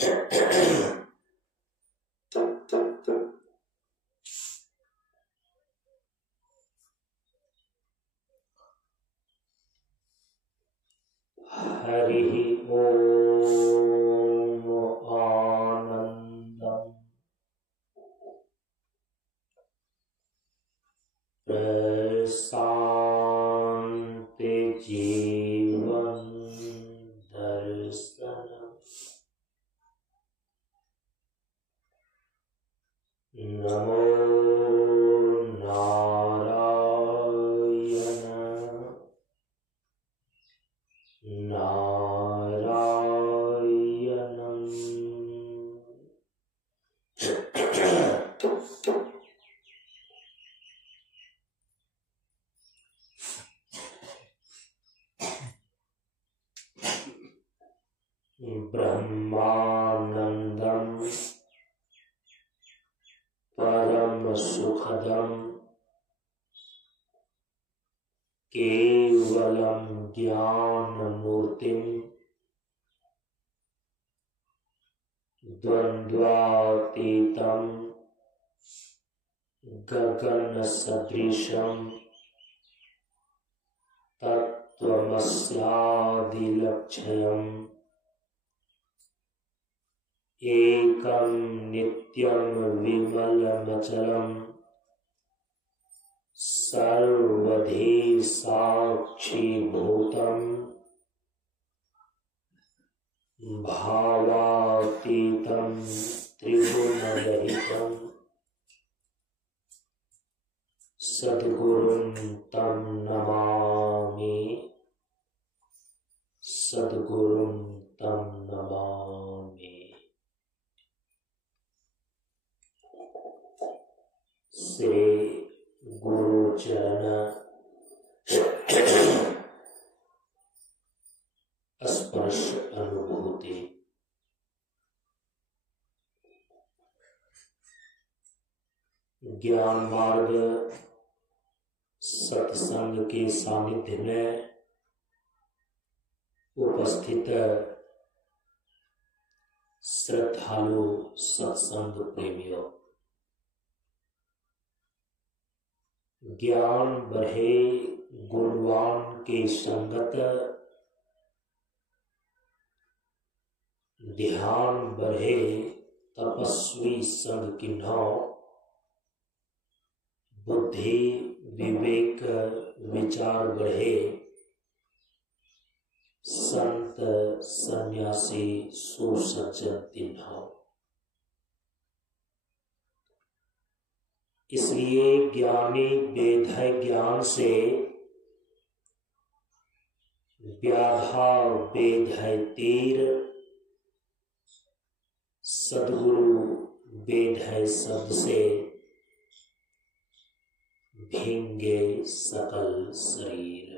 हरिः ओम आनंदं प्रशान्ति जीवन दर्शनम् नमो नारायण नारायणम्। ब्रह्मानंदं परम सुखदं केवलं ज्ञानमूर्तिं द्वन्द्वातीतं गगनसदृशं तत्त्वमस्यादिलक्ष्यम् एकं नित्यं विमलमचलं सर्वधी साक्षीभूतं भावातीतं त्रिगुणरहितं सद्गुरुं तं नमामि, सद्गुरुं तं नमामि। श्री गुरु चरण स्पर्श अनुभूति। ज्ञान मार्ग सत्संग के सानिध्य में उपस्थित श्रद्धालु सत्संग प्रेमियों, ज्ञान बढ़े गुणवान के संगत, ध्यान बढ़े तपस्वी संग किन्हो, बुद्धि विवेक विचार बढ़े संत सन्यासी सुसज्जन तिन्हो। इसलिए ज्ञानी वेद ज्ञान से, व्याधा वेद है तीर, सद्गुरु वेद है शब्द से भींगे सकल शरीर।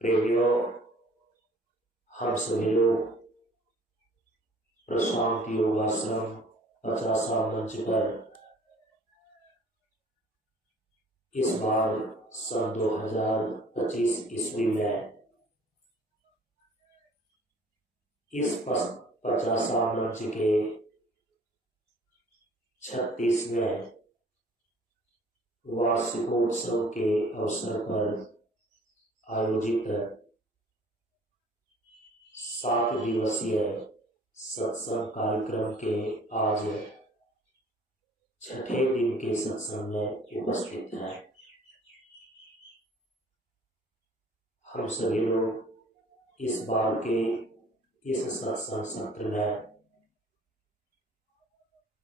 प्रेमियों, हम सभी लोग प्रशांत योगाश्रम 50वां मंच पर इस बार सन 2025 ईस्वी में इस 50वां मंच के 36वें वार्षिकोत्सव के अवसर पर आयोजित 7 दिवसीय सत्संग कार्यक्रम के आज 6ठे दिन के सत्संग में उपस्थित हैं। हम सभी लोग इस बार के इस सत्संग सत्र में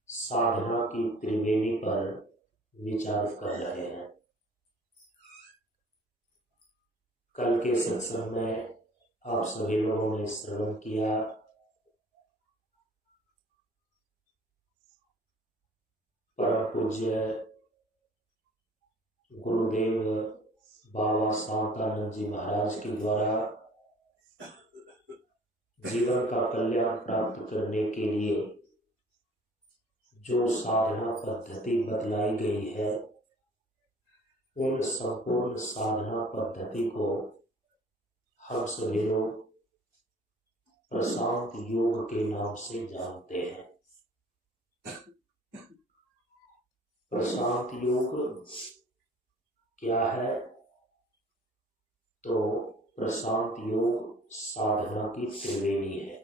साधना की त्रिवेणी पर विचार कर रहे हैं। कल के सत्संग में आप सभी लोगों ने श्रवण किया परम पूज्य गुरुदेव बाबा शांतानंद जी महाराज के द्वारा जीवन का कल्याण प्राप्त करने के लिए जो साधना पद्धति बतलाई गई है, उन संपूर्ण साधना पद्धति को हम सभी लोग प्रशांत योग के नाम से जानते हैं। प्रशांत योग क्या है? तो प्रशांत योग साधना की त्रिवेणी है।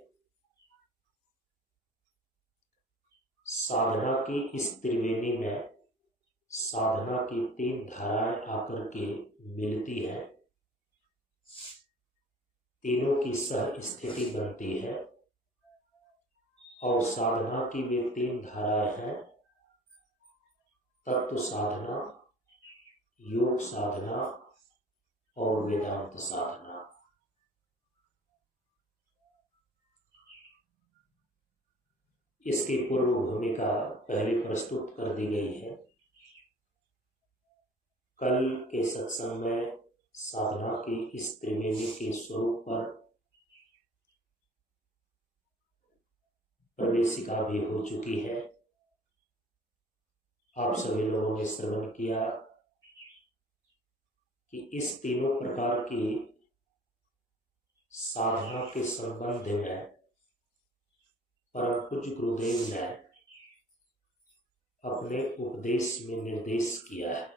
साधना की इस त्रिवेणी में साधना की 3 धाराएं आकर के मिलती हैं, तीनों की सह स्थिति बनती है और साधना की वे 3 धाराएं हैं तत्व साधना, योग साधना और वेदांत साधना। इसकी पूर्व भूमिका पहले प्रस्तुत कर दी गई है। कल के सत्संग में साधना की इस त्रिवेणी के स्वरूप पर प्रवेशिका भी हो चुकी है। आप सभी लोगों ने श्रवण किया कि इस तीनों प्रकार की साधना के संबंध में परम पूज्य गुरुदेव ने अपने उपदेश में निर्देश किया है।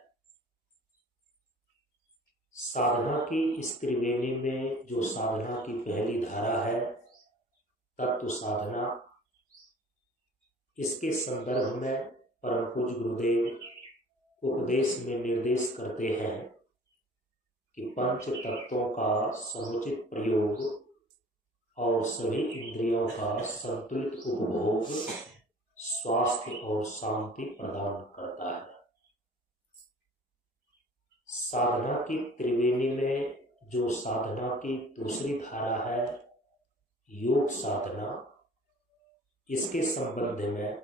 साधना की इस त्रिवेणी में जो साधना की पहली धारा है तत्व साधना, इसके संदर्भ में परम पूज्य गुरुदेव उपदेश में निर्देश करते हैं कि पंच तत्वों का समुचित प्रयोग और सभी इंद्रियों का संतुलित उपभोग स्वास्थ्य और शांति प्रदान करता है। साधना की त्रिवेणी में जो साधना की दूसरी धारा है योग साधना, इसके संबंध में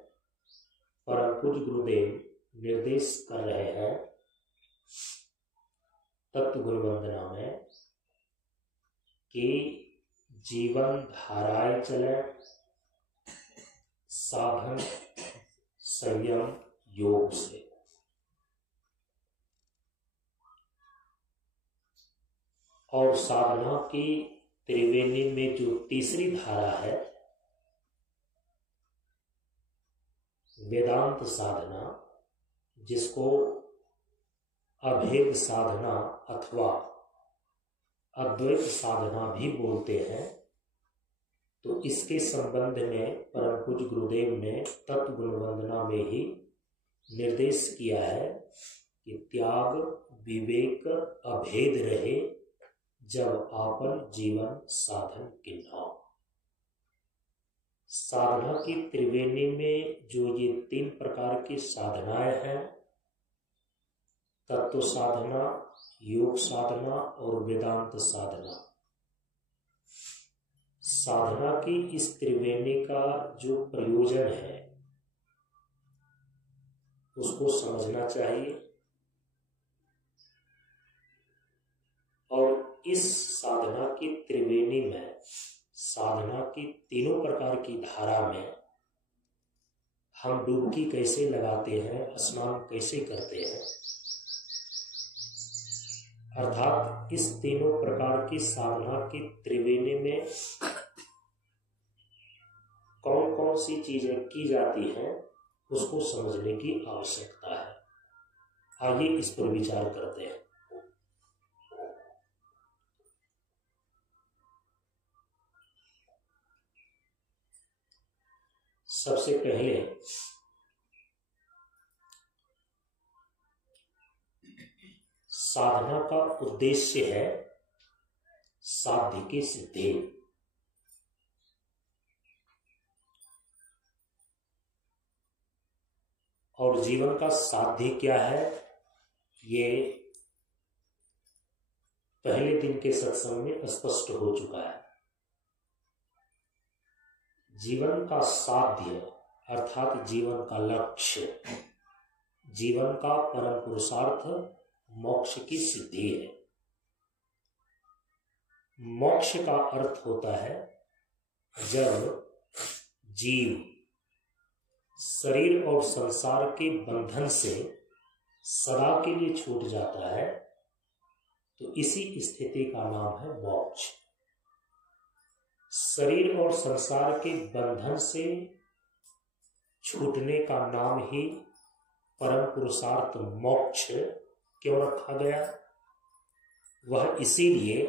परम पूज्य गुरुदेव निर्देश कर रहे हैं तत्व गुरु वंदना में कि जीवन धाराएं चले, साधन संयम योग से। और साधना की त्रिवेणी में जो तीसरी धारा है वेदांत साधना, जिसको अभेद साधना अथवा अद्वैत साधना भी बोलते हैं, तो इसके संबंध में परम पूज्य गुरुदेव ने तत्व गुरु वंदना में ही निर्देश किया है कि त्याग विवेक अभेद रहे जब आपन जीवन साधन किन्हाओ। साधना की त्रिवेणी में जो ये 3 प्रकार की साधनाएं हैं, तत्व साधना, योग साधना और वेदांत साधना, साधना की इस त्रिवेणी का जो प्रयोजन है उसको समझना चाहिए। और इस साधना की त्रिवेणी में साधना की तीनों प्रकार की धारा में हम डुबकी कैसे लगाते हैं, स्नान कैसे करते हैं, अर्थात इस तीनों प्रकार की साधना की त्रिवेणी में कौन कौन सी चीजें की जाती हैं उसको समझने की आवश्यकता है। आइए इस पर विचार करते हैं। सबसे पहले साधना का उद्देश्य है साध्य की सिद्धि। और जीवन का साध्य क्या है, ये पहले दिन के सत्संग में स्पष्ट हो चुका है। जीवन का साध्य अर्थात जीवन का लक्ष्य, जीवन का परम पुरुषार्थ मोक्ष की सिद्धि है। मोक्ष का अर्थ होता है जब जीव शरीर और संसार के बंधन से सदा के लिए छूट जाता है, तो इसी स्थिति का नाम है मोक्ष। शरीर और संसार के बंधन से छूटने का नाम ही परम पुरुषार्थ मोक्ष क्यों रखा गया? वह इसीलिए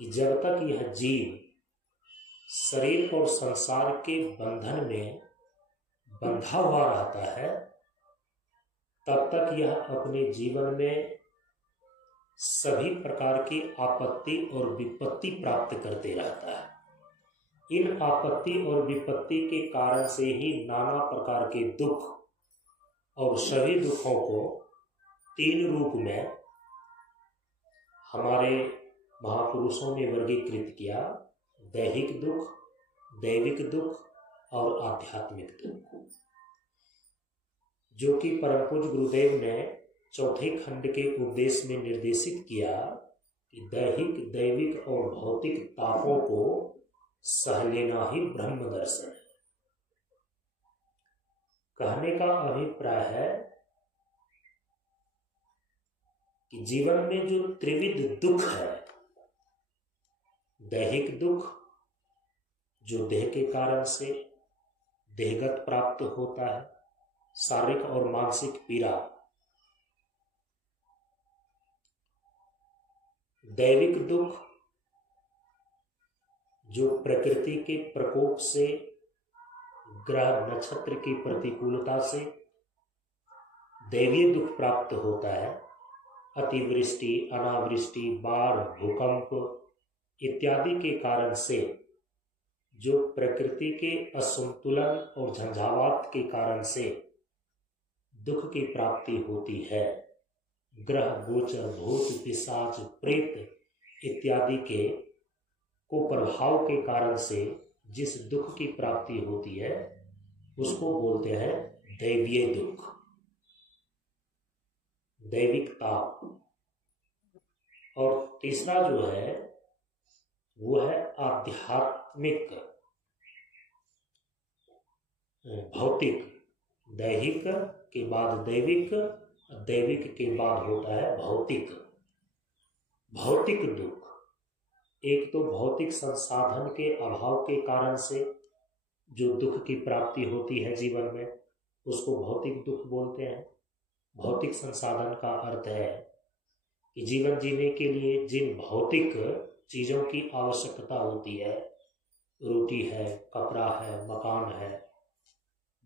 कि जब तक यह जीव शरीर और संसार के बंधन में बंधा हुआ रहता है, तब तक यह अपने जीवन में सभी प्रकार की आपत्ति और विपत्ति प्राप्त करते रहता है। इन आपत्ति और विपत्ति के कारण से ही नाना प्रकार के दुख, और सभी दुखों को 3 रूप में हमारे महापुरुषों ने वर्गीकृत किया: दैहिक दुख, दैविक दुख और आध्यात्मिक दुख, जो कि परम पूज्य गुरुदेव ने चौथे खंड के उपदेश में निर्देशित किया कि दैहिक, दैविक और भौतिक तापों को सह लेना ही ब्रह्म दर्शन है। कहने का अभिप्राय है कि जीवन में जो त्रिविध दुख है, दैहिक दुख जो देह के कारण से देहगत प्राप्त होता है, शारीरिक और मानसिक पीड़ा, दैविक दुख जो प्रकृति के प्रकोप से, ग्रह नक्षत्र की प्रतिकूलता से दैवीय दुख प्राप्त होता है, अतिवृष्टि, अनावृष्टि, बाढ़, भूकंप इत्यादि के कारण से जो प्रकृति के असंतुलन और झंझावात के कारण से दुख की प्राप्ति होती है। ग्रह गोचर, भूत, पिशाच, प्रेत इत्यादि के कुप्रभाव के कारण से जिस दुख की प्राप्ति होती है उसको बोलते हैं दैवीय दुख, दैविक ताप। और तीसरा जो है वो है आध्यात्मिक, भौतिक। दैहिक के बाद दैविक, दैविक के बाद होता है भौतिक। भौतिक दुख, एक तो भौतिक संसाधन के अभाव के कारण से जो दुख की प्राप्ति होती है जीवन में, उसको भौतिक दुख बोलते हैं। भौतिक संसाधन का अर्थ है कि जीवन जीने के लिए जिन भौतिक चीजों की आवश्यकता होती है, रोटी है, कपड़ा है, मकान है,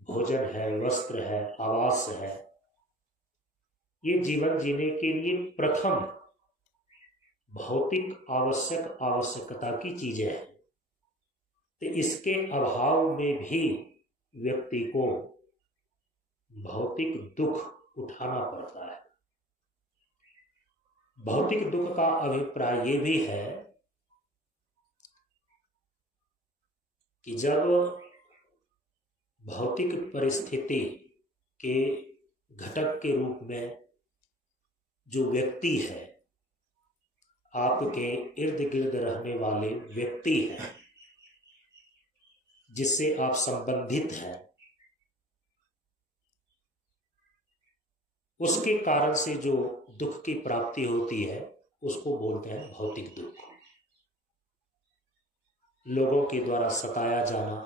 भोजन है, वस्त्र है, आवास है, ये जीवन जीने के लिए प्रथम भौतिक आवश्यकता की चीजें हैं। तो इसके अभाव में भी व्यक्ति को भौतिक दुख उठाना पड़ता है। भौतिक दुख का अभिप्राय ये भी है कि जब भौतिक परिस्थिति के घटक के रूप में जो व्यक्ति है, आपके इर्द गिर्द रहने वाले व्यक्ति हैं जिससे आप संबंधित हैं, उसके कारण से जो दुख की प्राप्ति होती है उसको बोलते हैं भौतिक दुख। लोगों के द्वारा सताया जाना,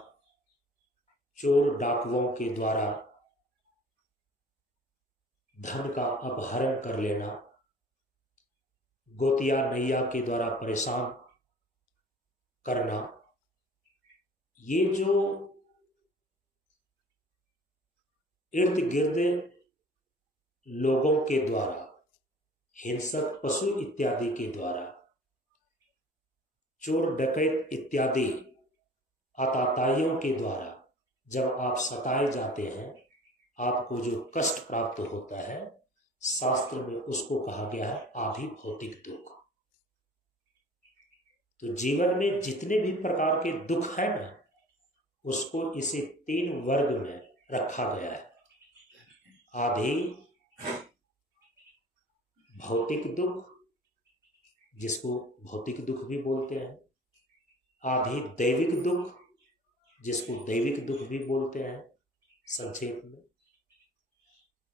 चोर डाकुओं के द्वारा धन का अपहरण कर लेना, गोतिया नैया के द्वारा परेशान करना, ये जो इर्द गिर्द लोगों के द्वारा, हिंसक पशु इत्यादि के द्वारा, चोर डकैत इत्यादि आताताइयों के द्वारा जब आप सताए जाते हैं, आपको जो कष्ट प्राप्त होता है, शास्त्र में उसको कहा गया है आदि भौतिक दुख। तो जीवन में जितने भी प्रकार के दुख है ना, उसको इसे 3 वर्ग में रखा गया है। आदि भौतिक दुख, जिसको भौतिक दुख भी बोलते हैं, आदि दैविक दुख, जिसको दैविक दुख भी बोलते हैं संक्षेप में,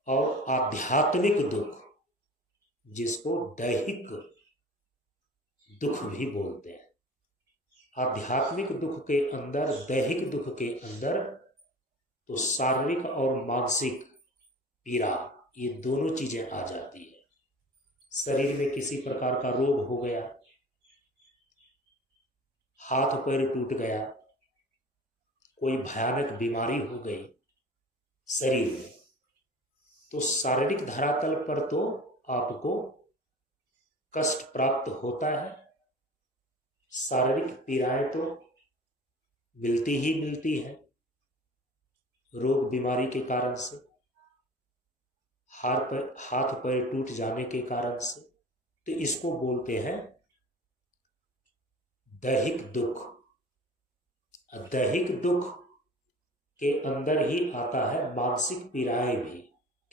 और आध्यात्मिक दुख, जिसको दैहिक दुख भी बोलते हैं। आध्यात्मिक दुख के अंदर, दैहिक दुख के अंदर, तो शारीरिक और मानसिक पीड़ा, ये दोनों चीजें आ जाती है। शरीर में किसी प्रकार का रोग हो गया, हाथ पैर टूट गया, कोई भयानक बीमारी हो गई शरीर में, तो शारीरिक धरातल पर तो आपको कष्ट प्राप्त होता है, शारीरिक पीड़ाएं तो मिलती ही मिलती है रोग बीमारी के कारण से, हाथ पैर टूट जाने के कारण से। तो इसको बोलते हैं दैहिक दुख। दैहिक दुख के अंदर ही आता है मानसिक पीड़ाएं भी,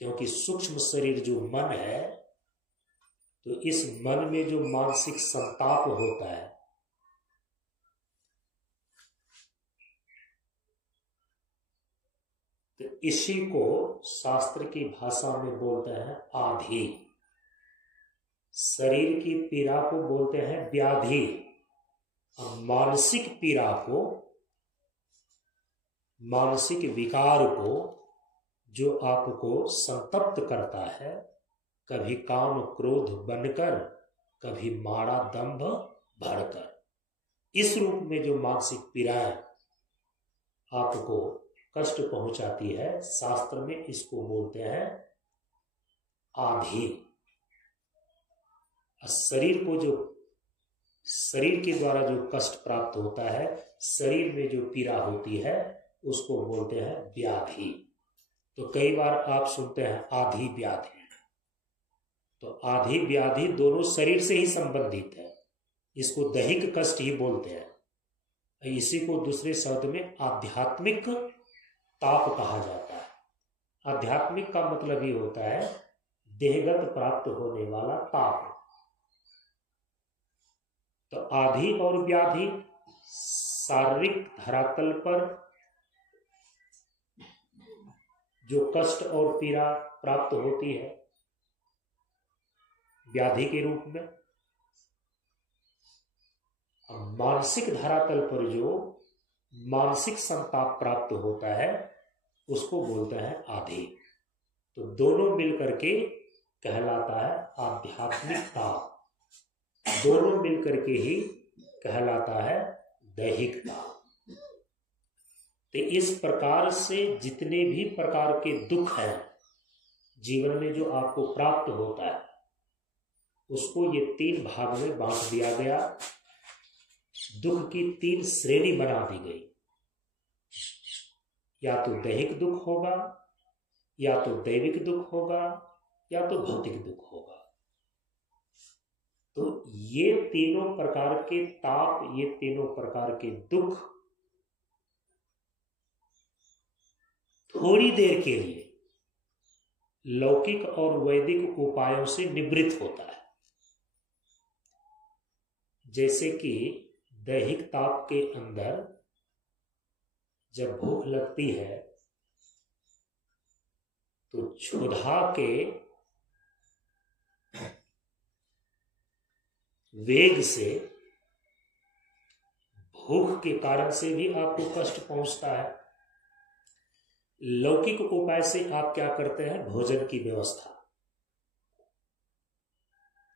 क्योंकि सूक्ष्म शरीर जो मन है, तो इस मन में जो मानसिक संताप होता है, तो इसी को शास्त्र की भाषा में बोलते हैं आधि। शरीर की पीड़ा को बोलते हैं व्याधि, और मानसिक पीड़ा को, मानसिक विकार को, जो आपको संतप्त करता है, कभी काम क्रोध बनकर, कभी माड़ा दंभ भरकर, इस रूप में जो मानसिक पीड़ाएं आपको कष्ट पहुंचाती है, शास्त्र में इसको बोलते हैं आधि। शरीर को जो, शरीर के द्वारा जो कष्ट प्राप्त होता है, शरीर में जो पीड़ा होती है, उसको बोलते हैं व्याधि। तो कई बार आप सुनते हैं आधि व्याधि, तो आधि व्याधि दोनों शरीर से ही संबंधित है, इसको दैहिक कष्ट ही बोलते हैं। इसी को दूसरे शब्द में आध्यात्मिक ताप कहा जाता है। आध्यात्मिक का मतलब ही होता है देहगत प्राप्त होने वाला ताप। तो आधि और व्याधि शारीरिक धरातल पर जो कष्ट और पीड़ा प्राप्त होती है व्याधि के रूप में, मानसिक धरातल पर जो मानसिक संताप प्राप्त होता है, उसको बोलते हैं आधि। तो दोनों मिलकर के कहलाता है आध्यात्मिक ताप, दोनों मिलकर के ही कहलाता है दैहिक ताप। तो इस प्रकार से जितने भी प्रकार के दुख हैं जीवन में जो आपको प्राप्त होता है, उसको ये 3 भाग में बांट दिया गया। दुख की 3 श्रेणी बना दी गई, या तो दैहिक दुख होगा, या तो दैविक दुख होगा, या तो भौतिक दुख होगा। तो ये तीनों प्रकार के ताप, ये तीनों प्रकार के दुख थोड़ी देर के लिए लौकिक और वैदिक उपायों से निवृत्त होता है। जैसे कि दैहिक ताप के अंदर जब भूख लगती है तो क्षुधा के वेग से, भूख के कारण से भी आपको कष्ट पहुंचता है। लौकिक उपाय से आप क्या करते हैं? भोजन की व्यवस्था।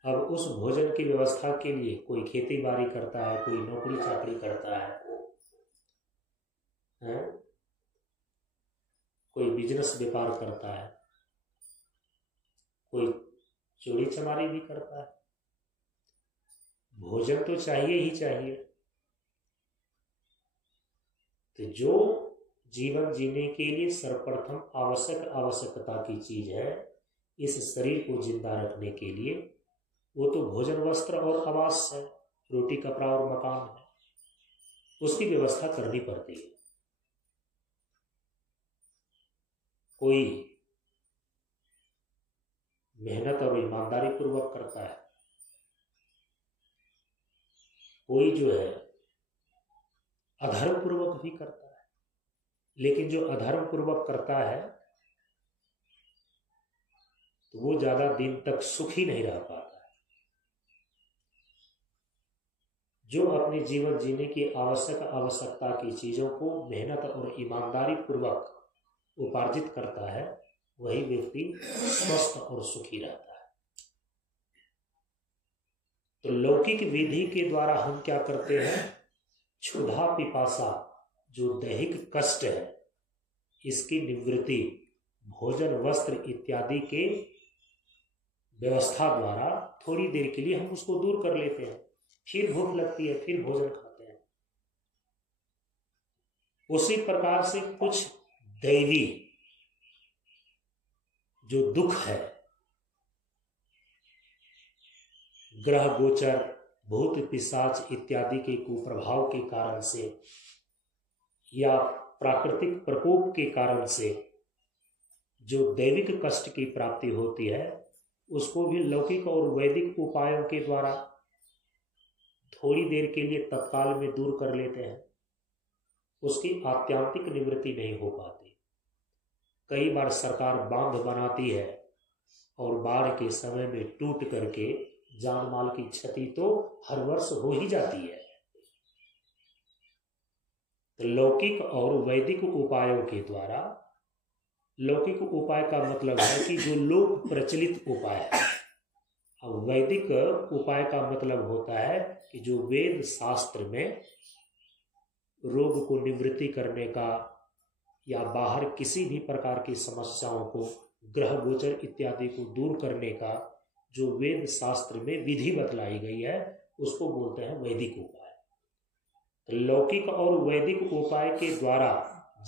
अब उस भोजन की व्यवस्था के लिए कोई खेती बाड़ी करता है, कोई नौकरी चाकरी करता है, कोई बिजनेस व्यापार करता है, कोई चोरी चमारी भी करता है। भोजन तो चाहिए ही चाहिए। तो जो जीवन जीने के लिए सर्वप्रथम आवश्यकता की चीज है इस शरीर को जिंदा रखने के लिए, वो तो भोजन वस्त्र और आवास है, रोटी कपड़ा और मकान है, उसकी व्यवस्था करनी पड़ती है। कोई मेहनत और ईमानदारी पूर्वक करता है, कोई जो है अधर्म पूर्वक भी करता है। लेकिन जो अधर्म पूर्वक करता है तो वो ज्यादा दिन तक सुखी नहीं रह पाता है। जो अपने जीवन जीने की आवश्यकता की चीज़ों को मेहनत और ईमानदारी पूर्वक उपार्जित करता है, वही व्यक्ति स्वस्थ और सुखी रहता है। तो लौकिक विधि के द्वारा हम क्या करते हैं, क्षुधा पिपासा जो दैहिक कष्ट है, इसकी निवृत्ति भोजन वस्त्र इत्यादि के व्यवस्था द्वारा थोड़ी देर के लिए हम उसको दूर कर लेते हैं, फिर भूख लगती है, फिर भोजन खाते हैं। उसी प्रकार से कुछ दैवी जो दुख है, ग्रह गोचर भूत पिशाच इत्यादि के कुप्रभाव के कारण से या प्राकृतिक प्रकोप के कारण से जो दैविक कष्ट की प्राप्ति होती है, उसको भी लौकिक और वैदिक उपायों के द्वारा थोड़ी देर के लिए तत्काल में दूर कर लेते हैं। उसकी आत्यांतिक निवृत्ति नहीं हो पाती। कई बार सरकार बांध बनाती है और बाढ़ के समय में टूट करके जान माल की क्षति तो हर वर्ष हो ही जाती है। तो लौकिक और वैदिक उपायों के द्वारा, लौकिक उपाय का मतलब है कि जो लोक प्रचलित उपाय है, अब वैदिक उपाय का मतलब होता है कि जो वेद शास्त्र में रोग को निवृत्ति करने का या बाहर किसी भी प्रकार की समस्याओं को, ग्रह गोचर इत्यादि को दूर करने का जो वेद शास्त्र में विधि बतलाई गई है, उसको बोलते हैं वैदिक उपाय। तो लौकिक और वैदिक उपाय के द्वारा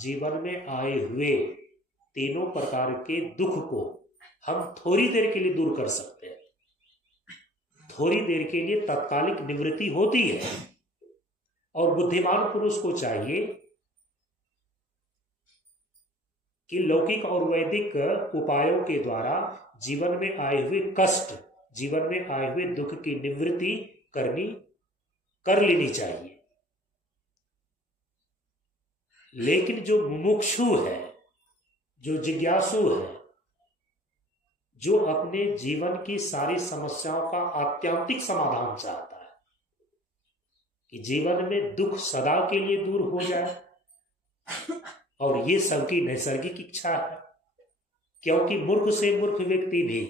जीवन में आए हुए तीनों प्रकार के दुख को हम थोड़ी देर के लिए दूर कर सकते हैं। थोड़ी देर के लिए तात्कालिक निवृत्ति होती है, और बुद्धिमान पुरुष को चाहिए कि लौकिक और वैदिक उपायों के द्वारा जीवन में आए हुए कष्ट, जीवन में आए हुए दुख की निवृत्ति कर लेनी चाहिए। लेकिन जो मुमुक्षु है, जो जिज्ञासु है, जो अपने जीवन की सारी समस्याओं का आत्यांतिक समाधान चाहता है कि जीवन में दुख सदा के लिए दूर हो जाए, और ये सबकी नैसर्गिक इच्छा है, क्योंकि मूर्ख से मूर्ख व्यक्ति भी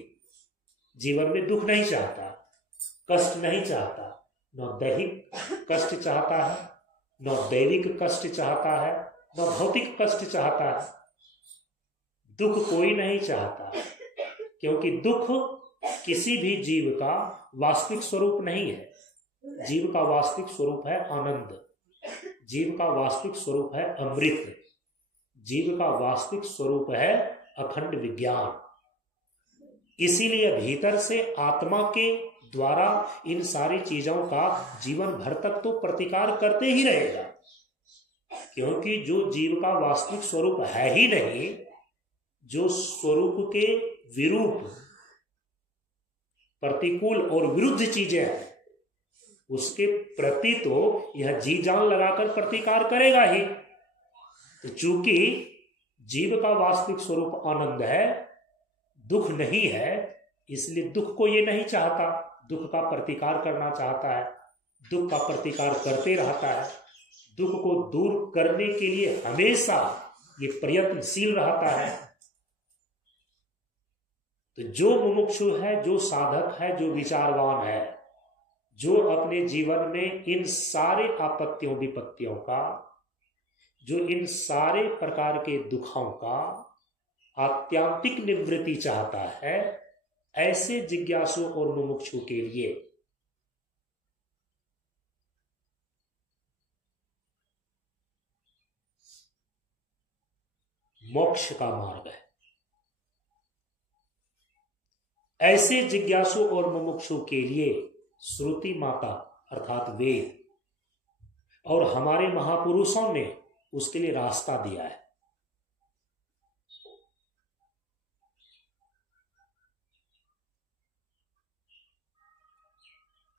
जीवन में दुख नहीं चाहता, कष्ट नहीं चाहता, न दैहिक कष्ट चाहता है, न दैविक कष्ट चाहता है, न भौतिक कष्ट चाहता है। दुख कोई नहीं चाहता, क्योंकि दुख किसी भी जीव का वास्तविक स्वरूप नहीं है। जीव का वास्तविक स्वरूप है आनंद, जीव का वास्तविक स्वरूप है अमृत, जीव का वास्तविक स्वरूप है अखंड विज्ञान। इसीलिए भीतर से आत्मा के द्वारा इन सारी चीजों का जीवन भर तक तो प्रतिकार करते ही रहेगा, क्योंकि जो जीव का वास्तविक स्वरूप है ही नहीं, जो स्वरूप के विरूप प्रतिकूल और विरुद्ध चीजें हैं, उसके प्रति तो यह जी जान लगाकर प्रतिकार करेगा ही। तो चूंकि जीव का वास्तविक स्वरूप आनंद है, दुख नहीं है, इसलिए दुख को ये नहीं चाहता, दुख का प्रतिकार करना चाहता है, दुख का प्रतिकार करते रहता है, दुख को दूर करने के लिए हमेशा ये प्रयत्नशील रहता है। तो जो मुमुक्षु है, जो साधक है, जो विचारवान है, जो अपने जीवन में इन सारे आपत्तियों विपत्तियों का, जो इन सारे प्रकार के दुखों का आत्यांतिक निवृत्ति चाहता है, ऐसे जिज्ञासु और मुमुक्षु के लिए मोक्ष का मार्ग है। ऐसे जिज्ञासु और मुमुक्षु के लिए श्रुति माता अर्थात वेद और हमारे महापुरुषों ने उसके लिए रास्ता दिया है।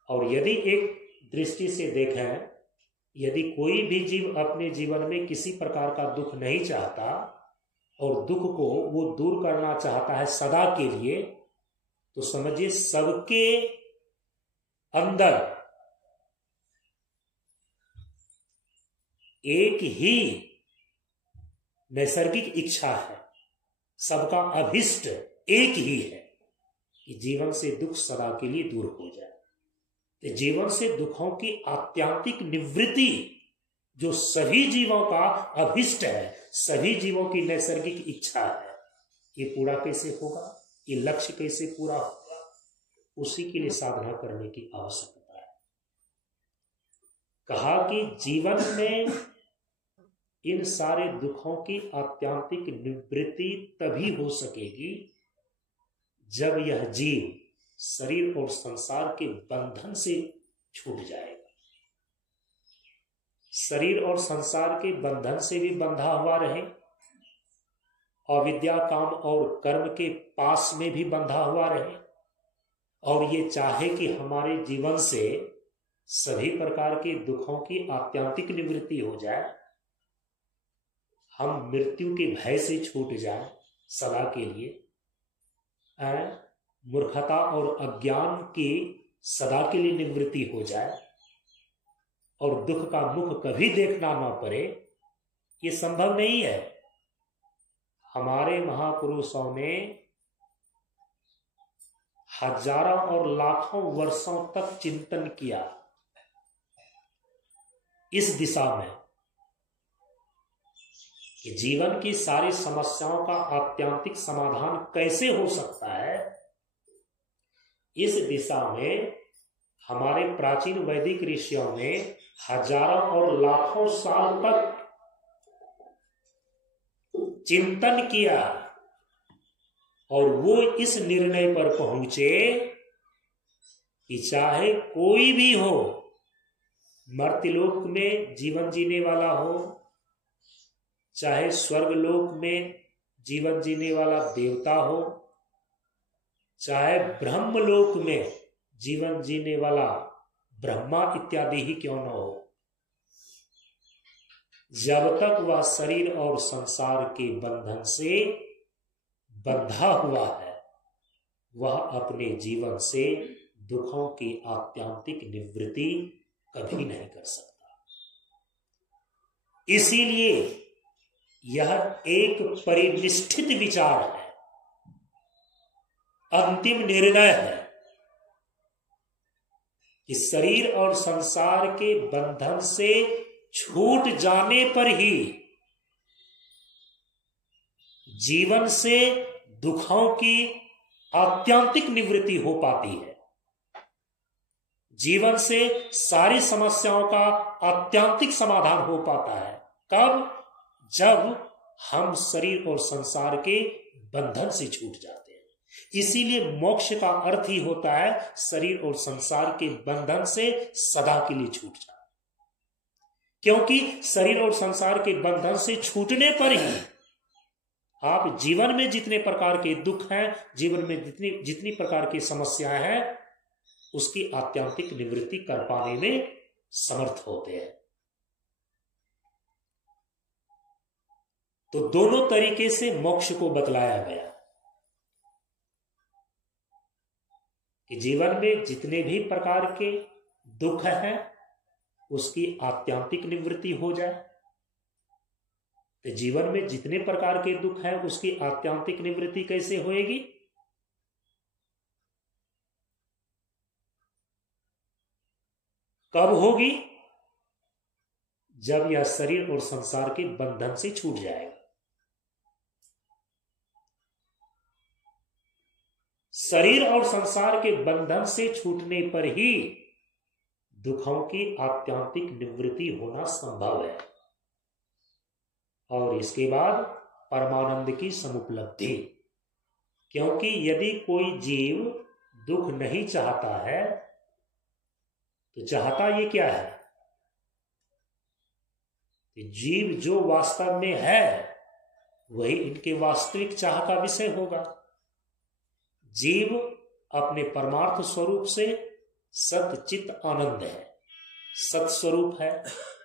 और यदि एक दृष्टि से देखें, यदि कोई भी जीव अपने जीवन में किसी प्रकार का दुख नहीं चाहता और दुख को वो दूर करना चाहता है सदा के लिए, तो समझिए सबके अंदर एक ही नैसर्गिक इच्छा है, सबका अभिष्ट एक ही है कि जीवन से दुख सदा के लिए दूर हो जाए। तो जीवन से दुखों की आत्यांतिक निवृत्ति जो सभी जीवों का अभिष्ट है, सभी जीवों की नैसर्गिक इच्छा है, ये पूरा कैसे होगा, ये लक्ष्य कैसे पूरा होगा, उसी के लिए साधना करने की आवश्यकता है। कहा कि जीवन में इन सारे दुखों की आत्यांतिक निवृत्ति तभी हो सकेगी जब यह जीव शरीर और संसार के बंधन से छूट जाएगा। शरीर और संसार के बंधन से भी बंधा हुआ रहे, अविद्या काम और कर्म के पास में भी बंधा हुआ रहे, और ये चाहे कि हमारे जीवन से सभी प्रकार के दुखों की आत्यांतिक निवृत्ति हो जाए, हम मृत्यु के भय से छूट जाए सदा के लिए, मूर्खता और अज्ञान की सदा के लिए निवृत्ति हो जाए, और दुख का मुख कभी देखना ना पड़े, ये संभव नहीं है। हमारे महापुरुषों ने हजारों और लाखों वर्षों तक चिंतन किया इस दिशा में कि जीवन की सारी समस्याओं का आत्यांतिक समाधान कैसे हो सकता है। इस दिशा में हमारे प्राचीन वैदिक ऋषियों ने हजारों और लाखों साल तक चिंतन किया, और वो इस निर्णय पर पहुंचे कि चाहे कोई भी हो, मर्त्यलोक में जीवन जीने वाला हो, चाहे स्वर्गलोक में जीवन जीने वाला देवता हो, चाहे ब्रह्मलोक में जीवन जीने वाला ब्रह्मा इत्यादि ही क्यों न हो, जब तक वह शरीर और संसार के बंधन से बंधा हुआ है, वह अपने जीवन से दुखों की आत्यांतिक निवृत्ति कभी नहीं कर सकता। इसीलिए यह एक परिनिष्ठित विचार है, अंतिम निर्णय है कि शरीर और संसार के बंधन से छूट जाने पर ही जीवन से दुखों की आत्यांतिक निवृत्ति हो पाती है। जीवन से सारी समस्याओं का आत्यांतिक समाधान हो पाता है। कब? जब हम शरीर और संसार के बंधन से छूट जाते हैं। इसीलिए मोक्ष का अर्थ ही होता है शरीर और संसार के बंधन से सदा के लिए छूट जाना, क्योंकि शरीर और संसार के बंधन से छूटने पर ही आप जीवन में जितने प्रकार के दुख हैं, जीवन में जितनी प्रकार की समस्याएं हैं, उसकी आत्यांतिक निवृत्ति कर पाने में समर्थ होते हैं। तो दोनों तरीके से मोक्ष को बतलाया गया कि जीवन में जितने भी प्रकार के दुख हैं उसकी आत्यांतिक निवृत्ति हो जाए। तो जीवन में जितने प्रकार के दुख हैं उसकी आत्यांतिक निवृत्ति कैसे होएगी? कब होगी? जब यह शरीर और संसार के बंधन से छूट जाएगा। शरीर और संसार के बंधन से छूटने पर ही दुखों की आत्यांतिक निवृत्ति होना संभव है, और इसके बाद परमानंद की समुपलब्धि। क्योंकि यदि कोई जीव दुख नहीं चाहता है तो चाहता ये क्या है? जीव जो वास्तव में है वही इनके वास्तविक चाह का विषय होगा। जीव अपने परमार्थ स्वरूप से सत चित आनंद है। सत स्वरूप है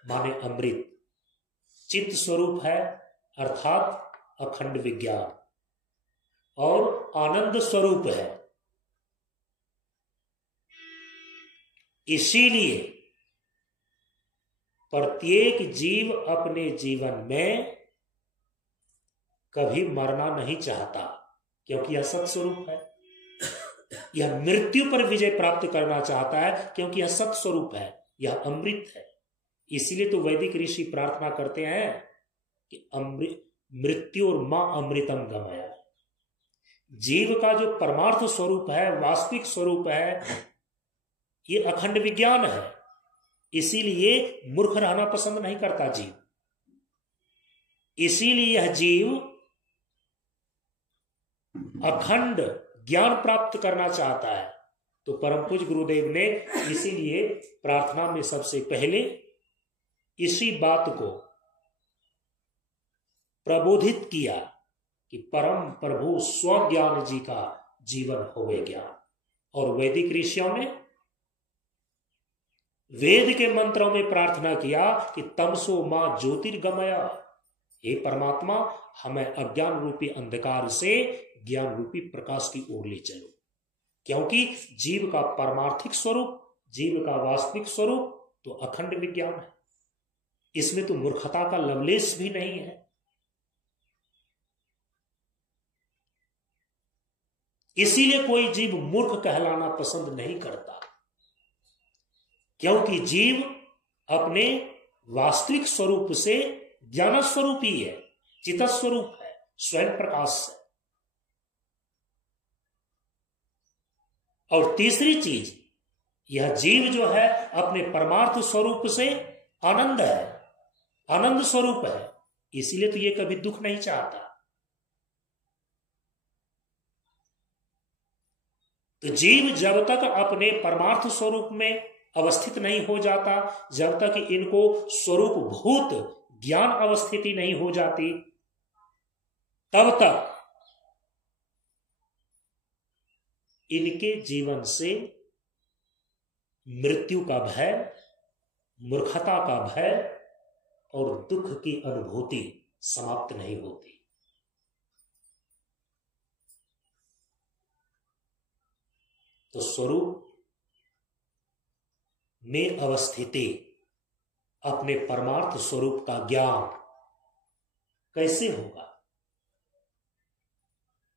माने अमृत, चित्त स्वरूप है अर्थात अखंड विज्ञान, और आनंद स्वरूप है। इसीलिए प्रत्येक जीव अपने जीवन में कभी मरना नहीं चाहता, क्योंकि यह सत्स्वरूप है। यह मृत्यु पर विजय प्राप्त करना चाहता है, क्योंकि यह सत्स्वरूप है, यह अमृत है। इसीलिए तो वैदिक ऋषि प्रार्थना करते हैं कि मृत्यु और मां अमृतम गमया। जीव का जो परमार्थ स्वरूप है, वास्तविक स्वरूप है, ये अखंड विज्ञान है। इसीलिए मूर्ख रहना पसंद नहीं करता जीव। इसीलिए यह जीव अखंड ज्ञान प्राप्त करना चाहता है। तो परम पूज्य गुरुदेव ने इसीलिए प्रार्थना में सबसे पहले इसी बात को प्रबोधित किया कि परम प्रभु स्वज्ञान जी का जीवन होवे ज्ञान। और वैदिक ऋषियों ने वेद के मंत्रों में प्रार्थना किया कि तमसो मां ज्योतिर्गमया, हे परमात्मा हमें अज्ञान रूपी अंधकार से ज्ञान रूपी प्रकाश की ओर ले चलो। क्योंकि जीव का परमार्थिक स्वरूप, जीव का वास्तविक स्वरूप तो अखंड विज्ञान है। इसमें तो मूर्खता का लवलेश भी नहीं है। इसीलिए कोई जीव मूर्ख कहलाना पसंद नहीं करता, क्योंकि जीव अपने वास्तविक स्वरूप से ज्ञान स्वरूप ही है, चित स्वरूप है, स्वयं प्रकाश है। और तीसरी चीज, यह जीव जो है अपने परमार्थ स्वरूप से आनंद है, आनंद स्वरूप है। इसीलिए तो ये कभी दुख नहीं चाहता। तो जीव जब तक अपने परमार्थ स्वरूप में अवस्थित नहीं हो जाता, जब तक इनको स्वरूप भूत ज्ञान अवस्थिति नहीं हो जाती, तब तक इनके जीवन से मृत्यु का भय, मूर्खता का भय और दुख की अनुभूति समाप्त नहीं होती। तो स्वरूप में अवस्थिति, अपने परमार्थ स्वरूप का ज्ञान कैसे होगा?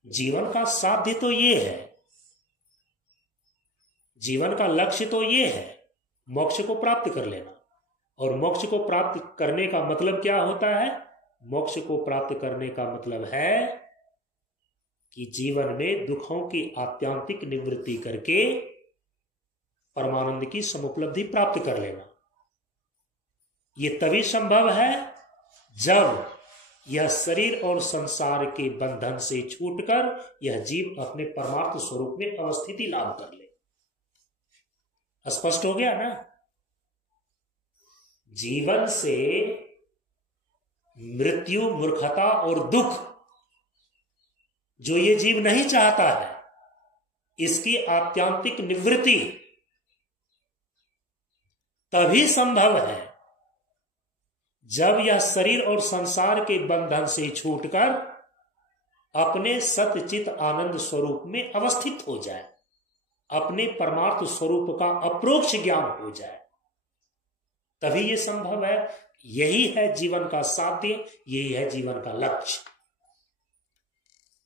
जीवन का साध्य तो ये है, जीवन का लक्ष्य तो ये है, मोक्ष को प्राप्त कर लेना। और मोक्ष को प्राप्त करने का मतलब क्या होता है? मोक्ष को प्राप्त करने का मतलब है कि जीवन में दुखों की आत्यांतिक निवृत्ति करके परमानंद की समुपलब्धि प्राप्त कर लेना। यह तभी संभव है जब यह शरीर और संसार के बंधन से छूटकर यह जीव अपने परमार्थ स्वरूप में अवस्थिति लाभ कर ले। स्पष्ट हो गया ना? जीवन से मृत्यु, मूर्खता और दुख जो ये जीव नहीं चाहता है, इसकी आत्यांतिक निवृत्ति तभी संभव है जब यह शरीर और संसार के बंधन से छूटकर अपने सतचित आनंद स्वरूप में अवस्थित हो जाए, अपने परमार्थ स्वरूप का अप्रोक्ष ज्ञान हो जाए, तभी यह संभव है। यही है जीवन का साध्य, यही है जीवन का लक्ष्य,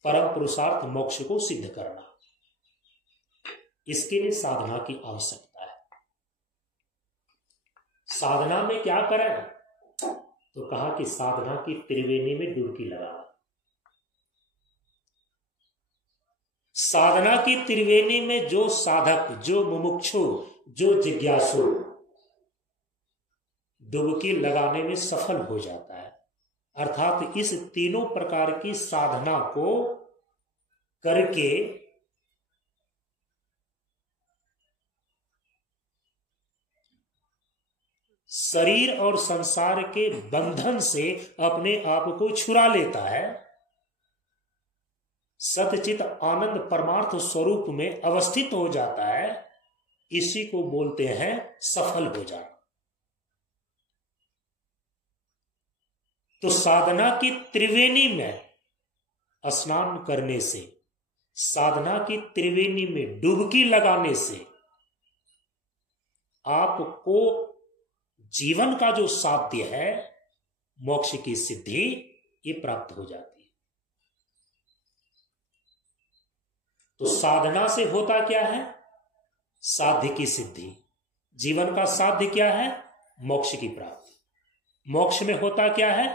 परम पुरुषार्थ मोक्ष को सिद्ध करना। इसके लिए साधना की आवश्यकता है। साधना में क्या करें? तो कहा कि साधना की त्रिवेणी में डुबकी लगाओ। साधना की त्रिवेणी में जो साधक, जो मुमुक्षु, जो जिज्ञासु डुबकी लगाने में सफल हो जाता है, अर्थात इस तीनों प्रकार की साधना को करके शरीर और संसार के बंधन से अपने आप को छुड़ा लेता है, सतचित आनंद परमार्थ स्वरूप में अवस्थित हो जाता है, इसी को बोलते हैं सफल हो जाना। तो साधना की त्रिवेणी में स्नान करने से, साधना की त्रिवेणी में डुबकी लगाने से आपको जीवन का जो साध्य है, मोक्ष की सिद्धि, ये प्राप्त हो जाती है। तो साधना से होता क्या है? साध्य की सिद्धि। जीवन का साध्य क्या है? मोक्ष की प्राप्ति। मोक्ष में होता क्या है?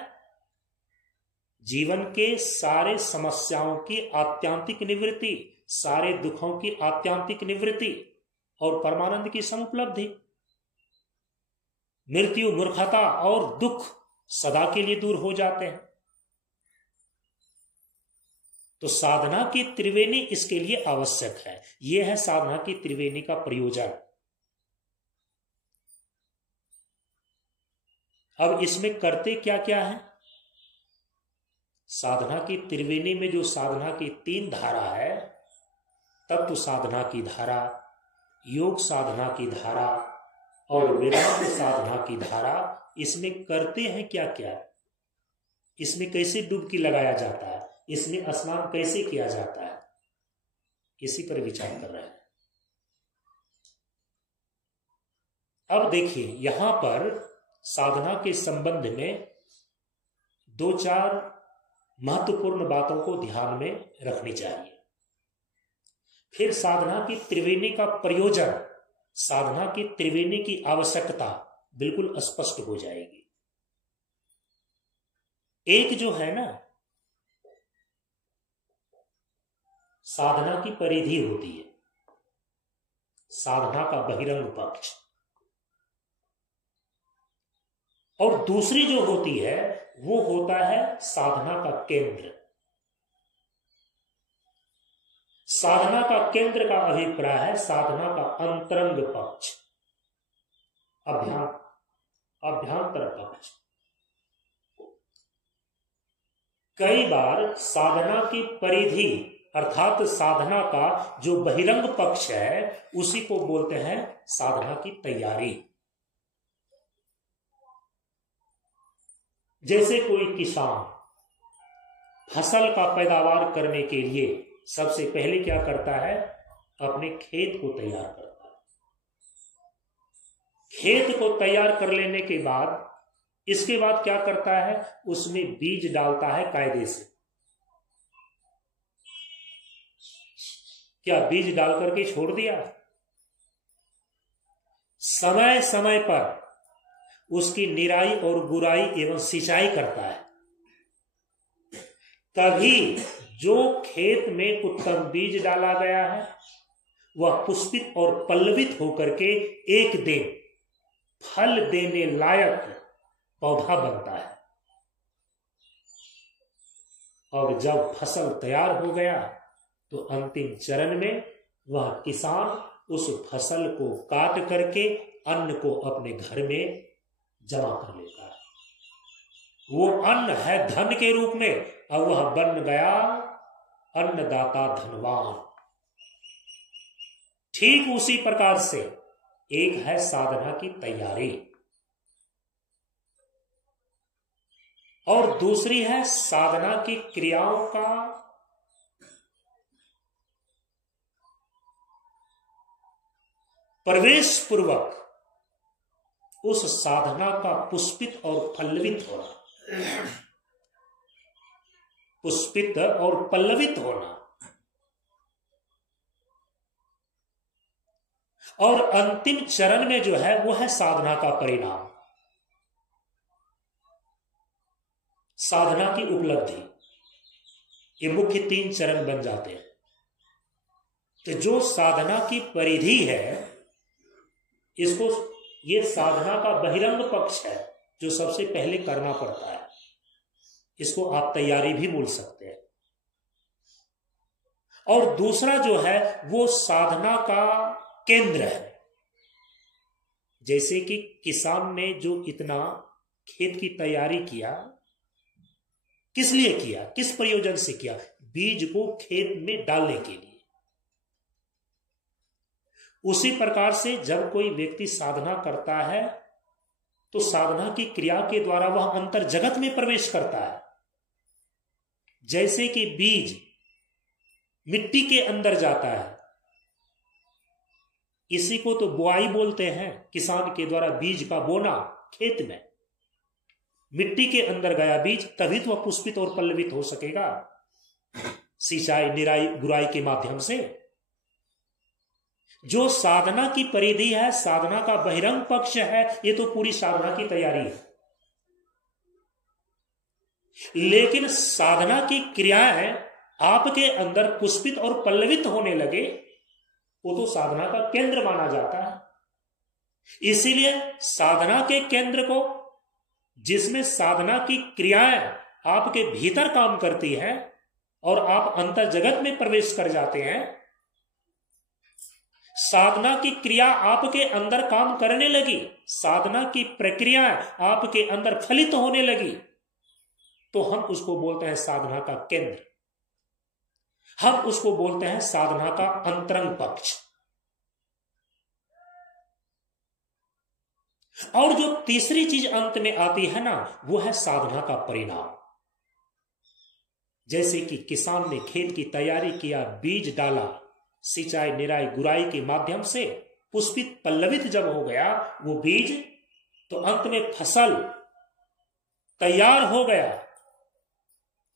जीवन के सारे समस्याओं की आत्यांतिक निवृत्ति, सारे दुखों की आत्यांतिक निवृत्ति और परमानंद की समुपलब्धि। मृत्यु, मूर्खता और दुख सदा के लिए दूर हो जाते हैं। तो साधना की त्रिवेणी इसके लिए आवश्यक है। यह है साधना की त्रिवेणी का प्रयोजन। अब इसमें करते क्या क्या है? साधना की त्रिवेणी में जो साधना की 3 धारा है, तत्व साधना की धारा, योग साधना की धारा और वेदांत साधना की धारा, इसमें करते हैं क्या क्या? इसमें कैसे डुबकी लगाया जाता है, इसमें स्नान कैसे किया जाता है, इसी पर विचार कर रहे हैं। अब देखिए, यहां पर साधना के संबंध में 2-4 महत्वपूर्ण बातों को ध्यान में रखनी चाहिए। फिर साधना की त्रिवेणी का प्रयोजन, साधना की त्रिवेणी की आवश्यकता बिल्कुल स्पष्ट हो जाएगी। एक जो है ना, साधना की परिधि होती है, साधना का बहिरंग पक्ष, और दूसरी जो होती है वो होता है साधना का केंद्र। साधना का केंद्र का अभिप्राय है साधना का अंतरंग पक्ष, अभ्यंतर पक्ष। कई बार साधना की परिधि अर्थात साधना का जो बहिरंग पक्ष है, उसी को बोलते हैं साधना की तैयारी। जैसे कोई किसान फसल का पैदावार करने के लिए सबसे पहले क्या करता है? अपने खेत को तैयार करता है। खेत को तैयार कर लेने के बाद इसके बाद क्या करता है? उसमें बीज डालता है कायदे से। क्या बीज डाल करके छोड़ दिया? समय समय पर उसकी निराई और गुराई एवं सिंचाई करता है। तभी जो खेत में उत्तम बीज डाला गया है वह पुष्पित और पल्लवित होकर के एक दिन फल देने लायक पौधा बनता है। और जब फसल तैयार हो गया तो अंतिम चरण में वह किसान उस फसल को काट करके अन्न को अपने घर में जमा कर लेता है। वो अन्न है धन के रूप में, और वह बन गया अन्नदाता धनवान। ठीक उसी प्रकार से एक है साधना की तैयारी और दूसरी है साधना की क्रियाओं का प्रवेश पूर्वक उस साधना का पुष्पित और पल्लवित होना, पुष्पित और पल्लवित होना। और अंतिम चरण में जो है वो है साधना का परिणाम, साधना की उपलब्धि। ये मुख्य 3 चरण बन जाते हैं। तो जो साधना की परिधि है, इसको ये साधना का बहिरंग पक्ष है जो सबसे पहले करना पड़ता है। इसको आप तैयारी भी बोल सकते हैं। और दूसरा जो है वो साधना का केंद्र है। जैसे कि किसान ने जो इतना खेत की तैयारी किया, किस लिए किया, किस प्रयोजन से किया? बीज को खेत में डालने के लिए। उसी प्रकार से जब कोई व्यक्ति साधना करता है तो साधना की क्रिया के द्वारा वह अंतर जगत में प्रवेश करता है। जैसे कि बीज मिट्टी के अंदर जाता है, इसी को तो बुआई बोलते हैं। किसान के द्वारा बीज का बोना, खेत में, मिट्टी के अंदर गया बीज, तभी तो वह पुष्पित और पल्लवित हो सकेगा, सिंचाई निराई गुराई के माध्यम से। जो साधना की परिधि है, साधना का बहिरंग पक्ष है, ये तो पूरी साधना की तैयारी है। लेकिन साधना की क्रियाएं आपके अंदर पुष्पित और पल्लवित होने लगे, वो तो साधना का केंद्र माना जाता है। इसीलिए साधना के केंद्र को, जिसमें साधना की क्रियाएं आपके भीतर काम करती है और आप अंतर जगत में प्रवेश कर जाते हैं, साधना की क्रिया आपके अंदर काम करने लगी, साधना की प्रक्रिया आपके अंदर फलित होने लगी, तो हम उसको बोलते हैं साधना का केंद्र, हम उसको बोलते हैं साधना का अंतरंग पक्ष। और जो तीसरी चीज अंत में आती है ना, वो है साधना का परिणाम। जैसे कि किसान ने खेत की तैयारी किया, बीज डाला, सिंचाई निराई गुराई के माध्यम से पुष्पित पल्लवित जब हो गया वो बीज, तो अंत में फसल तैयार हो गया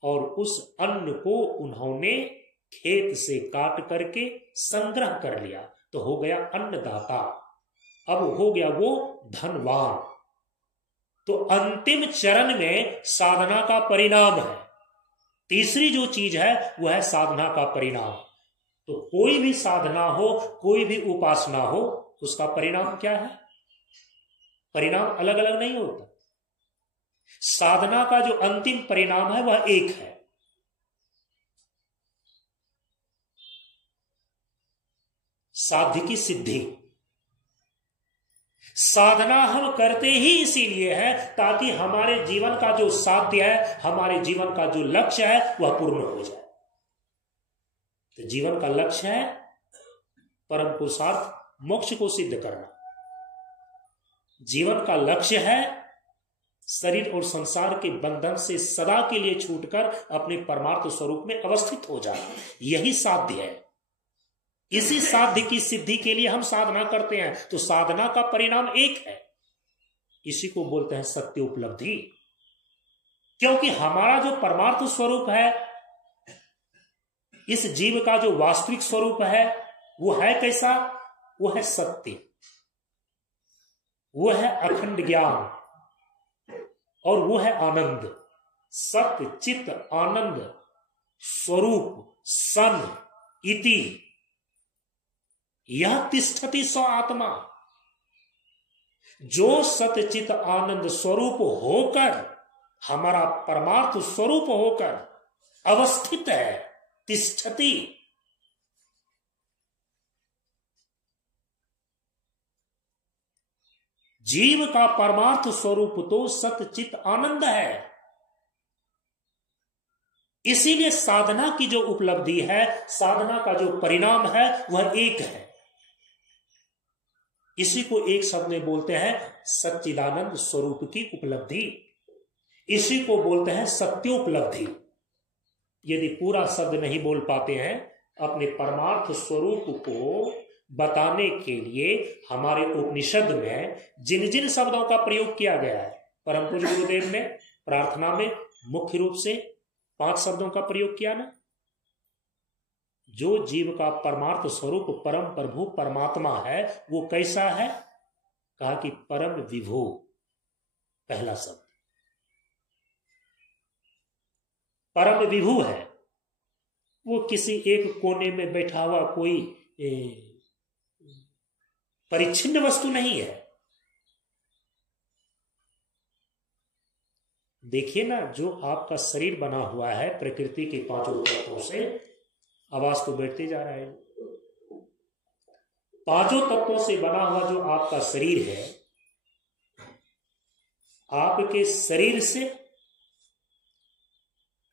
और उस अन्न को उन्होंने खेत से काट करके संग्रह कर लिया, तो हो गया अन्नदाता, अब हो गया वो धनवान। तो अंतिम चरण में साधना का परिणाम है। तीसरी जो चीज है वह है साधना का परिणाम। तो कोई भी साधना हो, कोई भी उपासना हो, उसका परिणाम क्या है? परिणाम अलग अलग नहीं होता। साधना का जो अंतिम परिणाम है वह एक है। साध्य की सिद्धि। साधना हम करते ही इसीलिए है ताकि हमारे जीवन का जो साध्य है, हमारे जीवन का जो लक्ष्य है वह पूर्ण हो जाए। तो जीवन का लक्ष्य है परम पुरुषार्थ, मोक्ष को सिद्ध करना। जीवन का लक्ष्य है शरीर और संसार के बंधन से सदा के लिए छूटकर अपने परमार्थ स्वरूप में अवस्थित हो जाना। यही साध्य है। इसी साध्य की सिद्धि के लिए हम साधना करते हैं। तो साधना का परिणाम एक है, इसी को बोलते हैं सत्य उपलब्धि। क्योंकि हमारा जो परमार्थ स्वरूप है, इस जीव का जो वास्तविक स्वरूप है, वो है कैसा? वो है सत्य, वो है अखंड ज्ञान और वो है आनंद। सत्य चित्त आनंद स्वरूप सन इति यह तिष्ठति स आत्मा। जो सत्य चित्त आनंद स्वरूप होकर, हमारा परमार्थ स्वरूप होकर अवस्थित है, तिष्ठति, जीव का परमार्थ स्वरूप तो सत्य चित्त आनंद है। इसीलिए साधना की जो उपलब्धि है, साधना का जो परिणाम है वह एक है। इसी को एक शब्द में बोलते हैं सच्चिदानंद स्वरूप की उपलब्धि। इसी को बोलते हैं सत्योपलब्धि। यदि पूरा शब्द नहीं बोल पाते हैं, अपने परमार्थ स्वरूप को बताने के लिए हमारे उपनिषद में जिन जिन शब्दों का प्रयोग किया गया है, परम पूज्य गुरुदेव ने प्रार्थना में मुख्य रूप से 5 शब्दों का प्रयोग किया ना। जो जीव का परमार्थ स्वरूप परम प्रभु परमात्मा है, वो कैसा है? कहा कि परम विभु, पहला शब्द परम विभु है। वो किसी एक कोने में बैठा हुआ कोई परिच्छिन्न वस्तु नहीं है। देखिए ना, जो आपका शरीर बना हुआ है प्रकृति के 5 तत्वों से, आवाज तो बैठते जा रहा है, 5 तत्वों से बना हुआ जो आपका शरीर है, आपके शरीर से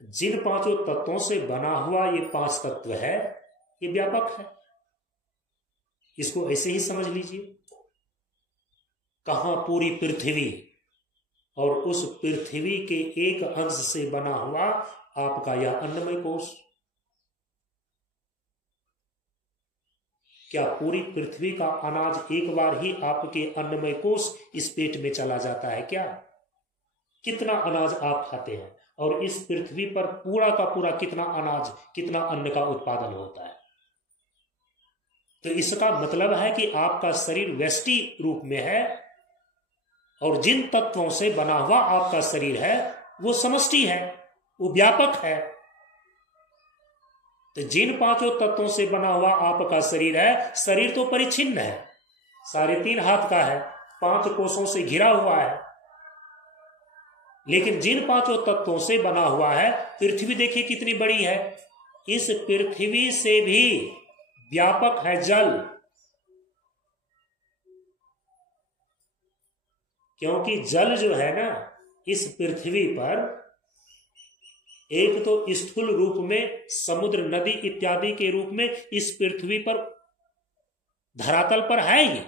जिन 5 तत्वों से बना हुआ ये 5 तत्व है, ये व्यापक है। इसको ऐसे ही समझ लीजिए, कहां पूरी पृथ्वी और उस पृथ्वी के एक अंश से बना हुआ आपका यह अन्नमय कोश। क्या पूरी पृथ्वी का अनाज एक बार ही आपके अन्नमय कोश इस पेट में चला जाता है क्या? कितना अनाज आप खाते हैं और इस पृथ्वी पर पूरा का पूरा कितना अनाज, कितना अन्न का उत्पादन होता है? तो इसका मतलब है कि आपका शरीर व्यष्टि रूप में है और जिन तत्वों से बना हुआ आपका शरीर है वो समष्टि है, वो व्यापक है। तो जिन पांचों तत्वों से बना हुआ आपका शरीर है, शरीर तो परिच्छिन्न है, 3.5 हाथ का है, 5 कोषों से घिरा हुआ है, लेकिन जिन पांचों तत्वों से बना हुआ है, पृथ्वी देखिए कितनी बड़ी है, इस पृथ्वी से भी व्यापक है जल। क्योंकि जल जो है ना इस पृथ्वी पर एक तो स्थूल रूप में समुद्र, नदी इत्यादि के रूप में इस पृथ्वी पर धरातल पर है ही।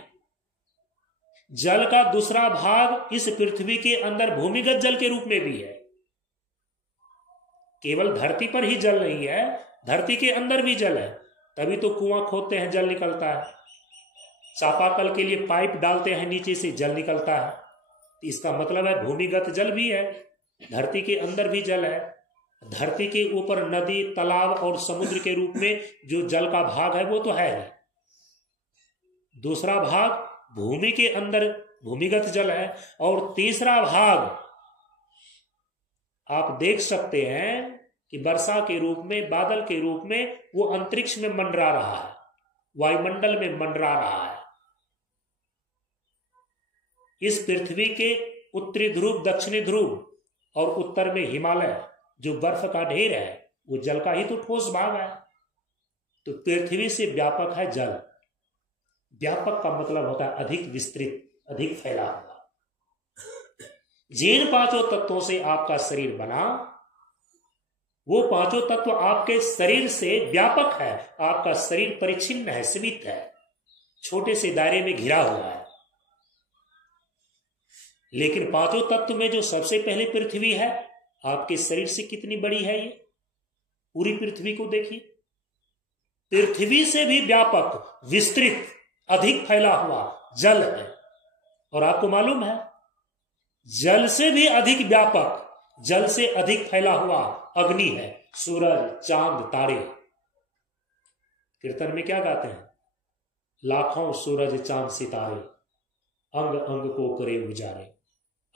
जल का दूसरा भाग इस पृथ्वी के अंदर भूमिगत जल के रूप में भी है। केवल धरती पर ही जल नहीं है, धरती के अंदर भी जल है, तभी तो कुआं खोदते हैं जल निकलता है, चापाकल के लिए पाइप डालते हैं नीचे से जल निकलता है। इसका मतलब है भूमिगत जल भी है, धरती के अंदर भी जल है। धरती के ऊपर नदी, तालाब और समुद्र के रूप में जो जल का भाग है वो तो है ही। दूसरा भाग भूमि के अंदर भूमिगत जल है और तीसरा भाग आप देख सकते हैं कि वर्षा के रूप में, बादल के रूप में वो अंतरिक्ष में मंडरा रहा है, वायुमंडल में मंडरा रहा है। इस पृथ्वी के उत्तरी ध्रुव, दक्षिणी ध्रुव और उत्तर में हिमालय जो बर्फ का ढेर है वो जल का ही तो ठोस भाग है। तो पृथ्वी से व्यापक है जल। व्यापक का मतलब होता है अधिक विस्तृत, अधिक फैला हुआ। जिन पांचों तत्वों से आपका शरीर बना वो पांचों तत्व आपके शरीर से व्यापक है। आपका शरीर परिच्छिन्न है, सीमित है, छोटे से दायरे में घिरा हुआ है। लेकिन पांचों तत्व में जो सबसे पहले पृथ्वी है, आपके शरीर से कितनी बड़ी है ये? पूरी पृथ्वी को देखिए, पृथ्वी से भी व्यापक, विस्तृत, अधिक फैला हुआ जल है। और आपको मालूम है जल से भी अधिक व्यापक, जल से अधिक फैला हुआ अग्नि है, सूरज, चांद, तारे। कीर्तन में क्या गाते हैं? लाखों सूरज चांद सितारे, अंग अंग को करे उजारे।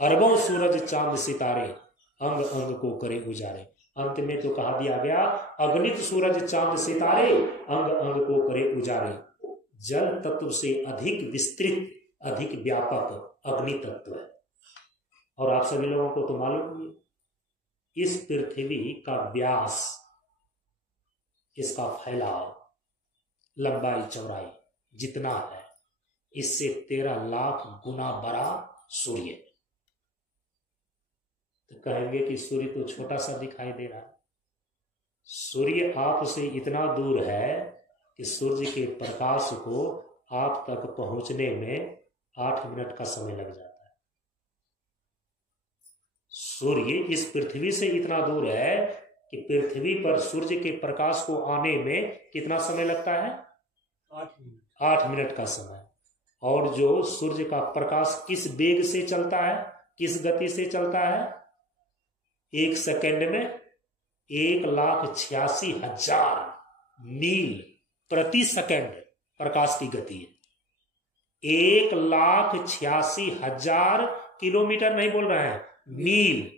अरबों सूरज चांद सितारे, अंग अंग को करे उजारे। अंत में तो कहा दिया गया अगणित सूरज चांद सितारे, अंग अंग को करे उजारे। जल तत्व से अधिक विस्तृत, अधिक व्यापक अग्नि तत्व है। और आप सभी लोगों को तो मालूम है इस पृथ्वी का व्यास, इसका फैलाव, लंबाई चौड़ाई जितना है, इससे 13 लाख गुना बड़ा सूर्य है। तो कहेंगे कि सूर्य तो छोटा सा दिखाई दे रहा है। सूर्य आपसे इतना दूर है कि सूर्य के प्रकाश को आप तक पहुंचने में 8 मिनट का समय लग जाता है। सूर्य इस पृथ्वी से इतना दूर है कि पृथ्वी पर सूर्य के प्रकाश को आने में कितना समय लगता है? 8 मिनट का समय। और जो सूर्य का प्रकाश किस वेग से चलता है, किस गति से चलता है? 1 सेकेंड में 1,86,000 मील प्रति सेकेंड प्रकाश की गति है। 1,86,000 किलोमीटर नहीं बोल रहे हैं, मील।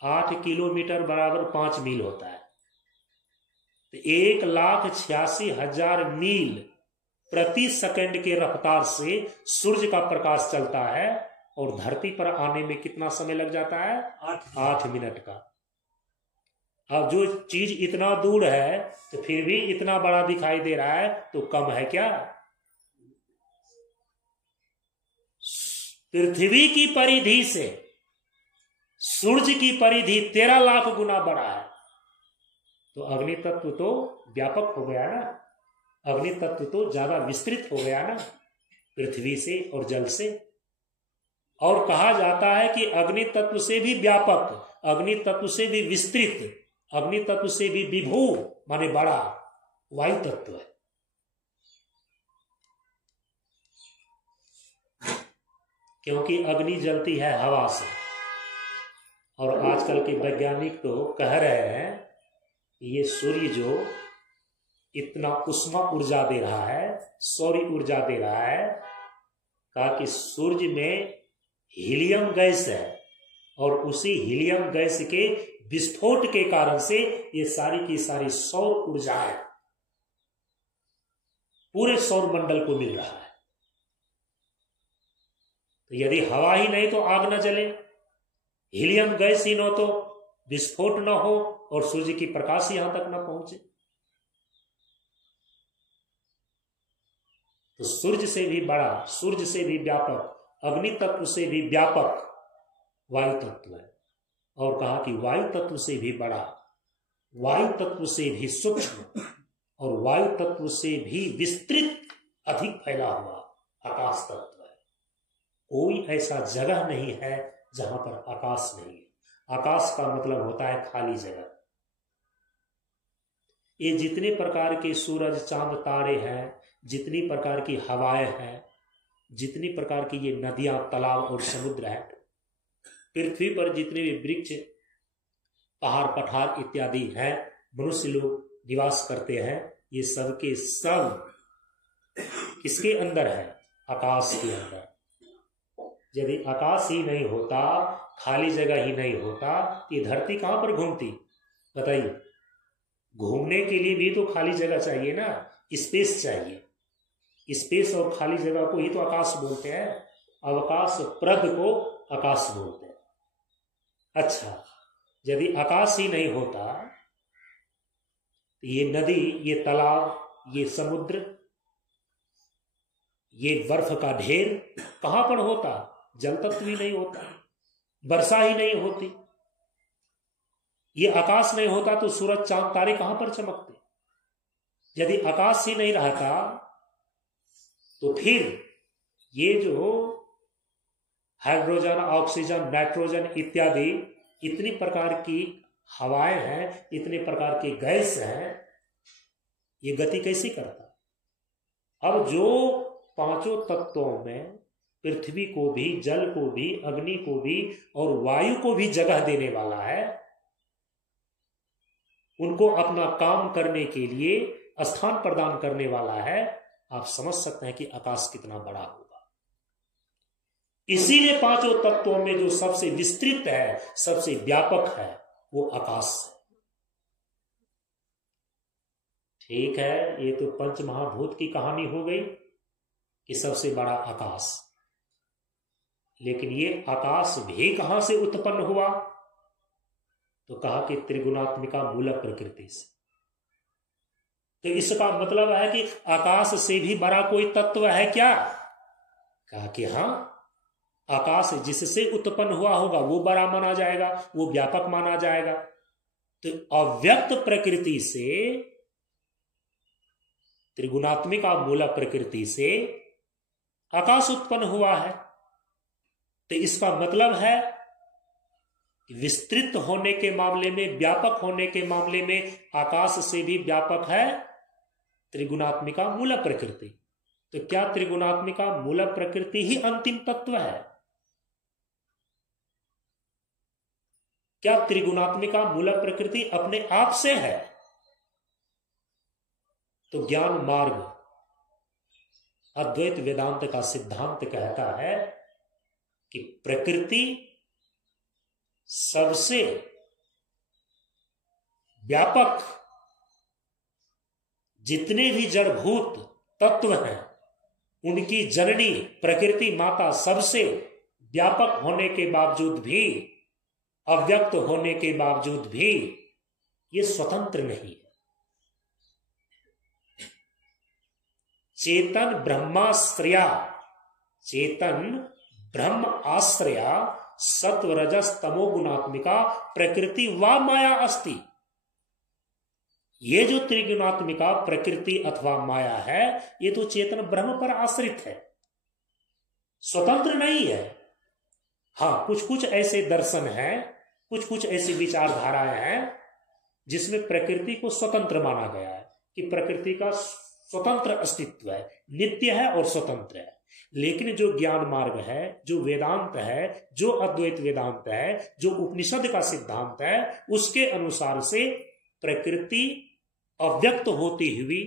8 किलोमीटर बराबर 5 मील होता है। तो 1,86,000 मील प्रति सेकंड के रफ्तार से सूर्य का प्रकाश चलता है और धरती पर आने में कितना समय लग जाता है? 8 मिनट का। अब जो चीज इतना दूर है तो फिर भी इतना बड़ा दिखाई दे रहा है, तो कम है क्या? पृथ्वी की परिधि से सूर्य की परिधि 13 लाख गुना बड़ा है। तो अग्नि तत्व तो व्यापक हो गया ना, अग्नि तत्व तो ज्यादा विस्तृत हो गया ना पृथ्वी से और जल से। और कहा जाता है कि अग्नि तत्व से भी व्यापक, अग्नि तत्व से भी विस्तृत, अग्नि तत्व से भी विभू माने बड़ा वायु तत्व है। क्योंकि अग्नि जलती है हवा से। और आजकल के वैज्ञानिक तो कह रहे हैं कि ये सूर्य जो इतना उष्मा ऊर्जा दे रहा है, सौर ऊर्जा दे रहा है, कहा कि सूर्य में हीलियम गैस है और उसी हीलियम गैस के विस्फोट के कारण से ये सारी की सारी सौर ऊर्जाएं पूरे सौर मंडल को मिल रहा है। तो यदि हवा ही नहीं तो आग न जले, हीलियम गैस ही न तो विस्फोट न हो और सूर्य की प्रकाश यहां तक न पहुंचे। तो सूर्य से भी बड़ा, सूर्य से भी व्यापक, अग्नि तत्व से भी व्यापक वायु तत्व है। और कहा कि वायु तत्व से भी बड़ा, वायु तत्व से भी सूक्ष्म और वायु तत्व से भी विस्तृत, अधिक फैला हुआ आकाश तत्व है। कोई ऐसा जगह नहीं है जहां पर आकाश नहीं है। आकाश का मतलब होता है खाली जगह। ये जितने प्रकार के सूरज चांद तारे हैं, जितनी प्रकार की हवाएं हैं, जितनी प्रकार की ये नदियां, तालाब और समुद्र है, पृथ्वी पर जितने भी वृक्ष, पहाड़, पठार इत्यादि हैं, मनुष्य लोग निवास करते हैं, ये सब के सब किसके अंदर है? आकाश के अंदर। यदि आकाश ही नहीं होता, खाली जगह ही नहीं होता, तो ये धरती कहां पर घूमती? बताइए। घूमने के लिए भी तो खाली जगह चाहिए ना, स्पेस चाहिए। स्पेस और खाली जगह को ही तो आकाश बोलते हैं। अवकाश प्रद को आकाश बोलते हैं। अच्छा, यदि आकाश ही नहीं होता तो ये नदी, ये तालाब, ये समुद्र, ये बर्फ का ढेर कहां पर होता? जल तत्व ही नहीं होता, वर्षा ही नहीं होती। ये आकाश नहीं होता तो सूरज चांद तारे कहां पर चमकते? यदि आकाश ही नहीं रहता तो फिर ये जो हाइड्रोजन, ऑक्सीजन, नाइट्रोजन इत्यादि इतनी प्रकार की हवाएं हैं, इतने प्रकार के गैस हैं, ये गति कैसे करता? अब जो पांचों तत्वों में पृथ्वी को भी, जल को भी, अग्नि को भी और वायु को भी जगह देने वाला है, उनको अपना काम करने के लिए स्थान प्रदान करने वाला है, आप समझ सकते हैं कि आकाश कितना बड़ा होगा। इसीलिए पांचों तत्वों में जो सबसे विस्तृत है, सबसे व्यापक है, वो आकाश है। ठीक है, ये तो पंच महाभूत की कहानी हो गई कि सबसे बड़ा आकाश। लेकिन ये आकाश भी कहां से उत्पन्न हुआ? तो कहा कि त्रिगुणात्मिका मूल प्रकृति से। तो इसका मतलब है कि आकाश से भी बड़ा कोई तत्व है क्या? कहा कि हां, आकाश जिससे उत्पन्न हुआ होगा वो बड़ा माना जाएगा, वो व्यापक माना जाएगा। तो अव्यक्त प्रकृति से, त्रिगुणात्मिका मूल प्रकृति से आकाश उत्पन्न हुआ है। तो इसका मतलब है विस्तृत होने के मामले में, व्यापक होने के मामले में आकाश से भी व्यापक है त्रिगुणात्मिका मूल प्रकृति। तो क्या त्रिगुणात्मिका मूल प्रकृति ही अंतिम तत्व है? क्या त्रिगुणात्मिका मूल प्रकृति अपने आप से है? तो ज्ञान मार्ग, अद्वैत वेदांत का सिद्धांत कहता है कि प्रकृति सबसे व्यापक, जितने भी जड़भूत तत्व हैं उनकी जननी प्रकृति माता सबसे व्यापक होने के बावजूद भी, अव्यक्त होने के बावजूद भी ये स्वतंत्र नहीं है। चेतन ब्रह्माश्रया, चेतन ब्रह्म आश्रया सत्व रजस तमो गुणात्मिका प्रकृति व माया अस्ति। ये जो त्रिगुणात्मिका प्रकृति अथवा माया है, ये तो चेतन ब्रह्म पर आश्रित है, स्वतंत्र नहीं है। हाँ, कुछ कुछ ऐसे दर्शन हैं, कुछ कुछ ऐसी विचारधाराएं हैं जिसमें प्रकृति को स्वतंत्र माना गया है कि प्रकृति का स्वतंत्र अस्तित्व है, नित्य है और स्वतंत्र है। लेकिन जो ज्ञान मार्ग है, जो वेदांत है, जो अद्वैत वेदांत है, जो उपनिषद का सिद्धांत है, उसके अनुसार से प्रकृति अव्यक्त होती हुई,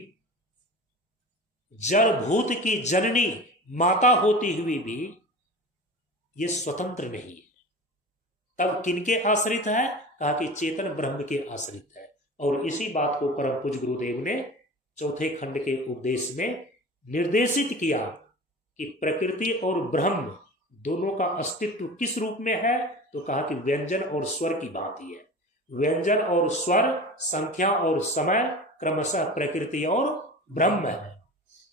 जड़ भूत की जननी माता होती हुई भी ये स्वतंत्र नहीं है। तब किनके आश्रित है? कहा कि चेतन ब्रह्म के आश्रित है। और इसी बात को परम पूज्य गुरुदेव ने चौथे खंड के उपदेश में निर्देशित किया कि प्रकृति और ब्रह्म दोनों का अस्तित्व किस रूप में है? तो कहा कि व्यंजन और स्वर की बात ही है। व्यंजन और स्वर, संख्या और समय क्रमशः प्रकृति और ब्रह्म है।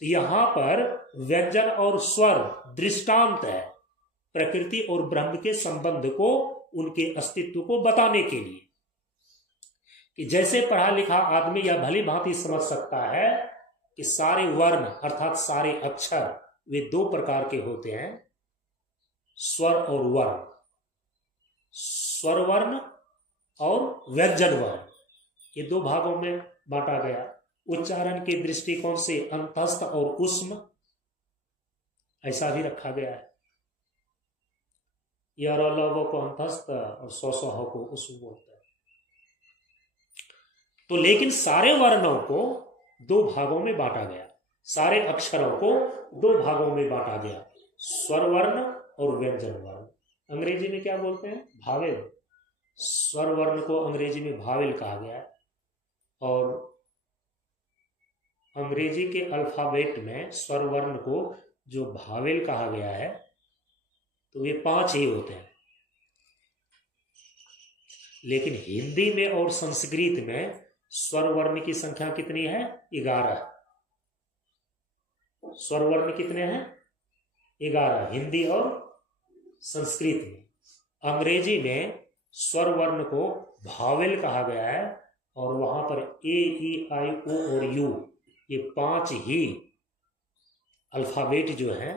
तो यहां पर व्यंजन और स्वर दृष्टांत है प्रकृति और ब्रह्म के संबंध को, उनके अस्तित्व को बताने के लिए। कि जैसे पढ़ा लिखा आदमी यह भली भांति समझ सकता है कि सारे वर्ण अर्थात सारे अक्षर वे दो प्रकार के होते हैं, स्वर और वर्ण, स्वर वर्ण और व्यंजन वर्ण, ये दो भागों में बांटा गया। उच्चारण के दृष्टिकोण से अंतस्थ और उष्म ऐसा भी रखा गया है। यह रलव को अंतस्थ और सौ को उष्म बोलता है। तो लेकिन सारे वर्णों को दो भागों में बांटा गया, सारे अक्षरों को दो भागों में बांटा गया, स्वर वर्ण और व्यंजन वर्ण। अंग्रेजी में क्या बोलते हैं? भावेल। स्वर वर्ण को अंग्रेजी में भावेल कहा गया है। और अंग्रेजी के अल्फाबेट में स्वर वर्ण को जो भावेल कहा गया है तो वे 5 ही होते हैं। लेकिन हिंदी में और संस्कृत में स्वर वर्ण की संख्या कितनी है? 11। स्वर वर्ण कितने हैं? 11, हिंदी और संस्कृत में। अंग्रेजी में स्वर वर्ण को भावेल कहा गया है और वहां पर ए, ई, आई, ओ और यू, ये 5 ही अल्फाबेट जो है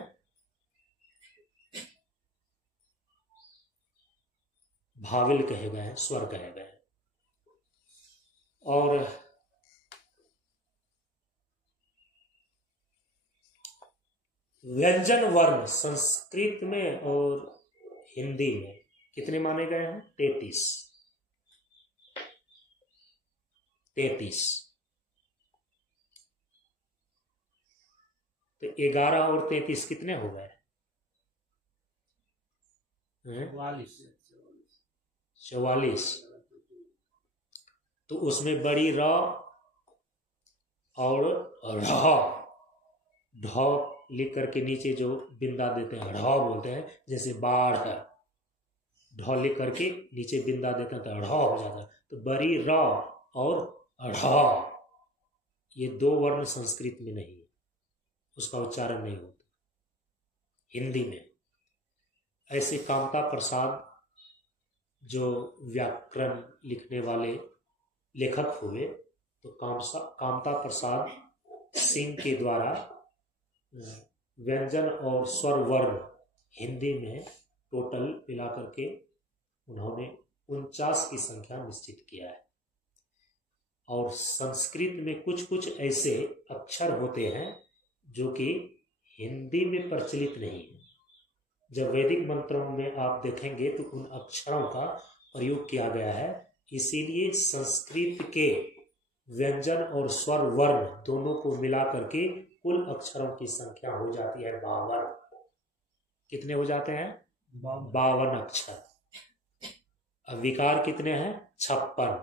भावेल कहे गए हैं, स्वर कहे गए हैं। और व्यंजन वर्ण संस्कृत में और हिंदी में कितने माने गए हैं? 33। तो 11 और 33 कितने हो गए? 44। तो उसमें बड़ी र और ढ लिख करके नीचे जो बिंदा देते हैं ढ बोलते हैं, जैसे बाढ़, ढ लिख करके नीचे बिंदा देते हैं तो ढ हो जाता है। तो बड़ी र और ढ, ये 2 वर्ण संस्कृत में नहीं है, उसका उच्चारण नहीं होता। हिंदी में ऐसे कामता प्रसाद जो व्याकरण लिखने वाले लेखक हुए, तो कामता प्रसाद सिंह के द्वारा व्यंजन और स्वर वर्ण हिंदी में टोटल मिलाकर के उन्होंने 49 की संख्या निश्चित किया है। और संस्कृत में कुछ कुछ ऐसे अक्षर होते हैं जो कि हिंदी में प्रचलित नहीं है। जब वैदिक मंत्रों में आप देखेंगे तो उन अक्षरों का प्रयोग किया गया है, इसीलिए संस्कृत के व्यंजन और स्वर वर्ण दोनों को मिला करके कुल अक्षरों की संख्या हो जाती है 52। कितने हो जाते हैं? 52 अक्षर। अब विकार कितने हैं? 56।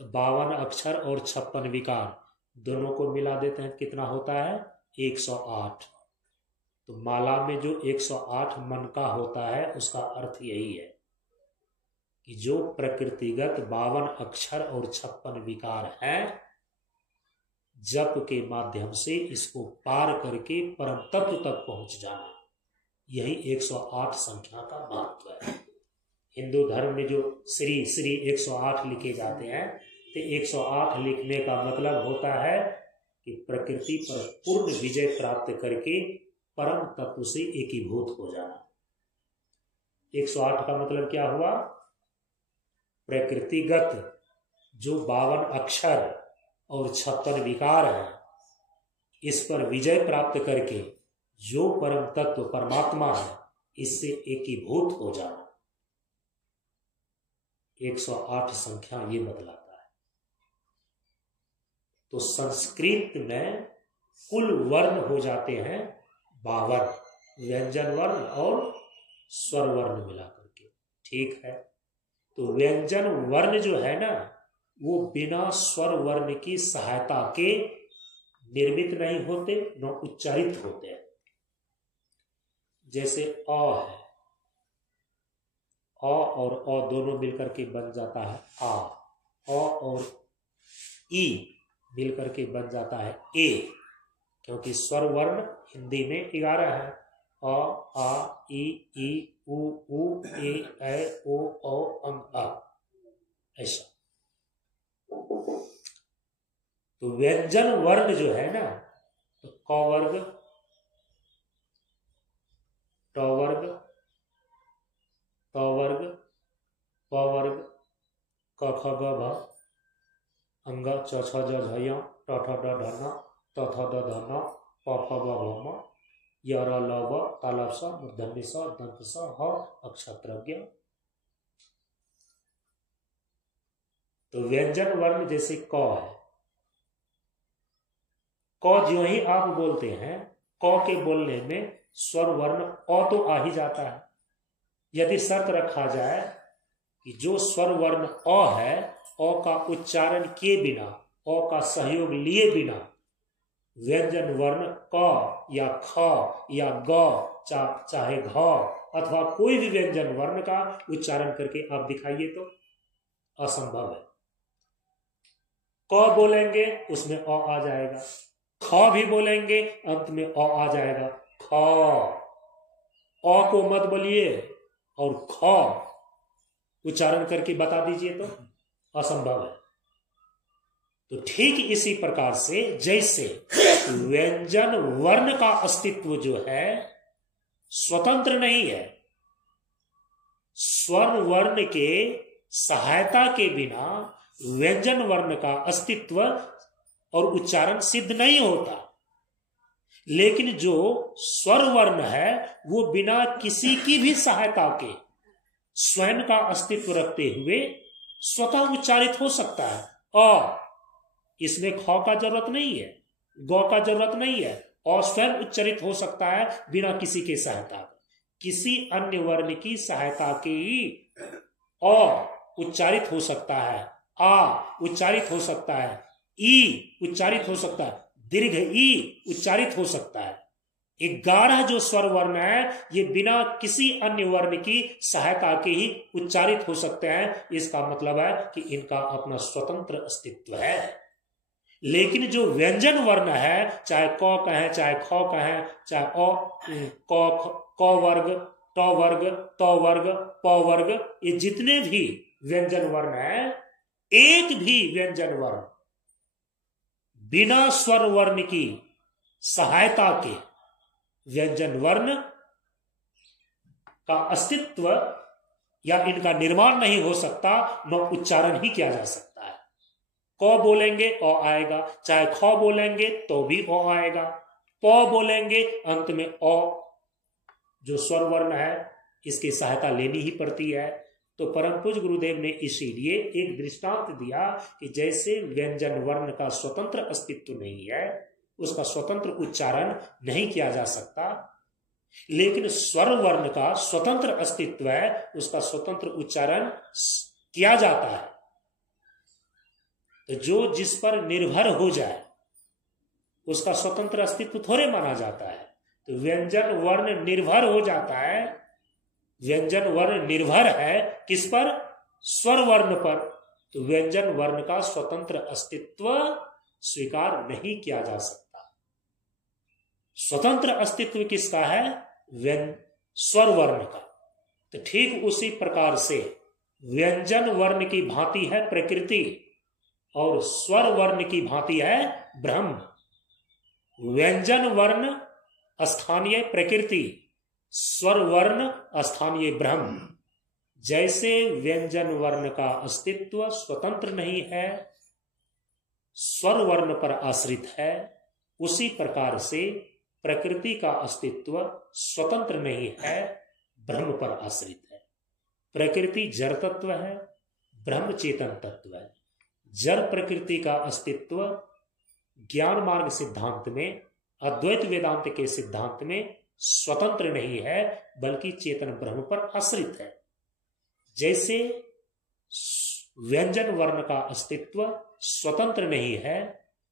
तो 52 अक्षर और 56 विकार दोनों को मिला देते हैं, कितना होता है? 108। तो माला में जो 108 मन का होता है उसका अर्थ यही है कि जो प्रकृतिगत 52 अक्षर और 56 विकार हैं, जप के माध्यम से इसको पार करके परम तत्व तक पहुंच जाना, यही 108 संख्या का महत्व है। हिंदू धर्म में जो श्री श्री 108 लिखे जाते हैं, तो 108 लिखने का मतलब होता है कि प्रकृति पर पूर्ण विजय प्राप्त करके परम तत्व से एकीभूत हो जाना। 108 का मतलब क्या हुआ? प्रकृतिगत जो 52 अक्षर और 56 विकार हैं, इस पर विजय प्राप्त करके जो परम तत्व परमात्मा है इससे एकीभूत हो जाना। 108 संख्या ये बतलाता है। तो संस्कृत में कुल वर्ण हो जाते हैं 52, व्यंजन वर्ण और स्वर वर्ण मिलाकर के। ठीक है, तो व्यंजन वर्ण जो है ना वो बिना स्वर वर्ण की सहायता के निर्मित नहीं होते, न उच्चारित होते हैं। जैसे अ है, अ और अ दोनों मिलकर के बन जाता है आ, अ और ई मिलकर के बन जाता है ए, क्योंकि स्वर वर्ण हिंदी में 11 है। अ, आ, ई, उ, ए, ओ, अंग आ, ऐसा। तो व्यंजन वर्ण जो है ना, तो क वर्ग, ट वर्ग, त वर्ग, प वर्ग, क ख ग घ, अंग च छ ज झ य, ट ठ ड ढ न, त थ द ध न, प फ ब भ म, य र ल व, तालव स, मूर्धन्य स, दंत स, ह, अक्षत्रज्ञ। तो व्यंजन वर्ण जैसे क है, क जो ही आप बोलते हैं, क के बोलने में स्वर वर्ण अ तो आ ही जाता है। यदि शर्त रखा जाए कि जो स्वर वर्ण अ है, अ का उच्चारण किए बिना, अ का सहयोग लिए बिना व्यंजन वर्ण क या ख या ग चाहे घ अथवा कोई भी व्यंजन वर्ण का उच्चारण करके आप दिखाइए तो असंभव है। क बोलेंगे उसमें अ आ जाएगा, ख भी बोलेंगे अंत में अ आ जाएगा। ख, अ को मत बोलिए और ख उच्चारण करके बता दीजिए तो असंभव है। तो ठीक इसी प्रकार से जैसे व्यंजन वर्ण का अस्तित्व जो है स्वतंत्र नहीं है, स्वर वर्ण के सहायता के बिना व्यंजन वर्ण का अस्तित्व और उच्चारण सिद्ध नहीं होता। लेकिन जो स्वर वर्ण है वो बिना किसी की भी सहायता के स्वयं का अस्तित्व रखते हुए स्वतः उच्चारित हो सकता है। अ, इसमें ख का जरूरत नहीं है, ग का जरूरत नहीं है, और स्वयं उच्चारित हो सकता है बिना किसी के सहायता के। किसी अन्य वर्ण की सहायता के ही अ उच्चारित हो सकता है, आ उच्चारित हो सकता है, ई उच्चारित हो सकता है, दीर्घ ई उच्चारित हो सकता है। 11 जो स्वर वर्ण है ये बिना किसी अन्य वर्ण की सहायता के ही उच्चारित हो सकते हैं। इसका मतलब है कि इनका अपना स्वतंत्र अस्तित्व है। लेकिन जो व्यंजन वर्ण है, चाहे क कहें, चाहे ख कहें, चाहे क वर्ग, ट वर्ग, त वर्ग, प वर्ग, ये जितने भी व्यंजन वर्ण है, एक भी व्यंजन वर्ण बिना स्वर वर्ण की सहायता के व्यंजन वर्ण का अस्तित्व या इनका निर्माण नहीं हो सकता, न उच्चारण ही किया जा सकता है। क बोलेंगे अ आएगा, चाहे ख बोलेंगे तो भी अ आएगा, प बोलेंगे अंत में अ जो स्वर वर्ण है इसकी सहायता लेनी ही पड़ती है। तो परम पूज्य गुरुदेव ने इसीलिए एक दृष्टांत दिया कि जैसे व्यंजन वर्ण का स्वतंत्र अस्तित्व नहीं है, उसका स्वतंत्र उच्चारण नहीं किया जा सकता, लेकिन स्वर वर्ण का स्वतंत्र अस्तित्व है, उसका स्वतंत्र उच्चारण किया जाता है। तो जो जिस पर निर्भर हो जाए उसका स्वतंत्र अस्तित्व थोड़े माना जाता है। तो व्यंजन वर्ण निर्भर हो जाता है, व्यंजन वर्ण निर्भर है किस पर? स्वर वर्ण पर। तो व्यंजन वर्ण का स्वतंत्र अस्तित्व स्वीकार नहीं किया जा सकता। स्वतंत्र अस्तित्व किसका है? स्वर वर्ण का। तो ठीक उसी प्रकार से व्यंजन वर्ण की भांति है प्रकृति और स्वर वर्ण की भांति है ब्रह्म। व्यंजन वर्ण स्थानीय प्रकृति, स्वर वर्ण स्थानीय ब्रह्म। जैसे व्यंजन वर्ण का अस्तित्व स्वतंत्र नहीं है, स्वर वर्ण पर आश्रित है, उसी प्रकार से प्रकृति का अस्तित्व स्वतंत्र नहीं है, ब्रह्म पर आश्रित है। प्रकृति जड़ तत्व है, ब्रह्म चेतन तत्व है। जड़ प्रकृति का अस्तित्व ज्ञान मार्ग सिद्धांत में, अद्वैत वेदांत के सिद्धांत में स्वतंत्र नहीं है, बल्कि चेतन ब्रह्म पर आश्रित है। जैसे व्यंजन वर्ण का अस्तित्व स्वतंत्र नहीं है,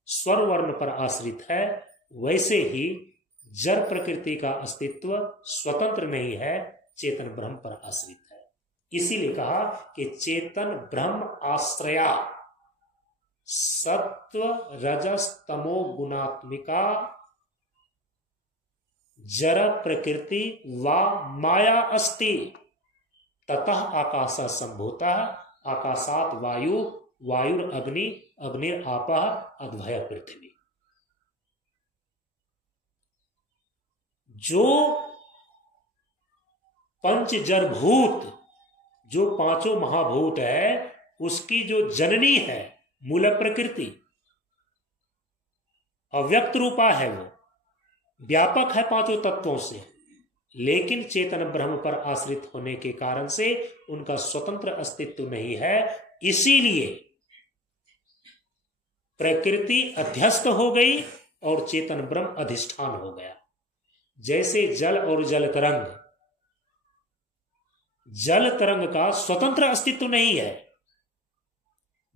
स्वर वर्ण पर आश्रित है, वैसे ही जड़ प्रकृति का अस्तित्व स्वतंत्र नहीं है, चेतन ब्रह्म पर आश्रित है। इसीलिए कहा कि चेतन ब्रह्म आश्रया सत्व रजस तमो गुणात्मिका जड़ प्रकृति व माया अस्ति ततः आकाश संभूता आकाशात वायु वायुर अग्नि अग्निर आपः अद्भय पृथ्वी। जो पंच जड़भूत, जो पांचों महाभूत है, उसकी जो जननी है मूल प्रकृति, अव्यक्त रूपा है, वो व्यापक है पांचों तत्वों से, लेकिन चेतन ब्रह्म पर आश्रित होने के कारण से उनका स्वतंत्र अस्तित्व नहीं है। इसीलिए प्रकृति अध्यस्त हो गई और चेतन ब्रह्म अधिष्ठान हो गया। जैसे जल और जल तरंग, जल तरंग का स्वतंत्र अस्तित्व नहीं है,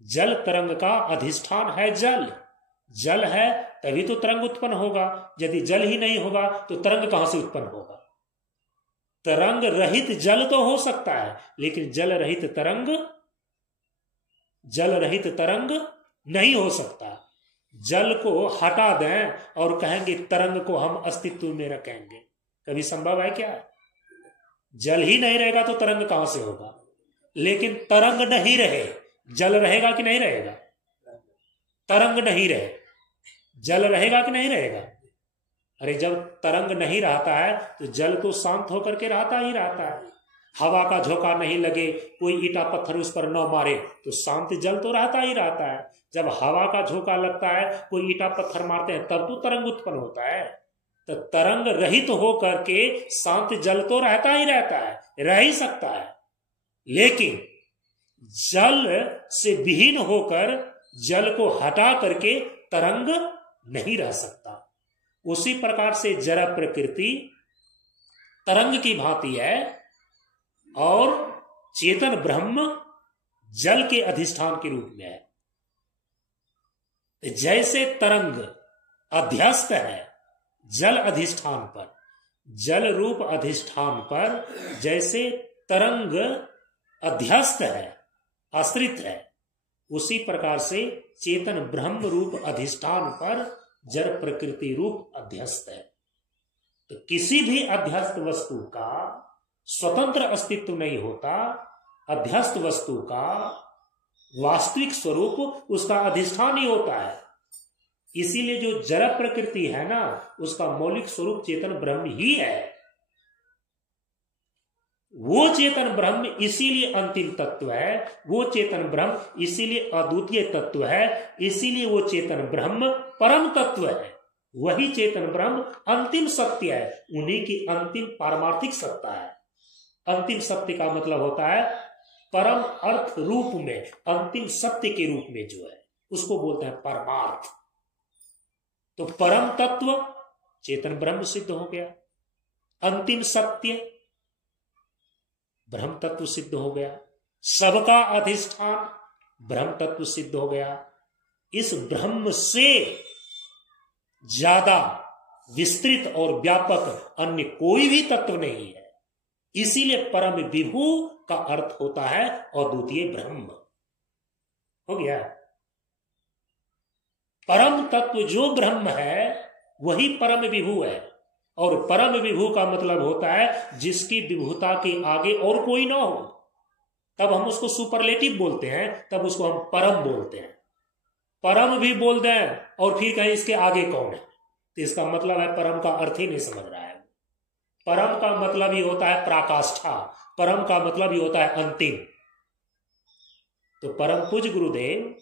जल तरंग का अधिष्ठान है जल। जल है तभी तो तरंग उत्पन्न होगा, यदि जल ही नहीं होगा तो तरंग कहां से उत्पन्न होगा। तरंग रहित जल तो हो सकता है, लेकिन जल रहित तरंग नहीं हो सकता। जल को हटा दें और कहेंगे तरंग को हम अस्तित्व में रखेंगे, कभी संभव है क्या? जल ही नहीं रहेगा तो तरंग कहां से होगा। लेकिन तरंग नहीं रहे, जल रहेगा कि नहीं रहेगा? तरंग नहीं रहे, जल रहेगा कि नहीं रहेगा? अरे जब तरंग नहीं रहता है तो जल तो शांत होकर के रहता ही रहता है। हवा का झोंका नहीं लगे, कोई ईटा पत्थर उस पर न मारे तो शांत जल तो रहता ही रहता है। जब हवा का झोंका लगता है, कोई ईटा पत्थर मारते हैं, तब तो तरंग उत्पन्न होता है। तो तरंग रहित होकर के शांत जल तो रहता ही रहता है, रह ही सकता है। लेकिन जल से विहीन होकर जल को हटा करके तरंग नहीं रह सकता। उसी प्रकार से जड़ प्रकृति तरंग की भांति है और चेतन ब्रह्म जल के अधिष्ठान के रूप में है। जैसे तरंग अध्यस्त है जल अधिष्ठान पर, जल रूप अधिष्ठान पर, जैसे तरंग अध्यस्त है, आश्रित है, उसी प्रकार से चेतन ब्रह्म रूप अधिष्ठान पर जड़ प्रकृति रूप अध्यस्त है। तो किसी भी अध्यस्त वस्तु का स्वतंत्र अस्तित्व नहीं होता। अध्यस्त वस्तु का वास्तविक स्वरूप उसका अधिष्ठान ही होता है। इसीलिए जो जड़ प्रकृति है ना, उसका मौलिक स्वरूप चेतन ब्रह्म ही है। वो चेतन ब्रह्म इसीलिए अंतिम तत्व है, वो चेतन ब्रह्म इसीलिए अद्वितीय तत्व है, इसीलिए वो चेतन ब्रह्म परम तत्व है। वही चेतन ब्रह्म अंतिम सत्य है, उन्हीं की अंतिम पारमार्थिक सत्ता है। अंतिम सत्य का मतलब होता है परम अर्थ रूप में, अंतिम सत्य के रूप में जो है उसको बोलते हैं परमार्थ। तो परम तत्व चेतन ब्रह्म सिद्ध हो गया, अंतिम सत्य ब्रह्म तत्व सिद्ध हो गया, सबका अधिष्ठान ब्रह्म तत्व सिद्ध हो गया। इस ब्रह्म से ज्यादा विस्तृत और व्यापक अन्य कोई भी तत्व नहीं है। इसीलिए परम विभु का अर्थ होता है अद्वितीय ब्रह्म। हो गया। परम तत्व जो ब्रह्म है वही परम विभु है, और परम विभु का मतलब होता है जिसकी विभुता के आगे और कोई ना हो। तब हम उसको सुपरलेटिव बोलते हैं, तब उसको हम परम बोलते हैं। परम भी बोल दें और फिर कहें इसके आगे कौन है, तो इसका मतलब है परम का अर्थ ही नहीं समझ रहा है। परम का मतलब ही होता है पराकाष्ठा, परम का मतलब ही होता है अंतिम। तो परम पूज्य गुरुदेव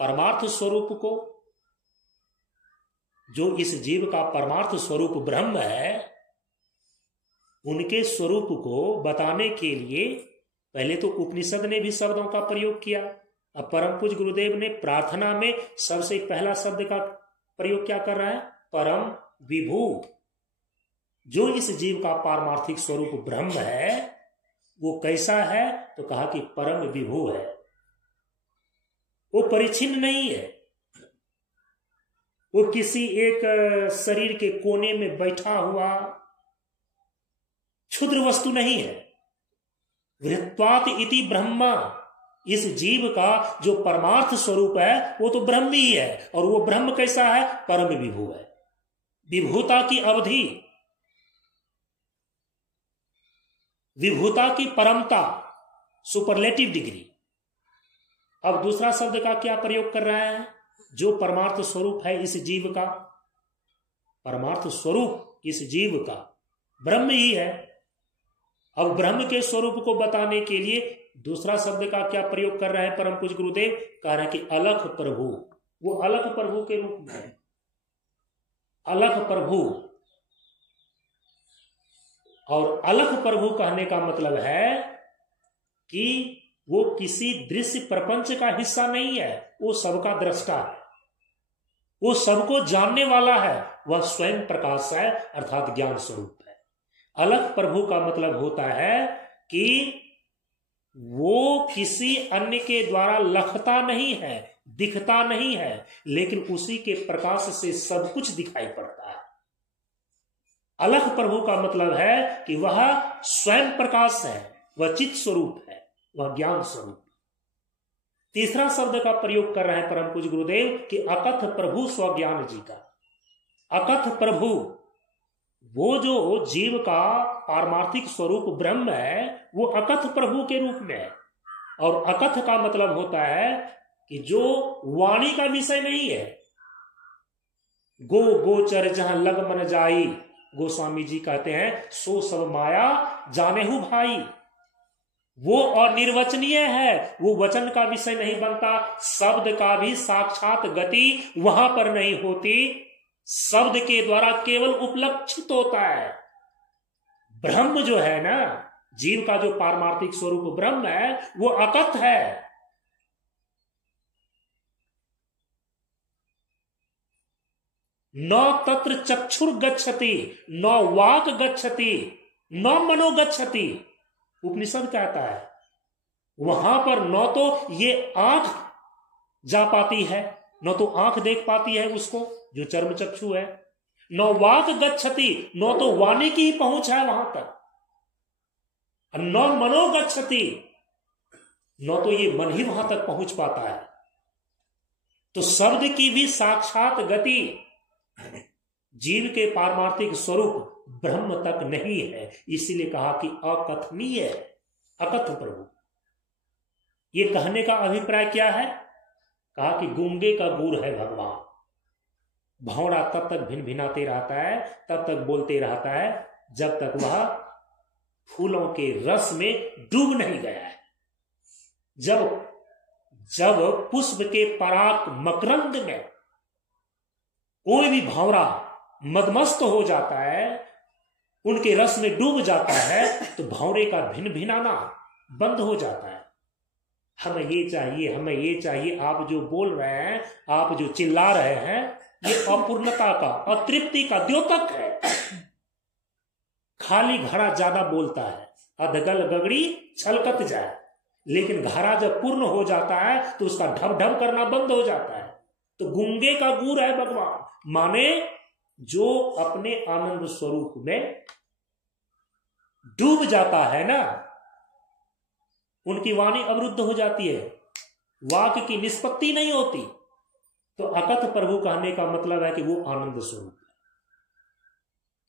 परमार्थ स्वरूप को जो इस जीव का परमार्थ स्वरूप ब्रह्म है, उनके स्वरूप को बताने के लिए पहले तो उपनिषद ने भी शब्दों का प्रयोग किया। अब परम पूज्य गुरुदेव ने प्रार्थना में सबसे पहला शब्द का प्रयोग क्या कर रहा है? परम विभू। जो इस जीव का पारमार्थिक स्वरूप ब्रह्म है वो कैसा है? तो कहा कि परम विभू है, वो परिच्छिन्न नहीं है, वो किसी एक शरीर के कोने में बैठा हुआ क्षुद्र वस्तु नहीं है। वृत्वात इति ब्रह्मा, इस जीव का जो परमार्थ स्वरूप है वो तो ब्रह्म ही है। और वो ब्रह्म कैसा है? परम विभू है। विभूता की अवधि, विभूता की परमता, सुपरलेटिव डिग्री। अब दूसरा शब्द का क्या प्रयोग कर रहा है? जो परमार्थ स्वरूप है इस जीव का, परमार्थ स्वरूप इस जीव का ब्रह्म ही है। अब ब्रह्म के स्वरूप को बताने के लिए दूसरा शब्द का क्या प्रयोग कर रहा है परम पूज्य गुरुदेव? कह रहे हैं कि अलख प्रभु। वो अलख प्रभु के रूप में है, अलख प्रभु। और अलख प्रभु कहने का मतलब है कि वो किसी दृश्य प्रपंच का हिस्सा नहीं है, वो सबका दृष्टा है, वो सबको जानने वाला है, वह स्वयं प्रकाश है अर्थात ज्ञान स्वरूप है। अलख प्रभु का मतलब होता है कि वो किसी अन्य के द्वारा लखता नहीं है, दिखता नहीं है, लेकिन उसी के प्रकाश से सब कुछ दिखाई पड़ता है। अलख प्रभु का मतलब है कि वह स्वयं प्रकाश है, वह चित्त स्वरूप है, वह ज्ञान स्वरूप। तीसरा शब्द का प्रयोग कर रहे हैं परम पूज्य गुरुदेव कि अकथ प्रभु स्वज्ञान जी का। अकथ प्रभु, वो जो जीव का पारमार्थिक स्वरूप ब्रह्म है वो अकथ प्रभु के रूप में है। और अकथ का मतलब होता है कि जो वाणी का विषय नहीं है। गो गोचर जहां लग मन जाई, गोस्वामी जी कहते हैं सो सब माया जानेहु भाई। वो अनिर्वचनीय है, वो वचन का विषय नहीं बनता, शब्द का भी साक्षात गति वहां पर नहीं होती, शब्द के द्वारा केवल उपलक्षित होता है। ब्रह्म जो है ना, जीव का जो पारमार्थिक स्वरूप ब्रह्म है वो अकथ है। न तत्र चक्षुर गच्छति, न वाक गच्छति, न मनो गच्छति। उपनिषद कहता है वहां पर न तो ये आंख जा पाती है, न तो आंख देख पाती है उसको जो चर्म चक्षु है, न वाक गच्छति, न तो वाणी की ही पहुंच है वहां तक, न मनो गच्छति, न तो ये मन ही वहां तक पहुंच पाता है। तो शब्द की भी साक्षात गति जीव के पारमार्थिक स्वरूप ब्रह्म तक नहीं है, इसीलिए कहा कि अकथनीय है, अकथ प्रभु। ये कहने का अभिप्राय क्या है? कहा कि गूंगे का गूर है भगवान। भौरा तब तक भिन भिनाते रहता है, तब तक बोलते रहता है जब तक वह फूलों के रस में डूब नहीं गया है। जब पुष्प के पराग मकरंद में कोई भी भौरा मदमस्त हो जाता है, उनके रस में डूब जाता है, तो भौरे का भिन भिनाना बंद हो जाता है। हमें ये चाहिए, हमें ये चाहिए, आप जो बोल रहे हैं, आप जो चिल्ला रहे हैं, ये अपूर्णता का, अतृप्ति का द्योतक है। खाली घड़ा ज्यादा बोलता है, अधगल गगड़ी छलकत जाए, लेकिन घड़ा जब पूर्ण हो जाता है तो उसका ढब ढब करना बंद हो जाता है। तो गूंगे का गूर है भगवान, माने जो अपने आनंद स्वरूप में डूब जाता है ना, उनकी वाणी अवरुद्ध हो जाती है, वाक की निष्पत्ति नहीं होती। तो अकथ प्रभु कहने का मतलब है कि वो आनंद स्वरूप है,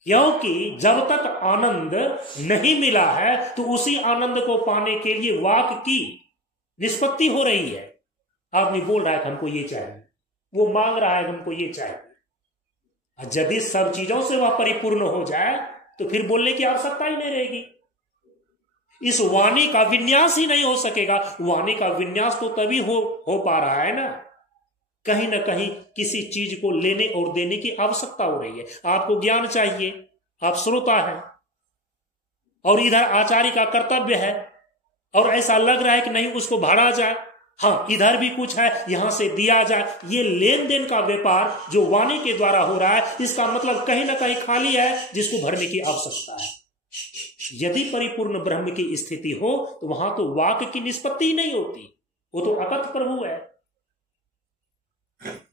क्योंकि जब तक आनंद नहीं मिला है तो उसी आनंद को पाने के लिए वाक की निष्पत्ति हो रही है। आदमी बोल रहा है कि हमको ये चाहिए, वो मांग रहा है कि हमको ये चाहिए। यदि सब चीजों से वह परिपूर्ण हो जाए तो फिर बोलने की आवश्यकता ही नहीं रहेगी। इस वाणी का विन्यास ही नहीं हो सकेगा। वाणी का विन्यास तो तभी हो पा रहा है ना कहीं ना कहीं किसी चीज को लेने और देने की आवश्यकता हो रही है। आपको ज्ञान चाहिए, आप श्रोता हैं, और इधर आचार्य का कर्तव्य है, और ऐसा लग रहा है कि नहीं उसको भरा जाए, हाँ इधर भी कुछ है यहां से दिया जाए। ये लेन देन का व्यापार जो वाणी के द्वारा हो रहा है, इसका मतलब कहीं ना कहीं खाली है जिसको भरने की आवश्यकता है। यदि परिपूर्ण ब्रह्म की स्थिति हो तो वहां तो वाक की निष्पत्ति ही नहीं होती, वो तो अकथ प्रभु है।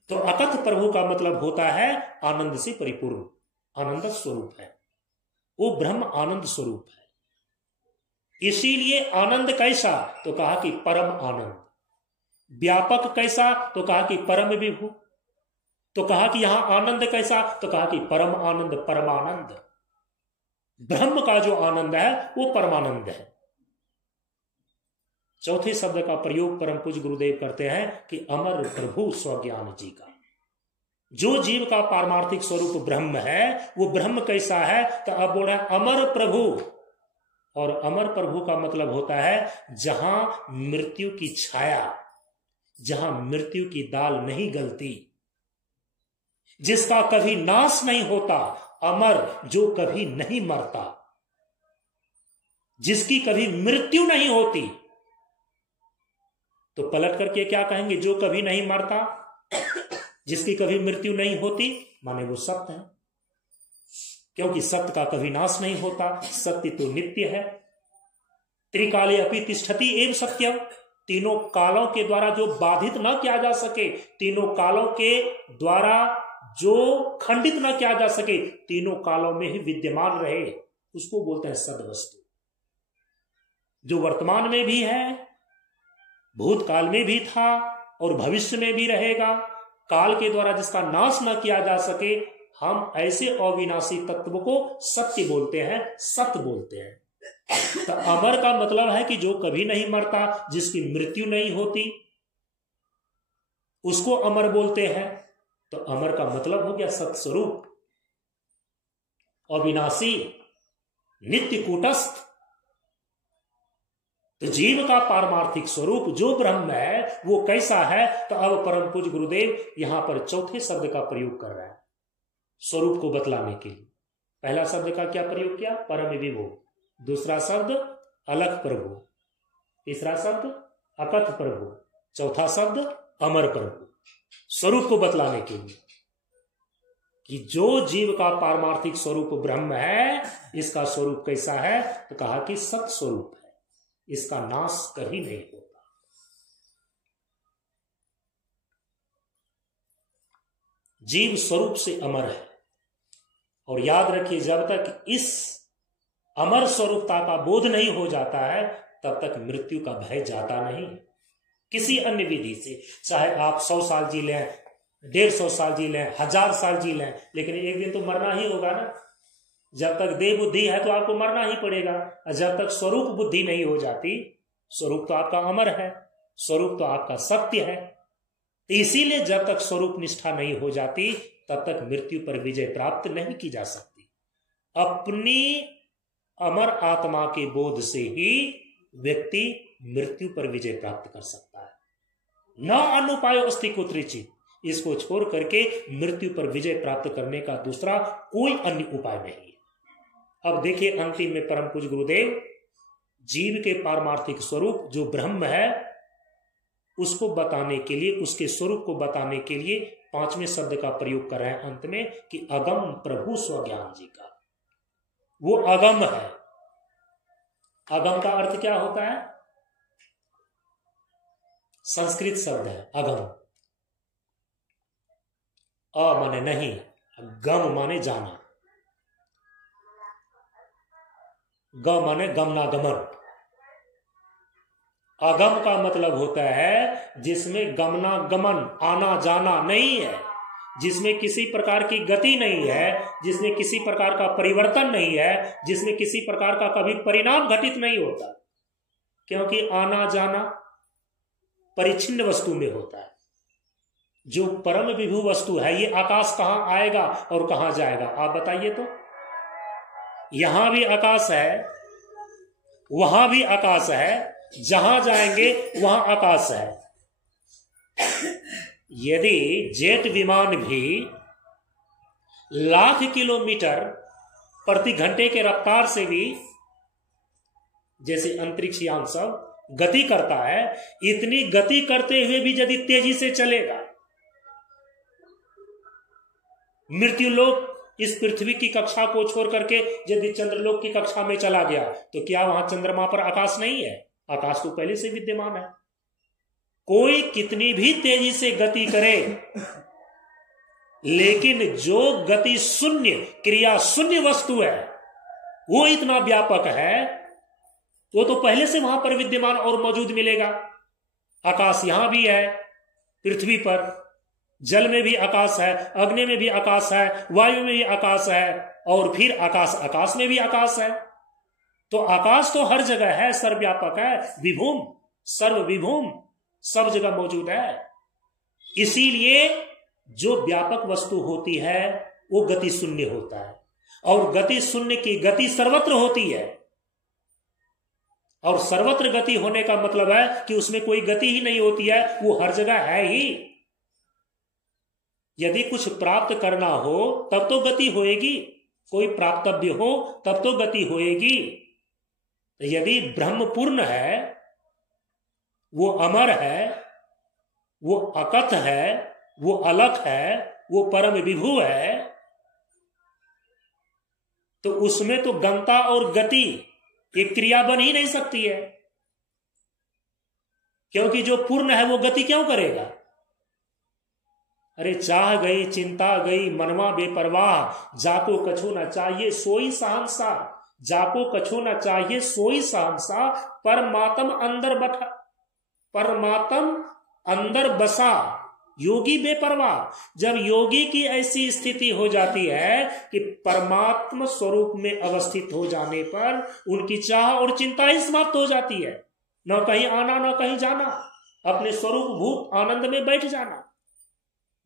तो अकथ प्रभु का मतलब होता है आनंद से परिपूर्ण, आनंद स्वरूप है, वो ब्रह्म आनंद स्वरूप है। इसीलिए आनंद कैसा, तो कहा कि परम आनंद। व्यापक कैसा, तो कहा कि परम विभु। तो कहा कि यहां आनंद कैसा, तो कहा कि परम आनंद, परमानंद। ब्रह्म का जो आनंद है वो परमानंद है। चौथे शब्द का प्रयोग परम पूज्य गुरुदेव करते हैं कि अमर प्रभु स्वज्ञान जी का। जो जीव का पारमार्थिक स्वरूप ब्रह्म है, वो ब्रह्म कैसा है, तो अब बोल रहे हैं अमर प्रभु। और अमर प्रभु का मतलब होता है जहां मृत्यु की छाया, जहां मृत्यु की दाल नहीं गलती, जिसका कभी नाश नहीं होता, अमर जो कभी नहीं मरता, जिसकी कभी मृत्यु नहीं होती। तो पलट करके क्या कहेंगे, जो कभी नहीं मरता, जिसकी कभी मृत्यु नहीं होती, माने वो सत्य है, क्योंकि सत्य का कभी नाश नहीं होता, सत्य तो नित्य है। त्रिकाले अपि तिष्ठति एव सत्यम, तीनों कालों के द्वारा जो बाधित न किया जा सके, तीनों कालों के द्वारा जो खंडित न किया जा सके, तीनों कालों में ही विद्यमान रहे, उसको बोलते हैं सद्वस्तु। जो वर्तमान में भी है, भूतकाल में भी था और भविष्य में भी रहेगा, काल के द्वारा जिसका नाश न किया जा सके, हम ऐसे अविनाशी तत्व को सत्य बोलते हैं, सत्य बोलते हैं। तो अमर का मतलब है कि जो कभी नहीं मरता, जिसकी मृत्यु नहीं होती, उसको अमर बोलते हैं। तो अमर का मतलब हो गया सत्स्वरूप, अविनाशी, नित्य कूटस्थ। तो जीव का पारमार्थिक स्वरूप जो ब्रह्म है वो कैसा है, तो अब परम पूज्य गुरुदेव यहां पर चौथे शब्द का प्रयोग कर रहा है स्वरूप को बतलाने के लिए। पहला शब्द का क्या प्रयोग किया, परम विभु। दूसरा शब्द अलख प्रभु, तीसरा शब्द अकथ प्रभु, चौथा शब्द अमर प्रभु। स्वरूप को बतलाने के लिए कि जो जीव का पारमार्थिक स्वरूप ब्रह्म है, इसका स्वरूप कैसा है, तो कहा कि सत स्वरूप है, इसका नाश कभी नहीं होता। जीव स्वरूप से अमर है। और याद रखिए, जब तक इस अमर स्वरूपता का बोध नहीं हो जाता है, तब तक मृत्यु का भय जाता नहीं। किसी अन्य विधि से, चाहे आप 100 साल जी लें, 150 साल जी लें, 1000 साल जी लें, लेकिन एक दिन तो मरना ही होगा ना। जब तक देह बुद्धि है तो आपको मरना ही पड़ेगा। और जब तक स्वरूप बुद्धि नहीं हो जाती, स्वरूप तो आपका अमर है, स्वरूप तो आपका सत्य है। तो इसीलिए जब तक स्वरूप निष्ठा नहीं हो जाती, तब तक मृत्यु पर विजय प्राप्त नहीं की जा सकती। अपनी अमर आत्मा के बोध से ही व्यक्ति मृत्यु पर विजय प्राप्त कर सकता है। न अनुपाय अस्ति कुत्रचित्, इसको छोड़ करके मृत्यु पर विजय प्राप्त करने का दूसरा कोई अन्य उपाय नहीं है। अब देखिए अंतिम में परम पूज्य गुरुदेव जीव के पारमार्थिक स्वरूप जो ब्रह्म है, उसको बताने के लिए, उसके स्वरूप को बताने के लिए 5वें शब्द का प्रयोग कर रहे हैं अंत में कि अगम प्रभु स्वज्ञान जी का। वो अगम है। अगम का अर्थ क्या होता है, संस्कृत शब्द है अगम। अ माने नहीं, गम माने जाना, ग माने गमनागमन। अगम का मतलब होता है जिसमें गमनागमन, आना जाना नहीं है, जिसमें किसी प्रकार की गति नहीं है, जिसमें किसी प्रकार का परिवर्तन नहीं है, जिसमें किसी प्रकार का कभी परिणाम घटित नहीं होता। क्योंकि आना जाना परिच्छिन्न वस्तु में होता है। जो परम विभु वस्तु है, ये आकाश कहां आएगा और कहां जाएगा, आप बताइए तो। यहां भी आकाश है, वहां भी आकाश है, जहां जाएंगे वहां आकाश है। यदि जेट विमान भी लाख किलोमीटर प्रति घंटे के रफ्तार से भी, जैसे अंतरिक्ष यान सब गति करता है, इतनी गति करते हुए भी यदि तेजी से चलेगा, मृत्युलोक इस पृथ्वी की कक्षा को छोड़ करके यदि चंद्रलोक की कक्षा में चला गया, तो क्या वहां चंद्रमा पर आकाश नहीं है? आकाश तो पहले से विद्यमान है। कोई कितनी भी तेजी से गति करे, लेकिन जो गति शून्य, क्रिया शून्य वस्तु है, वो इतना व्यापक है, वो तो पहले से वहां पर विद्यमान और मौजूद मिलेगा। आकाश यहां भी है, पृथ्वी पर, जल में भी आकाश है, अग्नि में भी आकाश है, वायु में भी आकाश है, और फिर आकाश, आकाश में भी आकाश है। तो आकाश तो हर जगह है, सर्वव्यापक है, विभूम, सर्वविभूम, सब जगह मौजूद है। इसीलिए जो व्यापक वस्तु होती है वो गति शून्य होता है, और गति शून्य की गति सर्वत्र होती है। और सर्वत्र गति होने का मतलब है कि उसमें कोई गति ही नहीं होती है, वो हर जगह है ही। यदि कुछ प्राप्त करना हो तब तो गति होएगी, कोई प्राप्तव्य हो तब तो गति होएगी। यदि ब्रह्म पूर्ण है, वो अमर है, वो अकथ है, वो अलख है, वो परम विभु है, तो उसमें तो गंता और गति एक क्रिया बन ही नहीं सकती है, क्योंकि जो पूर्ण है वो गति क्यों करेगा? अरे चाह गई चिंता गई मनवा बेपरवाह, जाको कछु न चाहिए सोई सहंसा, जाको कछु न चाहिए सोई सहंसा, परमात्म अंदर बैठा, परमात्म अंदर बसा, योगी बेपरवाह। जब योगी की ऐसी स्थिति हो जाती है कि परमात्म स्वरूप में अवस्थित हो जाने पर उनकी चाह और चिंता ही समाप्त हो जाती है, न कहीं आना न कहीं जाना, अपने स्वरूप भूत आनंद में बैठ जाना।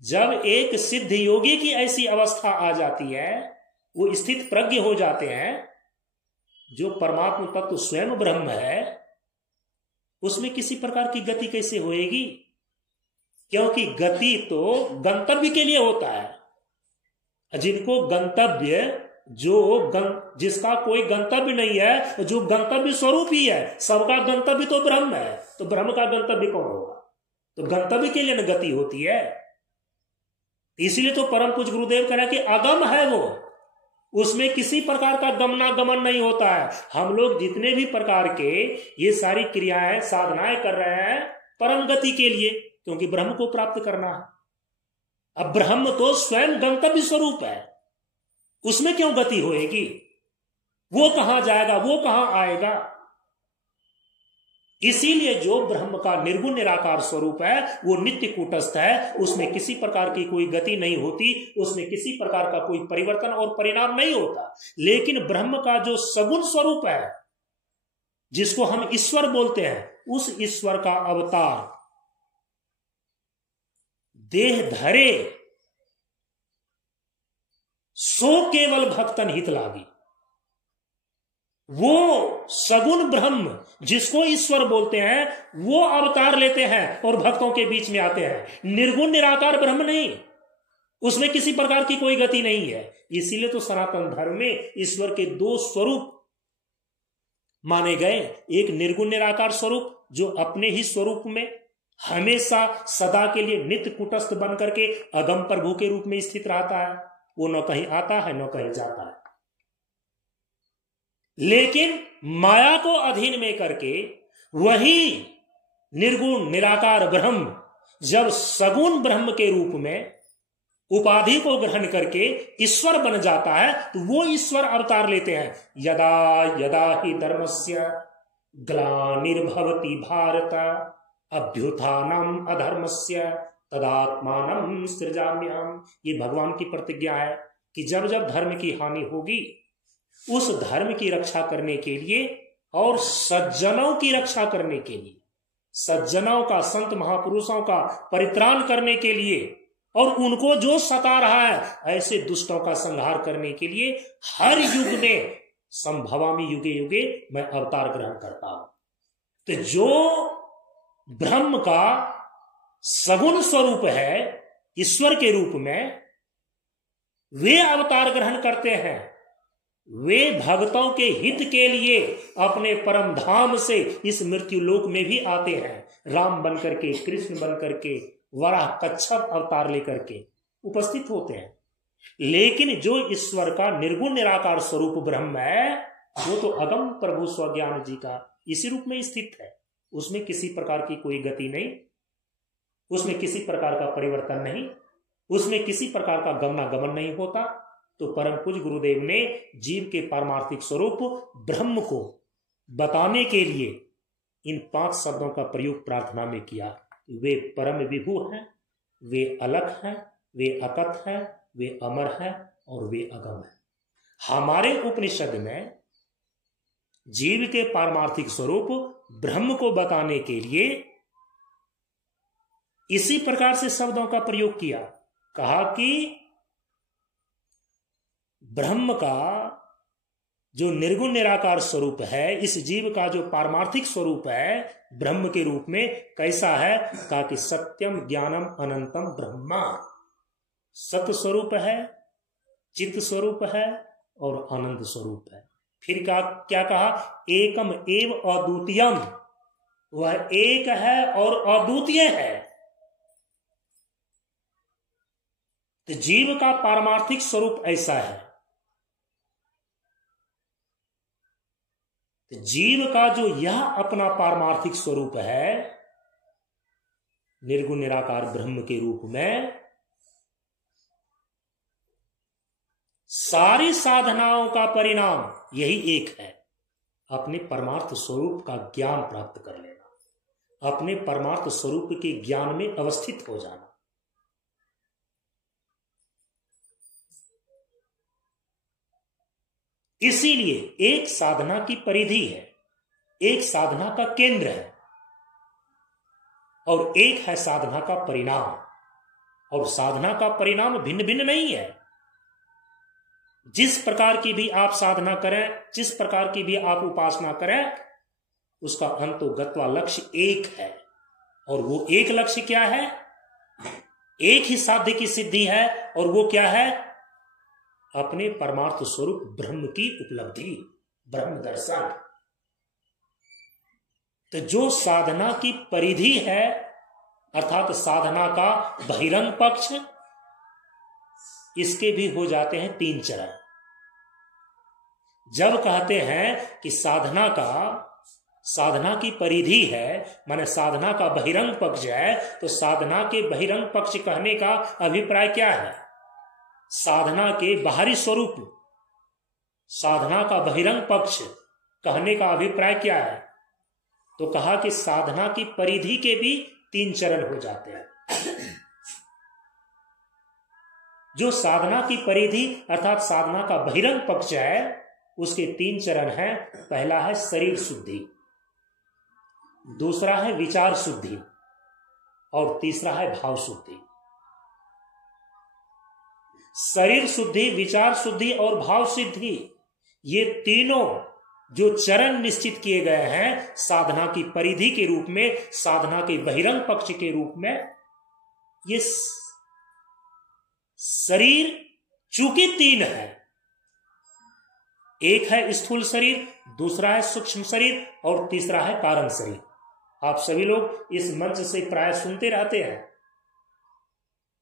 जब एक सिद्ध योगी की ऐसी अवस्था आ जाती है, वो स्थित प्रज्ञ हो जाते हैं, जो परमात्म तत्व स्वयं ब्रह्म है, उसमें किसी प्रकार की गति कैसे होएगी? क्योंकि गति तो गंतव्य के लिए होता है। जिनको गंतव्य, जिसका कोई गंतव्य नहीं है, जो गंतव्य स्वरूप ही है, सबका गंतव्य तो ब्रह्म है, तो ब्रह्म का गंतव्य कौन होगा? तो गंतव्य के लिए न गति होती है। इसलिए तो परम पूज्य गुरुदेव कह रहे हैं कि अगम है वो, उसमें किसी प्रकार का गमनागमन नहीं होता है। हम लोग जितने भी प्रकार के ये सारी क्रियाएं साधनाएं कर रहे हैं परम गति के लिए, क्योंकि ब्रह्म को प्राप्त करना है। अब ब्रह्म तो स्वयं गंतव्य स्वरूप है, उसमें क्यों गति होएगी? वो कहां जाएगा, वो कहां आएगा? इसीलिए जो ब्रह्म का निर्गुण निराकार स्वरूप है वो नित्य कूटस्थ है, उसमें किसी प्रकार की कोई गति नहीं होती, उसमें किसी प्रकार का कोई परिवर्तन और परिणाम नहीं होता। लेकिन ब्रह्म का जो सगुण स्वरूप है, जिसको हम ईश्वर बोलते हैं, उस ईश्वर का अवतार देह धरे सो केवल भक्तन हित लागी। वो सगुण ब्रह्म जिसको ईश्वर बोलते हैं, वो अवतार लेते हैं और भक्तों के बीच में आते हैं। निर्गुण निराकार ब्रह्म नहीं, उसमें किसी प्रकार की कोई गति नहीं है। इसीलिए तो सनातन धर्म में ईश्वर के दो स्वरूप माने गए। एक निर्गुण निराकार स्वरूप जो अपने ही स्वरूप में हमेशा सदा के लिए नित्य कुटस्थ बन करके अगम प्रभु के रूप में स्थित रहता है, वो न कहीं आता है न कहीं जाता है। लेकिन माया को अधीन में करके वही निर्गुण निराकार ब्रह्म जब सगुण ब्रह्म के रूप में उपाधि को ग्रहण करके ईश्वर बन जाता है, तो वो ईश्वर अवतार लेते हैं। यदा यदा ही धर्मस्य ग्लानिर्भवति भारत अभ्युत्थानम अधर्मस्य तदात्मानं सृजाम्यहम्। ये भगवान की प्रतिज्ञा है कि जब जब धर्म की हानि होगी, उस धर्म की रक्षा करने के लिए और सज्जनों की रक्षा करने के लिए, सज्जनों का, संत महापुरुषों का परित्राण करने के लिए, और उनको जो सता रहा है ऐसे दुष्टों का संहार करने के लिए हर युग में संभवामि युगे युगे मैं अवतार ग्रहण करता हूं। तो जो ब्रह्म का सगुण स्वरूप है ईश्वर के रूप में, वे अवतार ग्रहण करते हैं, वे भक्तों के हित के लिए अपने परम धाम से इस मृत्यु लोक में भी आते हैं, राम बन करके, कृष्ण बन करके, वराह कच्छप अवतार लेकर के उपस्थित होते हैं। लेकिन जो ईश्वर का निर्गुण निराकार स्वरूप ब्रह्म है, वो तो अगम प्रभु स्वज्ञान जी का इसी रूप में स्थित है। उसमें किसी प्रकार की कोई गति नहीं, उसमें किसी प्रकार का परिवर्तन नहीं, उसमें किसी प्रकार का गमनागमन नहीं होता। तो परम पूज्य गुरुदेव ने जीव के पारमार्थिक स्वरूप ब्रह्म को बताने के लिए इन 5 शब्दों का प्रयोग प्रार्थना में किया। वे परम विभु हैं, वे अलख हैं, वे अकथ हैं, वे अमर हैं और वे अगम हैं। हमारे उपनिषद में जीव के पारमार्थिक स्वरूप ब्रह्म को बताने के लिए इसी प्रकार से शब्दों का प्रयोग किया। कहा कि ब्रह्म का जो निर्गुण निराकार स्वरूप है, इस जीव का जो पारमार्थिक स्वरूप है ब्रह्म के रूप में कैसा है? कहा कि सत्यम ज्ञानम अनंतम ब्रह्मा, सत्य स्वरूप है, चित्त स्वरूप है और अनंत स्वरूप है। फिर क्या कहा? एकम एव अद्वितीयम, वह एक है और अद्वितीय है। तो जीव का पारमार्थिक स्वरूप ऐसा है। तो जीव का जो यह अपना पारमार्थिक स्वरूप है निर्गुण निराकार ब्रह्म के रूप में, सारी साधनाओं का परिणाम यही एक है, अपने परमार्थ स्वरूप का ज्ञान प्राप्त कर लेना, अपने परमार्थ स्वरूप के ज्ञान में अवस्थित हो जाना। इसीलिए एक साधना की परिधि है, एक साधना का केंद्र है और एक है साधना का परिणाम। और साधना का परिणाम भिन्न भिन्न नहीं है। जिस प्रकार की भी आप साधना करें, जिस प्रकार की भी आप उपासना करें, उसका अंतोगत्वा लक्ष्य एक है। और वो एक लक्ष्य क्या है? एक ही साध्य की सिद्धि है, और वो क्या है? अपने परमार्थ स्वरूप ब्रह्म की उपलब्धि, ब्रह्म दर्शन। तो जो साधना की परिधि है, अर्थात साधना का बहिरंग पक्ष, इसके भी हो जाते हैं 3 चरण। जब कहते हैं कि साधना की परिधि है, माने साधना का बहिरंग पक्ष है, तो साधना के बहिरंग पक्ष कहने का अभिप्राय क्या है? साधना के बाहरी स्वरूप, साधना का बहिरंग पक्ष कहने का अभिप्राय क्या है? तो कहा कि साधना की परिधि के भी 3 चरण हो जाते हैं। जो साधना की परिधि अर्थात साधना का बहिरंग पक्ष है, उसके 3 चरण हैं। पहला है शरीर शुद्धि, दूसरा है विचार शुद्धि और तीसरा है भाव शुद्धि। शरीर शुद्धि, विचार शुद्धि और भाव शुद्धि, ये तीनों जो चरण निश्चित किए गए हैं साधना की परिधि के रूप में, साधना के बहिरंग पक्ष के रूप में, ये शरीर चूंकि 3 है, एक है स्थूल शरीर, दूसरा है सूक्ष्म शरीर और तीसरा है कारण शरीर। आप सभी लोग इस मंच से प्राय सुनते रहते हैं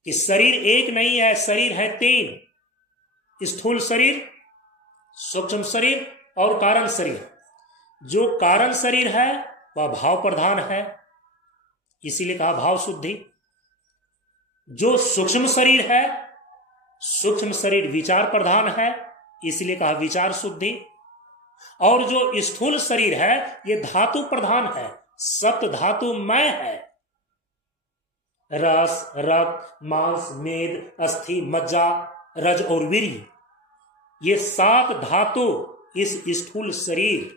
कि शरीर एक नहीं है, शरीर है 3, स्थूल शरीर, सूक्ष्म शरीर और कारण शरीर। जो कारण शरीर है वह भाव प्रधान है, इसीलिए कहा भाव शुद्धि। जो सूक्ष्म शरीर है, सूक्ष्म शरीर विचार प्रधान है, इसलिए कहा विचार शुद्धि। और जो स्थूल शरीर है ये धातु प्रधान है, सप्त धातुमय है। रस, रक्त, मांस, मेद, अस्थि, मज्जा, रज और वीर्य, ये 7 धातु इस स्थूल शरीर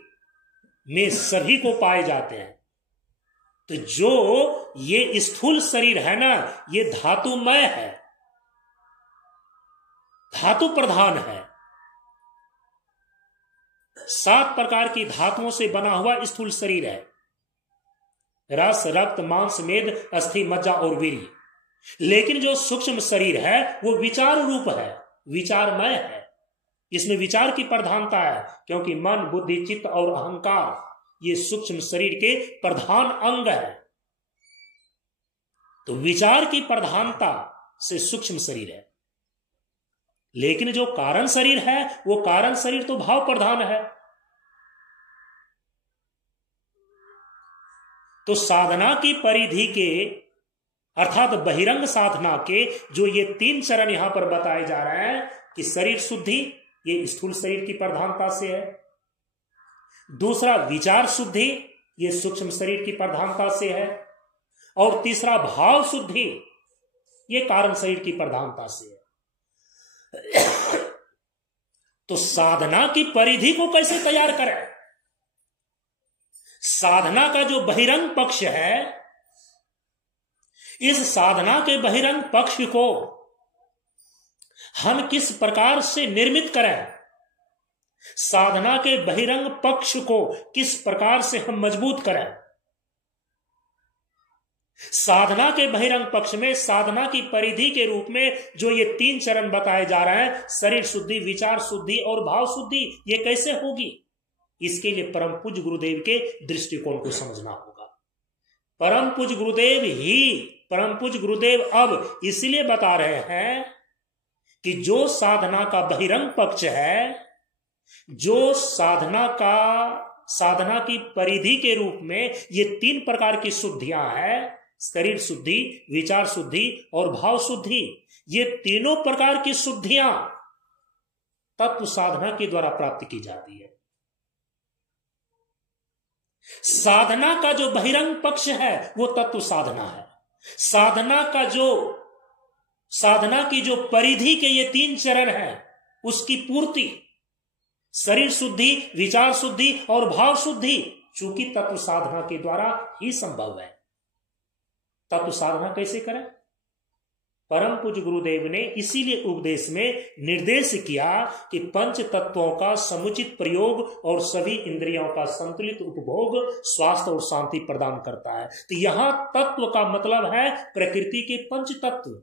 में सभी को पाए जाते हैं। तो जो ये स्थूल शरीर है ना, ये धातुमय है, धातु प्रधान है। 7 प्रकार की धातुओं से बना हुआ स्थूल शरीर है। रस, रक्त, मांस, मेद, अस्थि, मज्जा और वीर्य। लेकिन जो सूक्ष्म शरीर है वो विचार रूप है, विचारमय है। इसमें विचार की प्रधानता है, क्योंकि मन, बुद्धि, चित्त और अहंकार ये सूक्ष्म शरीर के प्रधान अंग है। तो विचार की प्रधानता से सूक्ष्म शरीर है। लेकिन जो कारण शरीर है वो कारण शरीर तो भाव प्रधान है। तो साधना की परिधि के अर्थात बहिरंग साधना के जो ये 3 चरण यहां पर बताए जा रहे हैं कि शरीर शुद्धि, ये स्थूल शरीर की प्रधानता से है। दूसरा विचार शुद्धि, ये सूक्ष्म शरीर की प्रधानता से है। और तीसरा भाव शुद्धि, ये कारण शरीर की प्रधानता से है। तो साधना की परिधि को कैसे तैयार करें? साधना का जो बहिरंग पक्ष है, इस साधना के बहिरंग पक्ष को हम किस प्रकार से निर्मित करें, साधना के बहिरंग पक्ष को किस प्रकार से हम मजबूत करें। साधना के बहिरंग पक्ष में साधना की परिधि के रूप में जो ये 3 चरण बताए जा रहे हैं, शरीर शुद्धि, विचार शुद्धि और भाव शुद्धि, ये कैसे होगी? इसके लिए परम पूज्य गुरुदेव के दृष्टिकोण को समझना होगा। परम पूज्य गुरुदेव अब इसलिए बता रहे हैं कि जो साधना का बहिरंग पक्ष है, जो साधना की परिधि के रूप में ये 3 प्रकार की शुद्धियां हैं, शरीर शुद्धि, विचार शुद्धि और भाव शुद्धि, ये तीनों प्रकार की शुद्धियां तत्व साधना के द्वारा प्राप्त की जाती है। साधना का जो बहिरंग पक्ष है वो तत्व साधना है। साधना की जो परिधि के ये 3 चरण हैं, उसकी पूर्ति शरीर शुद्धि, विचार शुद्धि और भाव शुद्धि चूंकि तत्व साधना के द्वारा ही संभव है। तत्व साधना कैसे करें? परम पूज्य गुरुदेव ने इसीलिए उपदेश में निर्देश किया कि 5 तत्वों का समुचित प्रयोग और सभी इंद्रियों का संतुलित उपभोग स्वास्थ्य और शांति प्रदान करता है। तो यहां तत्व का मतलब है प्रकृति के 5 तत्व,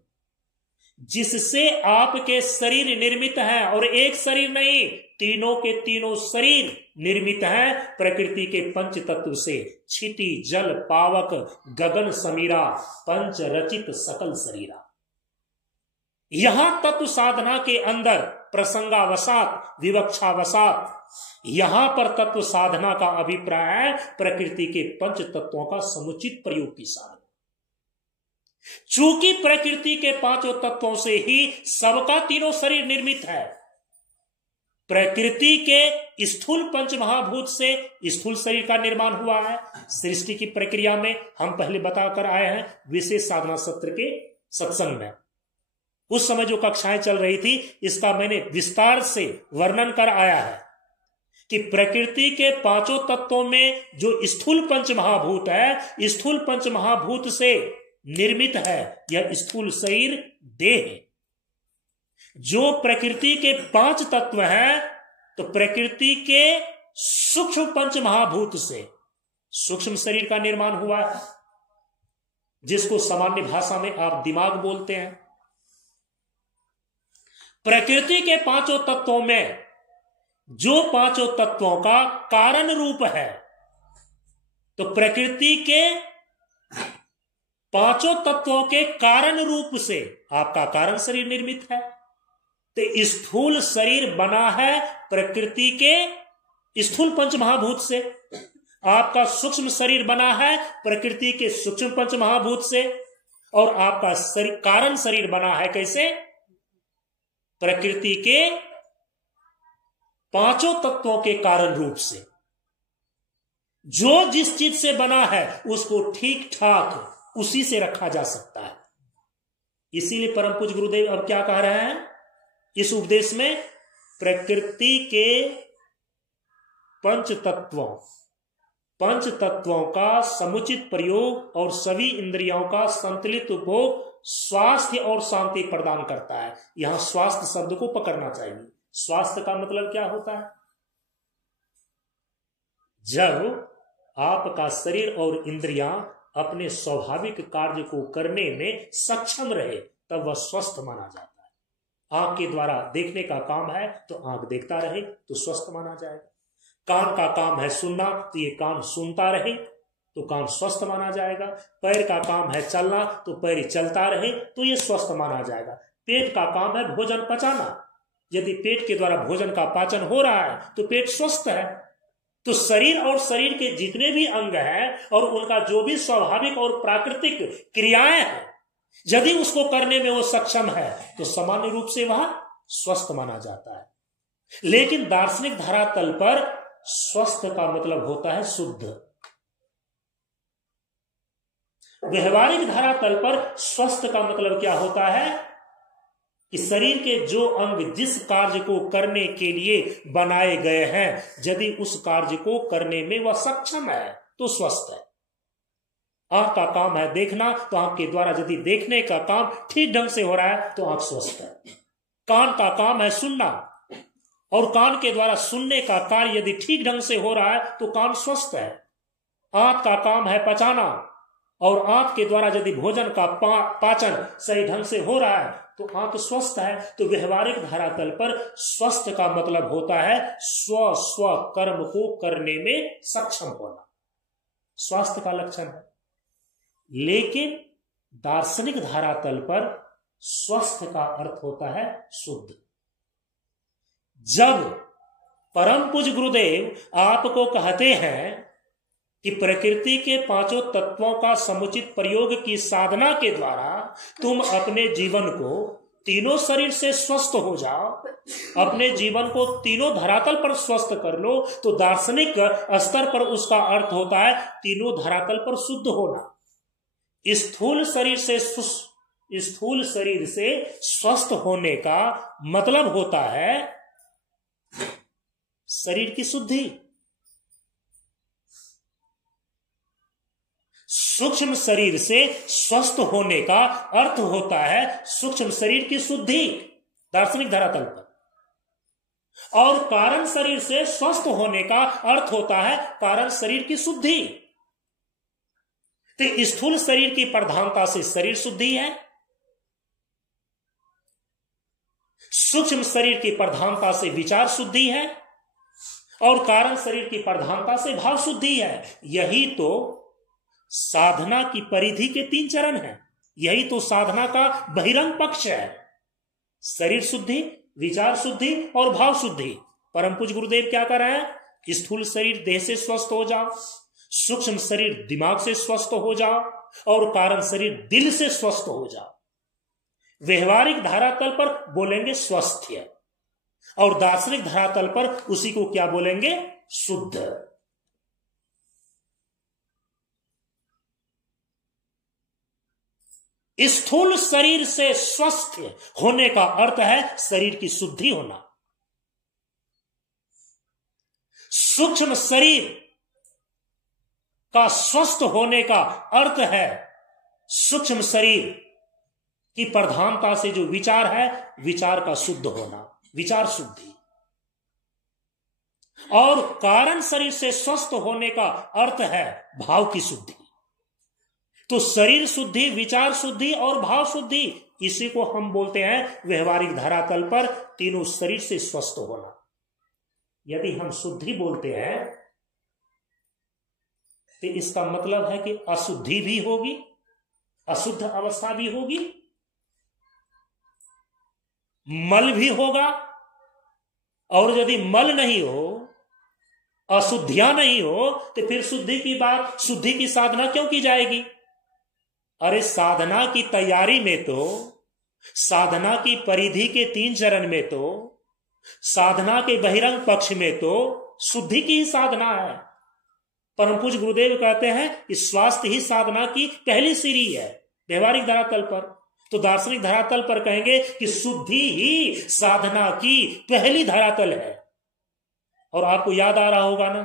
जिससे आपके शरीर निर्मित है। और एक शरीर नहीं, तीनों के तीनों शरीर निर्मित है प्रकृति के 5 तत्व से। क्षिति, जल, पावक, गगन समीरा, पंच रचित सकल शरीरा। यहां तत्व साधना के अंदर प्रसंगावसात, विवक्षावसात, यहां पर तत्व साधना का अभिप्राय है प्रकृति के 5 तत्वों का समुचित प्रयोग की साधना। चूंकि प्रकृति के 5 तत्वों से ही सबका तीनों शरीर निर्मित है। प्रकृति के स्थूल 5 महाभूत से स्थूल शरीर का निर्माण हुआ है। सृष्टि की प्रक्रिया में हम पहले बताकर आए हैं विशेष साधना सत्र के सत्संग में। उस समय जो कक्षाएं चल रही थी, इसका मैंने विस्तार से वर्णन कर आया है कि प्रकृति के 5 तत्वों में जो स्थूल 5 महाभूत है, स्थूल 5 महाभूत से निर्मित है यह स्थूल शरीर देह है। जो प्रकृति के 5 तत्व हैं, तो प्रकृति के सूक्ष्म 5 महाभूत से सूक्ष्म शरीर का निर्माण हुआ है, जिसको सामान्य भाषा में आप दिमाग बोलते हैं। प्रकृति के 5 तत्वों में जो 5 तत्वों का कारण रूप है, तो प्रकृति के 5 तत्वों के कारण रूप से आपका कारण शरीर निर्मित है। तो स्थूल शरीर बना है प्रकृति के स्थूल 5 महाभूत से। आपका सूक्ष्म शरीर बना है प्रकृति के सूक्ष्म 5 महाभूत से। और आपका कारण शरीर बना है कैसे? प्रकृति के 5 तत्वों के कारण रूप से। जो जिस चीज से बना है उसको ठीक ठाक उसी से रखा जा सकता है। इसीलिए परम पूज्य गुरुदेव अब क्या कह रहे हैं इस उपदेश में? प्रकृति के 5 तत्वों का समुचित प्रयोग और सभी इंद्रियों का संतुलित उपभोग स्वास्थ्य और शांति प्रदान करता है। यहां स्वास्थ्य शब्द को पकड़ना चाहिए। स्वास्थ्य का मतलब क्या होता है? जब आपका शरीर और इंद्रियां अपने स्वाभाविक कार्य को करने में सक्षम रहे, तब वह स्वस्थ माना जाता है। आंख के द्वारा देखने का काम है तो आंख देखता रहे तो स्वस्थ माना जाएगा। कान का काम है सुनना तो ये कान सुनता रहे तो कान स्वस्थ माना जाएगा। पैर का काम है चलना तो पैर चलता रहे तो ये स्वस्थ माना जाएगा। पेट का काम है भोजन पचाना, यदि पेट के द्वारा भोजन का पाचन हो रहा है तो पेट स्वस्थ है। तो शरीर और शरीर के जितने भी अंग हैं और उनका जो भी स्वाभाविक और प्राकृतिक क्रियाएं हैं, यदि उसको करने में वो सक्षम है तो सामान्य रूप से वह स्वस्थ माना जाता है। लेकिन दार्शनिक धरातल पर स्वस्थ का मतलब होता है शुद्ध। व्यवहारिक धरातल पर स्वस्थ का मतलब क्या होता है कि शरीर के जो अंग जिस कार्य को करने के लिए बनाए गए हैं, यदि उस कार्य को करने में वह सक्षम है तो स्वस्थ है। आंख का काम है देखना तो आंख के द्वारा यदि देखने का काम ठीक ढंग से हो रहा है तो आंख स्वस्थ है। कान का काम है सुनना और कान के द्वारा सुनने का कार्य यदि ठीक ढंग से हो रहा है तो कान स्वस्थ है। आंख का काम है पचाना और आंख के द्वारा यदि भोजन का पाचन सही ढंग से हो रहा है तो आंख स्वस्थ है। तो व्यवहारिक धरातल पर स्वस्थ का मतलब होता है स्व कर्म को करने में सक्षम होना, स्वास्थ्य का लक्षण है। लेकिन दार्शनिक धरातल पर स्वस्थ का अर्थ होता है शुद्ध। जब परम पूज्य गुरुदेव आपको कहते हैं कि प्रकृति के पांचों तत्वों का समुचित प्रयोग की साधना के द्वारा तुम अपने जीवन को तीनों शरीर से स्वस्थ हो जाओ, अपने जीवन को तीनों धरातल पर स्वस्थ कर लो, तो दार्शनिक स्तर पर उसका अर्थ होता है तीनों धरातल पर शुद्ध होना। स्थूल शरीर से स्वस्थ होने का मतलब होता है शरीर की शुद्धि। सूक्ष्म शरीर से स्वस्थ होने का अर्थ होता है सूक्ष्म शरीर की शुद्धि दार्शनिक धरातल पर। और कारण शरीर से स्वस्थ होने का अर्थ होता है कारण शरीर की शुद्धि। तो स्थूल शरीर की प्रधानता से शरीर शुद्धि है, सूक्ष्म शरीर की प्रधानता से विचार शुद्धि है और कारण शरीर की प्रधानता से भाव शुद्धि है। यही तो साधना की परिधि के 3 चरण हैं, यही तो साधना का बहिरंग पक्ष है। शरीर शुद्धि, विचार शुद्धि और भाव शुद्धि। परम पूज्य गुरुदेव क्या कर रहे हैं? स्थूल शरीर देह से स्वस्थ हो जाओ, सूक्ष्म शरीर दिमाग से स्वस्थ हो जाओ और कारण शरीर दिल से स्वस्थ हो जाओ। व्यवहारिक धरातल पर बोलेंगे स्वास्थ्य और दार्शनिक धरातल पर उसी को क्या बोलेंगे? शुद्ध। स्थूल शरीर से स्वस्थ होने का अर्थ है शरीर की शुद्धि होना। सूक्ष्म शरीर का स्वस्थ होने का अर्थ है सूक्ष्म शरीर की प्रधानता से जो विचार है, विचार का शुद्ध होना, विचार शुद्धि। और कारण शरीर से स्वस्थ होने का अर्थ है भाव की शुद्धि। तो शरीर शुद्धि, विचार शुद्धि और भाव शुद्धि, इसी को हम बोलते हैं व्यवहारिक धरातल पर तीनों शरीर से स्वस्थ होना। यदि हम शुद्धि बोलते हैं तो इसका मतलब है कि अशुद्धि भी होगी, अशुद्ध अवस्था भी होगी, मल भी होगा। और यदि मल नहीं हो, अशुद्धियां नहीं हो, तो फिर शुद्धि की बात, शुद्धि की साधना क्यों की जाएगी? अरे साधना की तैयारी में तो, साधना की परिधि के 3 चरण में तो, साधना के बहिरंग पक्ष में तो शुद्धि की ही साधना है। परम पूज्य गुरुदेव कहते हैं कि स्वास्थ्य ही साधना की पहली सीढ़ी है व्यवहारिक धरातल पर। तो दार्शनिक धरातल पर कहेंगे कि शुद्धि ही साधना की पहली धरातल है। और आपको याद आ रहा होगा ना,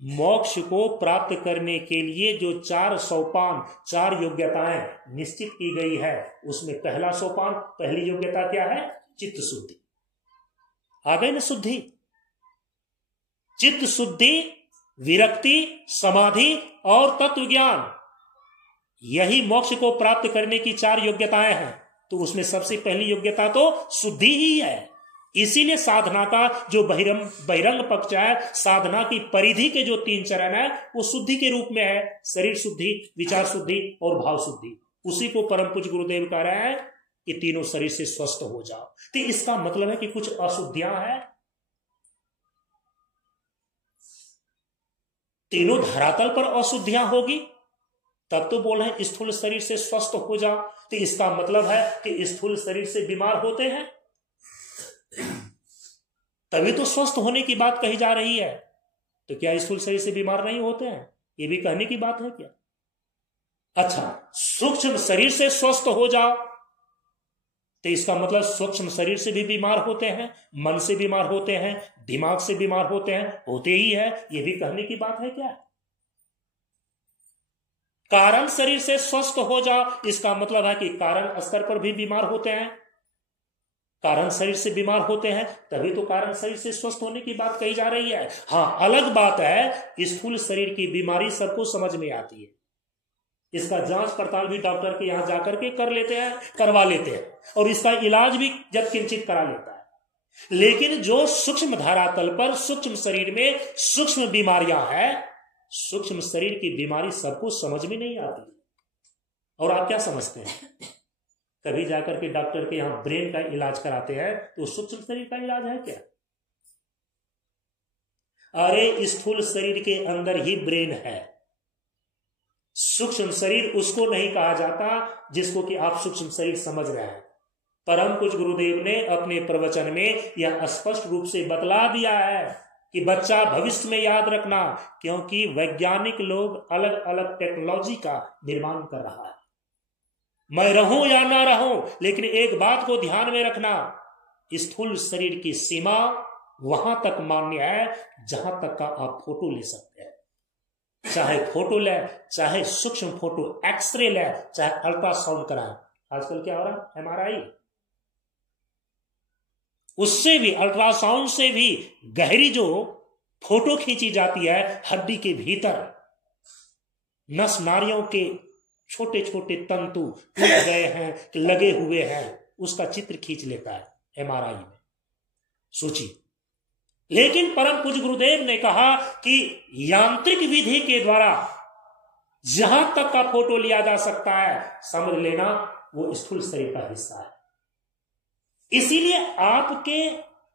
मोक्ष को प्राप्त करने के लिए जो 4 सोपान, 4 योग्यताएं निश्चित की गई है, उसमें पहला सोपान, पहली योग्यता क्या है? चित्त शुद्धि। आ गई ना शुद्धि? चित्त शुद्धि विरक्ति, समाधि और तत्व ज्ञान, यही मोक्ष को प्राप्त करने की 4 योग्यताएं हैं। तो उसमें सबसे पहली योग्यता तो शुद्धि ही है। इसीलिए साधना का जो बहिरंग पक्ष है, साधना की परिधि के जो 3 चरण है, वो शुद्धि के रूप में है। शरीर शुद्धि, विचार शुद्धि और भाव शुद्धि। उसी को परम पूज्य गुरुदेव कह रहे हैं कि तीनों शरीर से स्वस्थ हो जाओ। तो इसका मतलब है कि कुछ अशुद्धियां हैं, तीनों धरातल पर अशुद्धियां होगी, तब तो बोल रहे स्थूल शरीर से स्वस्थ हो जाओ। तो इसका मतलब है कि स्थूल शरीर से बीमार होते हैं, तभी तो स्वस्थ होने की बात कही जा रही है। तो क्या स्थूल शरीर से बीमार नहीं होते हैं? ये भी कहने की बात है क्या? अच्छा, सूक्ष्म शरीर से स्वस्थ हो जाओ, तो इसका मतलब सूक्ष्म शरीर से भी बीमार होते हैं, मन से बीमार होते हैं, दिमाग से बीमार होते हैं, होते ही है। ये भी कहने की बात है क्या? कारण शरीर से स्वस्थ हो जाओ, इसका मतलब है कि कारण स्तर पर भी बीमार होते हैं, कारण शरीर से बीमार होते हैं, तभी तो कारण शरीर से स्वस्थ होने की बात कही जा रही है। हाँ, अलग बात है स्थूल शरीर की बीमारी सबको समझ में आती है, इसका जांच पड़ताल भी डॉक्टर के यहां जाकर के कर लेते हैं, करवा लेते हैं, और इसका इलाज भी जब किंचित करा लेता है। लेकिन जो सूक्ष्म धरातल पर सूक्ष्म शरीर में सूक्ष्म बीमारियां हैं, सूक्ष्म शरीर की बीमारी सबको समझ में नहीं आती। और आप क्या समझते हैं, कभी जाकर के डॉक्टर के यहां ब्रेन का इलाज कराते हैं तो सूक्ष्म शरीर का इलाज है क्या? अरे स्थूल शरीर के अंदर ही ब्रेन है, सूक्ष्म शरीर उसको नहीं कहा जाता जिसको कि आप सूक्ष्म शरीर समझ रहे हैं। परम पूज्य गुरुदेव ने अपने प्रवचन में यह स्पष्ट रूप से बतला दिया है कि बच्चा भविष्य में याद रखना, क्योंकि वैज्ञानिक लोग अलग अलग टेक्नोलॉजी का निर्माण कर रहा है। मैं रहूं या ना रहूं, लेकिन एक बात को ध्यान में रखना, स्थूल शरीर की सीमा वहां तक मान्य है जहां तक का आप फोटो ले सकते हैं। चाहे फोटो ले, चाहे सूक्ष्म फोटो एक्सरे ले, चाहे अल्ट्रासाउंड कराएं। आजकल क्या हो रहा है, MRI, उससे भी, अल्ट्रासाउंड से भी गहरी जो फोटो खींची जाती है हड्डी के भीतर, नस नाड़ियों के छोटे छोटे तंतु टूट गए हैं, लगे हुए हैं, उसका चित्र खींच लेता है MRI में, सोचिए। लेकिन परम पूज्य गुरुदेव ने कहा कि यांत्रिक विधि के द्वारा जहां तक का फोटो लिया जा सकता है, समझ लेना वो स्थूल शरीर का हिस्सा है। इसीलिए आपके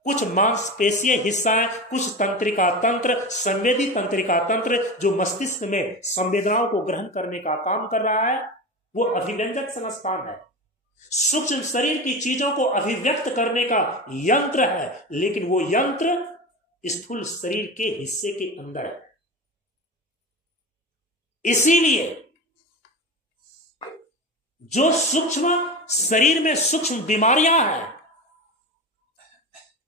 कुछ मांसपेशीय हिस्सा, कुछ तंत्रिका तंत्र, संवेदी तंत्रिका तंत्र जो मस्तिष्क में संवेदनाओं को ग्रहण करने का काम कर रहा है, वो अभिव्यंजक संस्थान है, सूक्ष्म शरीर की चीजों को अभिव्यक्त करने का यंत्र है। लेकिन वो यंत्र स्थूल शरीर के हिस्से के अंदर है। इसीलिए जो सूक्ष्म शरीर में सूक्ष्म बीमारियां हैं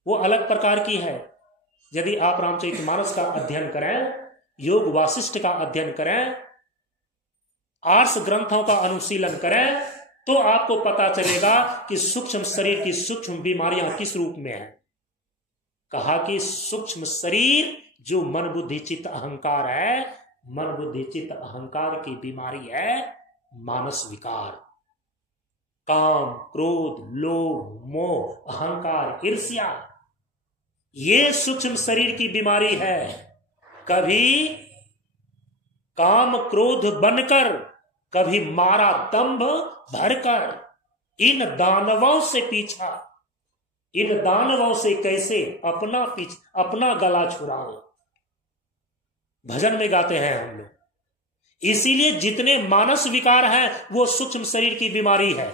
वो अलग प्रकार की है। यदि आप रामचरितमानस का अध्ययन करें, योग वासिष्ठ का अध्ययन करें, आर्ष ग्रंथों का अनुशीलन करें, तो आपको पता चलेगा कि सूक्ष्म शरीर की सूक्ष्म बीमारियां किस रूप में है। कहा कि सूक्ष्म शरीर जो मन बुद्धि चित्त अहंकार है, मन बुद्धि चित्त अहंकार की बीमारी है मानस विकार, काम, क्रोध, लोभ, मोह, अहंकार, ईर्ष्या, ये सूक्ष्म शरीर की बीमारी है। कभी काम क्रोध बनकर, कभी मारा दंभ भरकर, इन दानवों से पीछा, इन दानवों से कैसे अपना गला छुड़ाए, भजन में गाते हैं हम लोग। इसीलिए जितने मानस विकार हैं वो सूक्ष्म शरीर की बीमारी है।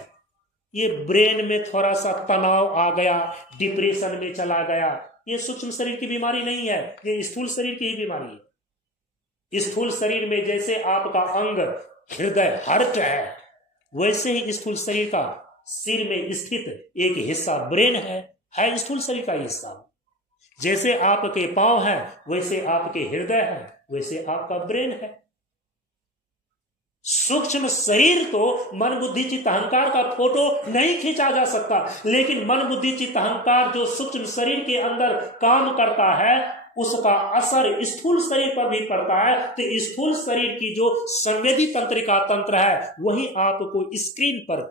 ये ब्रेन में थोड़ा सा तनाव आ गया, डिप्रेशन में चला गया, ये सूक्ष्म शरीर की बीमारी नहीं है, ये स्थूल शरीर की ही बीमारी है। स्थूल शरीर में जैसे आपका अंग हृदय हार्ट है, वैसे ही स्थूल शरीर का सिर में स्थित एक हिस्सा ब्रेन है स्थूल शरीर का हिस्सा। जैसे आपके पांव हैं, वैसे आपके हृदय है, वैसे आपका ब्रेन है। सूक्ष्म शरीर तो मन बुद्धि चित्त अहंकार का फोटो नहीं खींचा जा सकता, लेकिन मन बुद्धि चित्त अहंकार जो सूक्ष्म शरीर के अंदर काम करता है उसका असर स्थूल शरीर पर भी पड़ता है। तो स्थूल शरीर की जो संवेदी तंत्रिका तंत्र है वही आपको स्क्रीन पर,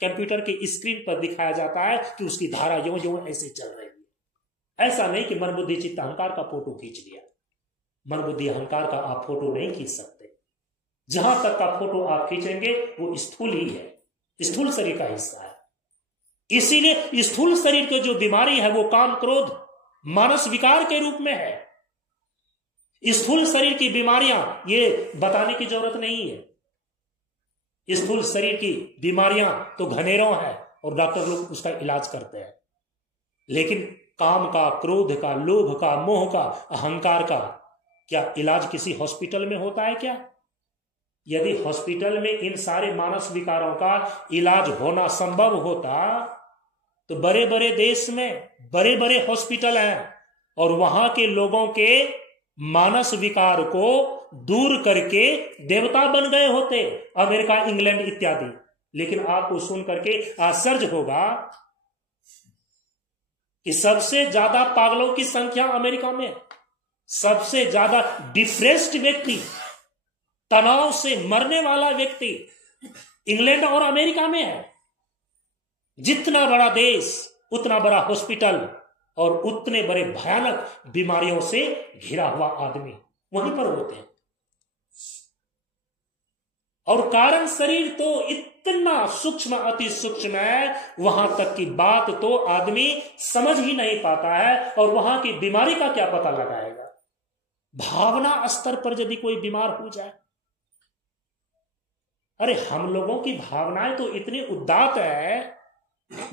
कंप्यूटर के स्क्रीन पर दिखाया जाता है कि उसकी धारा यों यों ऐसे चल रही है। ऐसा नहीं कि मन बुद्धि चित्त अहंकार का फोटो खींच लिया। मन बुद्धि अहंकार का आप फोटो नहीं खींच सकते। जहां तक का फोटो आप खींचेंगे वो स्थूल ही है, स्थूल शरीर का हिस्सा है। इसीलिए स्थूल शरीर की जो बीमारी है वो काम क्रोध मानस विकार के रूप में है। स्थूल शरीर की बीमारियां ये बताने की जरूरत नहीं है। स्थूल शरीर की बीमारियां तो घनेरों है और डॉक्टर लोग उसका इलाज करते हैं, लेकिन काम का, क्रोध का, लोभ का, मोह का, अहंकार का क्या इलाज किसी हॉस्पिटल में होता है क्या? यदि हॉस्पिटल में इन सारे मानस विकारों का इलाज होना संभव होता तो बड़े बड़े देश में बड़े बड़े हॉस्पिटल हैं और वहां के लोगों के मानस विकार को दूर करके देवता बन गए होते, अमेरिका, इंग्लैंड इत्यादि। लेकिन आपको सुन करके आश्चर्य होगा कि सबसे ज्यादा पागलों की संख्या अमेरिका में, सबसे ज्यादा डिप्रेस्ड व्यक्ति, तनाव से मरने वाला व्यक्ति इंग्लैंड और अमेरिका में है। जितना बड़ा देश उतना बड़ा हॉस्पिटल और उतने बड़े भयानक बीमारियों से घिरा हुआ आदमी वहीं पर होते हैं। और कारण शरीर तो इतना सूक्ष्म, अति सूक्ष्म है, वहां तक की बात तो आदमी समझ ही नहीं पाता है और वहां की बीमारी का क्या पता लगाएगा। भावना स्तर पर यदि कोई बीमार हो जाए, अरे हम लोगों की भावनाएं तो इतनी उदात्त है,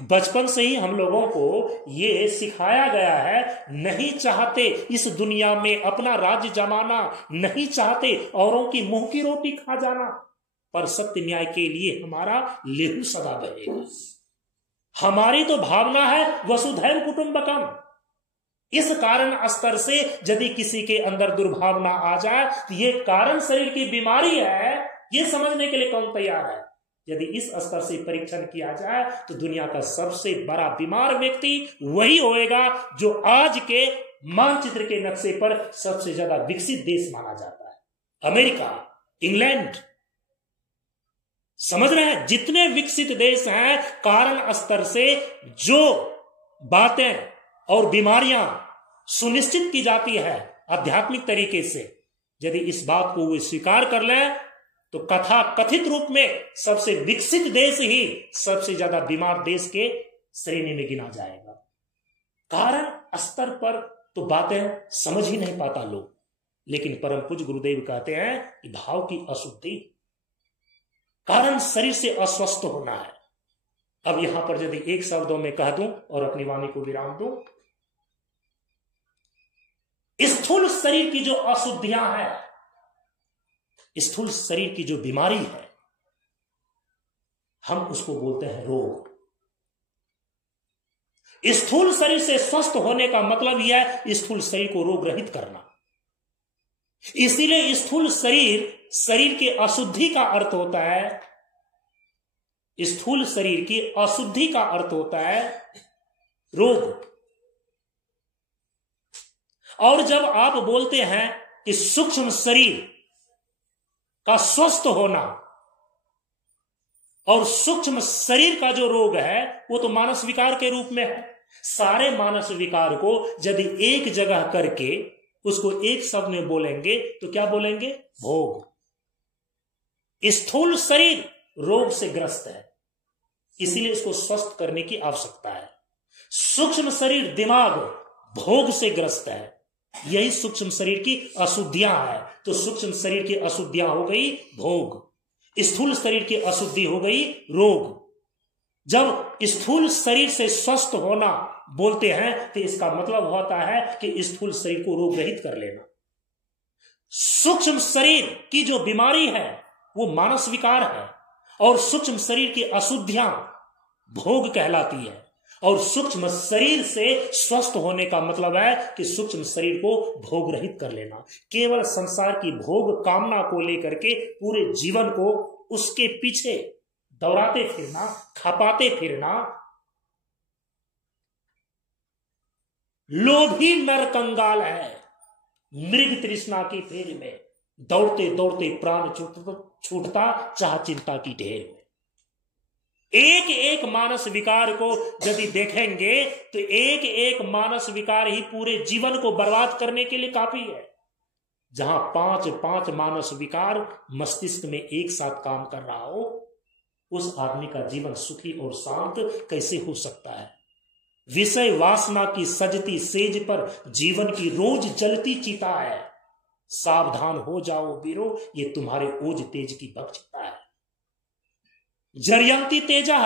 बचपन से ही हम लोगों को ये सिखाया गया है, नहीं चाहते इस दुनिया में अपना राज्य जमाना, नहीं चाहते औरों की मुंह की रोटी खा जाना, पर सत्य न्याय के लिए हमारा लेहू सदा बहेगा। हमारी तो भावना है वसुधैव कुटुंबकम। इस कारण स्तर से यदि किसी के अंदर दुर्भावना आ जाए तो ये कारण शरीर की बीमारी है, ये समझने के लिए कौन तैयार है? यदि इस स्तर से परीक्षण किया जाए तो दुनिया का सबसे बड़ा बीमार व्यक्ति वही होएगा जो आज के मानचित्र के नक्शे पर सबसे ज्यादा विकसित देश माना जाता है, अमेरिका, इंग्लैंड। समझ रहे हैं? जितने विकसित देश हैं, कारण स्तर से जो बातें और बीमारियां सुनिश्चित की जाती है आध्यात्मिक तरीके से, यदि इस बात को वे स्वीकार कर लें तो कथा कथित रूप में सबसे विकसित देश ही सबसे ज्यादा बीमार देश के श्रेणी में गिना जाएगा। कारण स्तर पर तो बातें समझ ही नहीं पाता लोग, लेकिन परम पूज्य गुरुदेव कहते हैं कि भाव की अशुद्धि, कारण शरीर से अस्वस्थ होना है। अब यहां पर यदि एक शब्दों में कह दूं और अपनी वाणी को विराम दूं, स्थूल शरीर की जो अशुद्धियां हैं, स्थूल शरीर की जो बीमारी है, हम उसको बोलते हैं रोग। स्थूल शरीर से स्वस्थ होने का मतलब यह है स्थूल शरीर को रोग रहित करना। इसीलिए स्थूल शरीर के अशुद्धि का अर्थ होता है, स्थूल शरीर की अशुद्धि का अर्थ होता है रोग। और जब आप बोलते हैं कि सूक्ष्म शरीर का स्वस्थ होना, और सूक्ष्म शरीर का जो रोग है वो तो मानस विकार के रूप में है। सारे मानस विकार को यदि एक जगह करके उसको एक शब्द में बोलेंगे तो क्या बोलेंगे? भोग। स्थूल शरीर रोग से ग्रस्त है, इसीलिए इसको स्वस्थ करने की आवश्यकता है। सूक्ष्म शरीर दिमाग भोग से ग्रस्त है, यही सूक्ष्म शरीर की अशुद्धियां है। तो सूक्ष्म शरीर की अशुद्धियां हो गई भोग, स्थूल शरीर की अशुद्धि हो गई रोग। जब स्थूल शरीर से स्वस्थ होना बोलते हैं तो इसका मतलब होता है कि स्थूल शरीर को रोग रहित कर लेना। सूक्ष्म शरीर की जो बीमारी है वो मानस विकार है, और सूक्ष्म शरीर की अशुद्धियां भोग कहलाती है। और सूक्ष्म शरीर से स्वस्थ होने का मतलब है कि सूक्ष्म शरीर को भोग रहित कर लेना। केवल संसार की भोग कामना को लेकर के पूरे जीवन को उसके पीछे दौड़ाते फिरना, खपाते फिरना, लोभी नर कंगाल है। मृग तृष्णा की फेर में दौड़ते दौड़ते प्राण छूटता चाह चिंता की ढेर में। एक एक मानस विकार को यदि देखेंगे तो एक एक मानस विकार ही पूरे जीवन को बर्बाद करने के लिए काफी है। जहां पांच पांच मानस विकार मस्तिष्क में एक साथ काम कर रहा हो, उस आदमी का जीवन सुखी और शांत कैसे हो सकता है। विषय वासना की सजती सेज पर जीवन की रोज जलती चिता है। सावधान हो जाओ वीरो, ये तुम्हारे ओज तेज की बख्शिता है। जरियंती तेजा,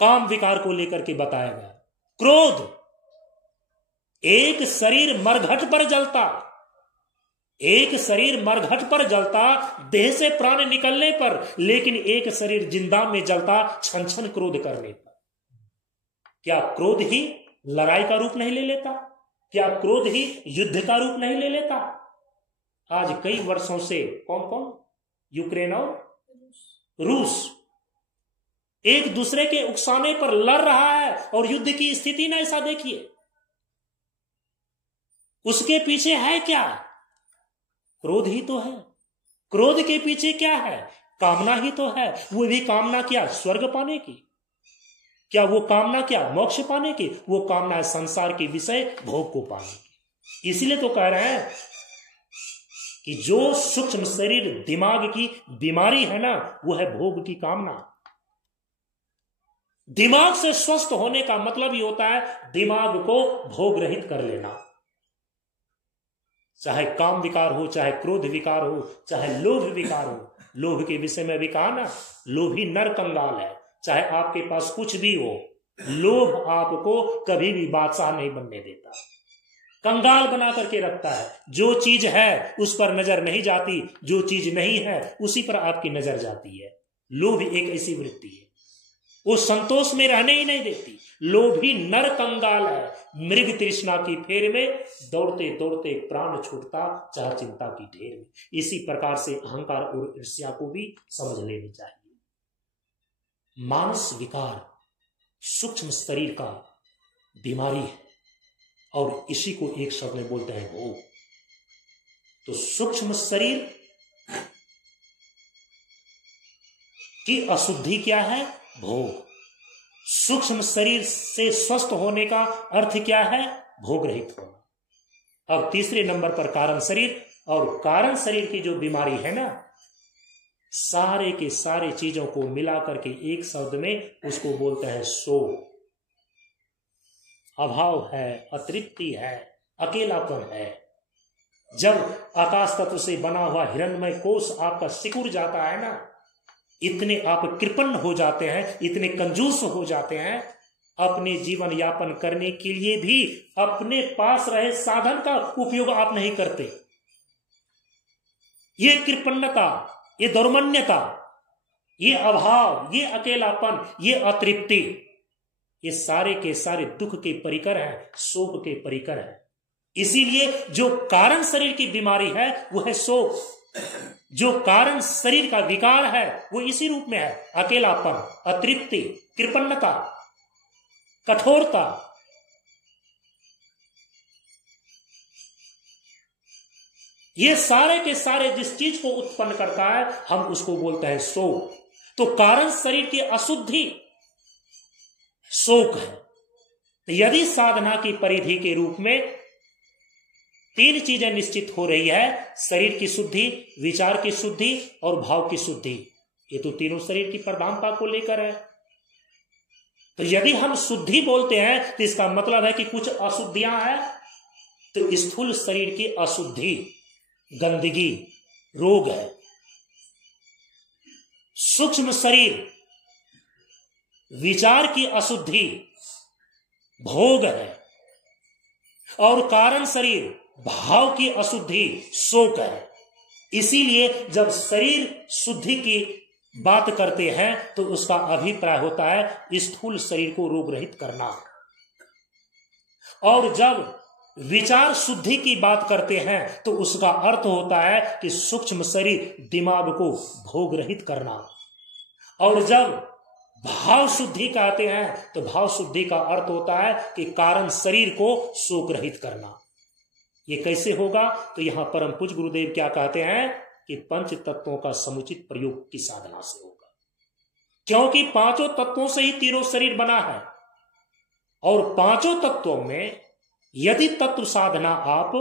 काम विकार को लेकर के बताया गया। क्रोध, एक शरीर मरघट पर जलता, एक शरीर मरघट पर जलता देह से प्राण निकलने पर, लेकिन एक शरीर जिंदा में जलता छन छन क्रोध करने पर। क्या क्रोध ही लड़ाई का रूप नहीं ले लेता? क्या क्रोध ही युद्ध का रूप नहीं ले लेता? आज कई वर्षों से कौन कौन, यूक्रेन और रूस एक दूसरे के उकसाने पर लड़ रहा है और युद्ध की स्थिति ना ऐसा देखिए। उसके पीछे है क्या? क्रोध ही तो है। क्रोध के पीछे क्या है? कामना ही तो है। वो भी कामना क्या? स्वर्ग पाने की। क्या वो कामना क्या? मोक्ष पाने की। वो कामना है संसार के विषय भोग को पाने की। इसलिए तो कह रहे हैं कि जो सूक्ष्म शरीर दिमाग की बीमारी है ना, वो है भोग की कामना। दिमाग से स्वस्थ होने का मतलब ही होता है दिमाग को भोग रहित कर लेना। चाहे काम विकार हो, चाहे क्रोध विकार हो, चाहे लोभ विकार हो। लोभ के विषय में भी कहा ना, लोभी नर कंगाल है। चाहे आपके पास कुछ भी हो, लोभ आपको कभी भी बादशाह नहीं बनने देता, कंगाल बना करके रखता है। जो चीज है उस पर नजर नहीं जाती, जो चीज नहीं है उसी पर आपकी नजर जाती है। लोभ एक ऐसी वृत्ति है, वो संतोष में रहने ही नहीं देती। लोभी नर कंगाल है, मृग तृष्णा की फेर में दौड़ते दौड़ते प्राण छूटता चाह चिंता की ढेर में। इसी प्रकार से अहंकार और ईर्ष्या को भी समझ लेनी चाहिए। मानस विकार सूक्ष्म शरीर का बीमारी है और इसी को एक शब्द में बोलते हैं भोग। तो सूक्ष्म शरीर की अशुद्धि क्या है? भोग। सूक्ष्म शरीर से स्वस्थ होने का अर्थ क्या है? भोग रहित होना। अब तीसरे नंबर पर कारण शरीर। और कारण शरीर की जो बीमारी है ना, सारे के सारे चीजों को मिला करके एक शब्द में उसको बोलते हैं शोक। अभाव है, अतृप्ति है, अकेलापन है। जब आकाश तत्व से बना हुआ हिरण्मय कोश आपका सिकुड़ जाता है ना, इतने आप कृपण हो जाते हैं, इतने कंजूस हो जाते हैं, अपने जीवन यापन करने के लिए भी अपने पास रहे साधन का उपयोग आप नहीं करते। ये कृपणता, ये दौर्मन्यता, ये अभाव, ये अकेलापन, ये अतृप्ति, ये सारे के सारे दुख के परिकर हैं, शोक के परिकर हैं। इसीलिए जो कारण शरीर की बीमारी है वो है शोक। जो कारण शरीर का विकार है वो इसी रूप में है, अकेलापन, अतृप्ति, कृपणता, कठोरता। ये सारे के सारे जिस चीज को उत्पन्न करता है हम उसको बोलते हैं शोक। तो कारण शरीर की अशुद्धि शोक है। यदि साधना की परिधि के रूप में तीन चीजें निश्चित हो रही है, शरीर की शुद्धि, विचार की शुद्धि और भाव की शुद्धि, ये तो तीनों शरीर की प्रधानता को लेकर है। तो यदि हम शुद्धि बोलते हैं तो इसका मतलब है कि कुछ अशुद्धियां हैं। तो स्थूल शरीर की अशुद्धि, गंदगी, रोग है। सूक्ष्म शरीर, विचार की अशुद्धि, भोग है। और कारण शरीर, भाव की अशुद्धि, शोक है। इसीलिए जब शरीर शुद्धि की बात करते हैं तो उसका अभिप्राय होता है स्थूल शरीर को रोग रहित करना। और जब विचार शुद्धि की बात करते हैं तो उसका अर्थ होता है कि सूक्ष्म शरीर दिमाग को भोग रहित करना। और जब भाव शुद्धि कहते हैं तो भाव शुद्धि का अर्थ होता है कि कारण शरीर को शोक रहित करना। ये कैसे होगा? तो यहां परम पूज्य गुरुदेव क्या कहते हैं कि पंच तत्वों का समुचित प्रयोग की साधना से होगा, क्योंकि पांचों तत्वों से ही तीनों शरीर बना है। और पांचों तत्वों में यदि तत्व साधना आप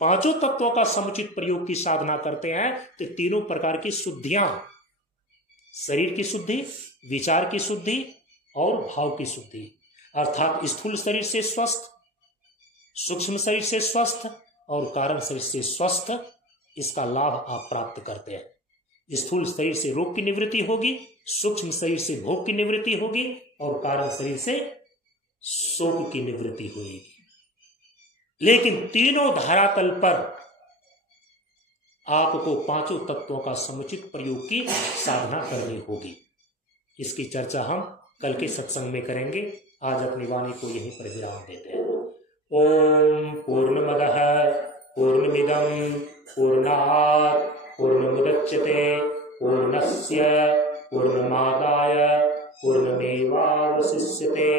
पांचों तत्वों का समुचित प्रयोग की साधना करते हैं तो तीनों प्रकार की शुद्धियां, शरीर की शुद्धि, विचार की शुद्धि और भाव की शुद्धि, अर्थात स्थूल शरीर से स्वस्थ, सूक्ष्म शरीर से स्वस्थ और कारण शरीर से स्वस्थ, इसका लाभ आप प्राप्त करते हैं। स्थूल शरीर से रोग की निवृत्ति होगी, सूक्ष्म शरीर से भोग की निवृत्ति होगी और कारण शरीर से शोक की निवृत्ति होगी। लेकिन तीनों धरातल पर आपको पांचों तत्वों का समुचित प्रयोग की साधना करनी होगी। इसकी चर्चा हम कल के सत्संग में करेंगे। आज अपनी वाणी को यहीं पर विराम देते हैं। ओम पूर्णमदः पूर्णमिदं पूर्णात् पूर्णमुदच्यते पूर्णस्य पूर्णमादाय पूर्णमेवावशिष्यते।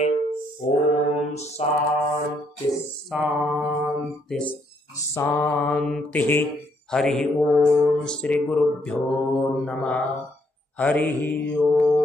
ओम शांति शांति शांति। हरि ओम। श्री गुरुभ्यो नमः। हरि ओम।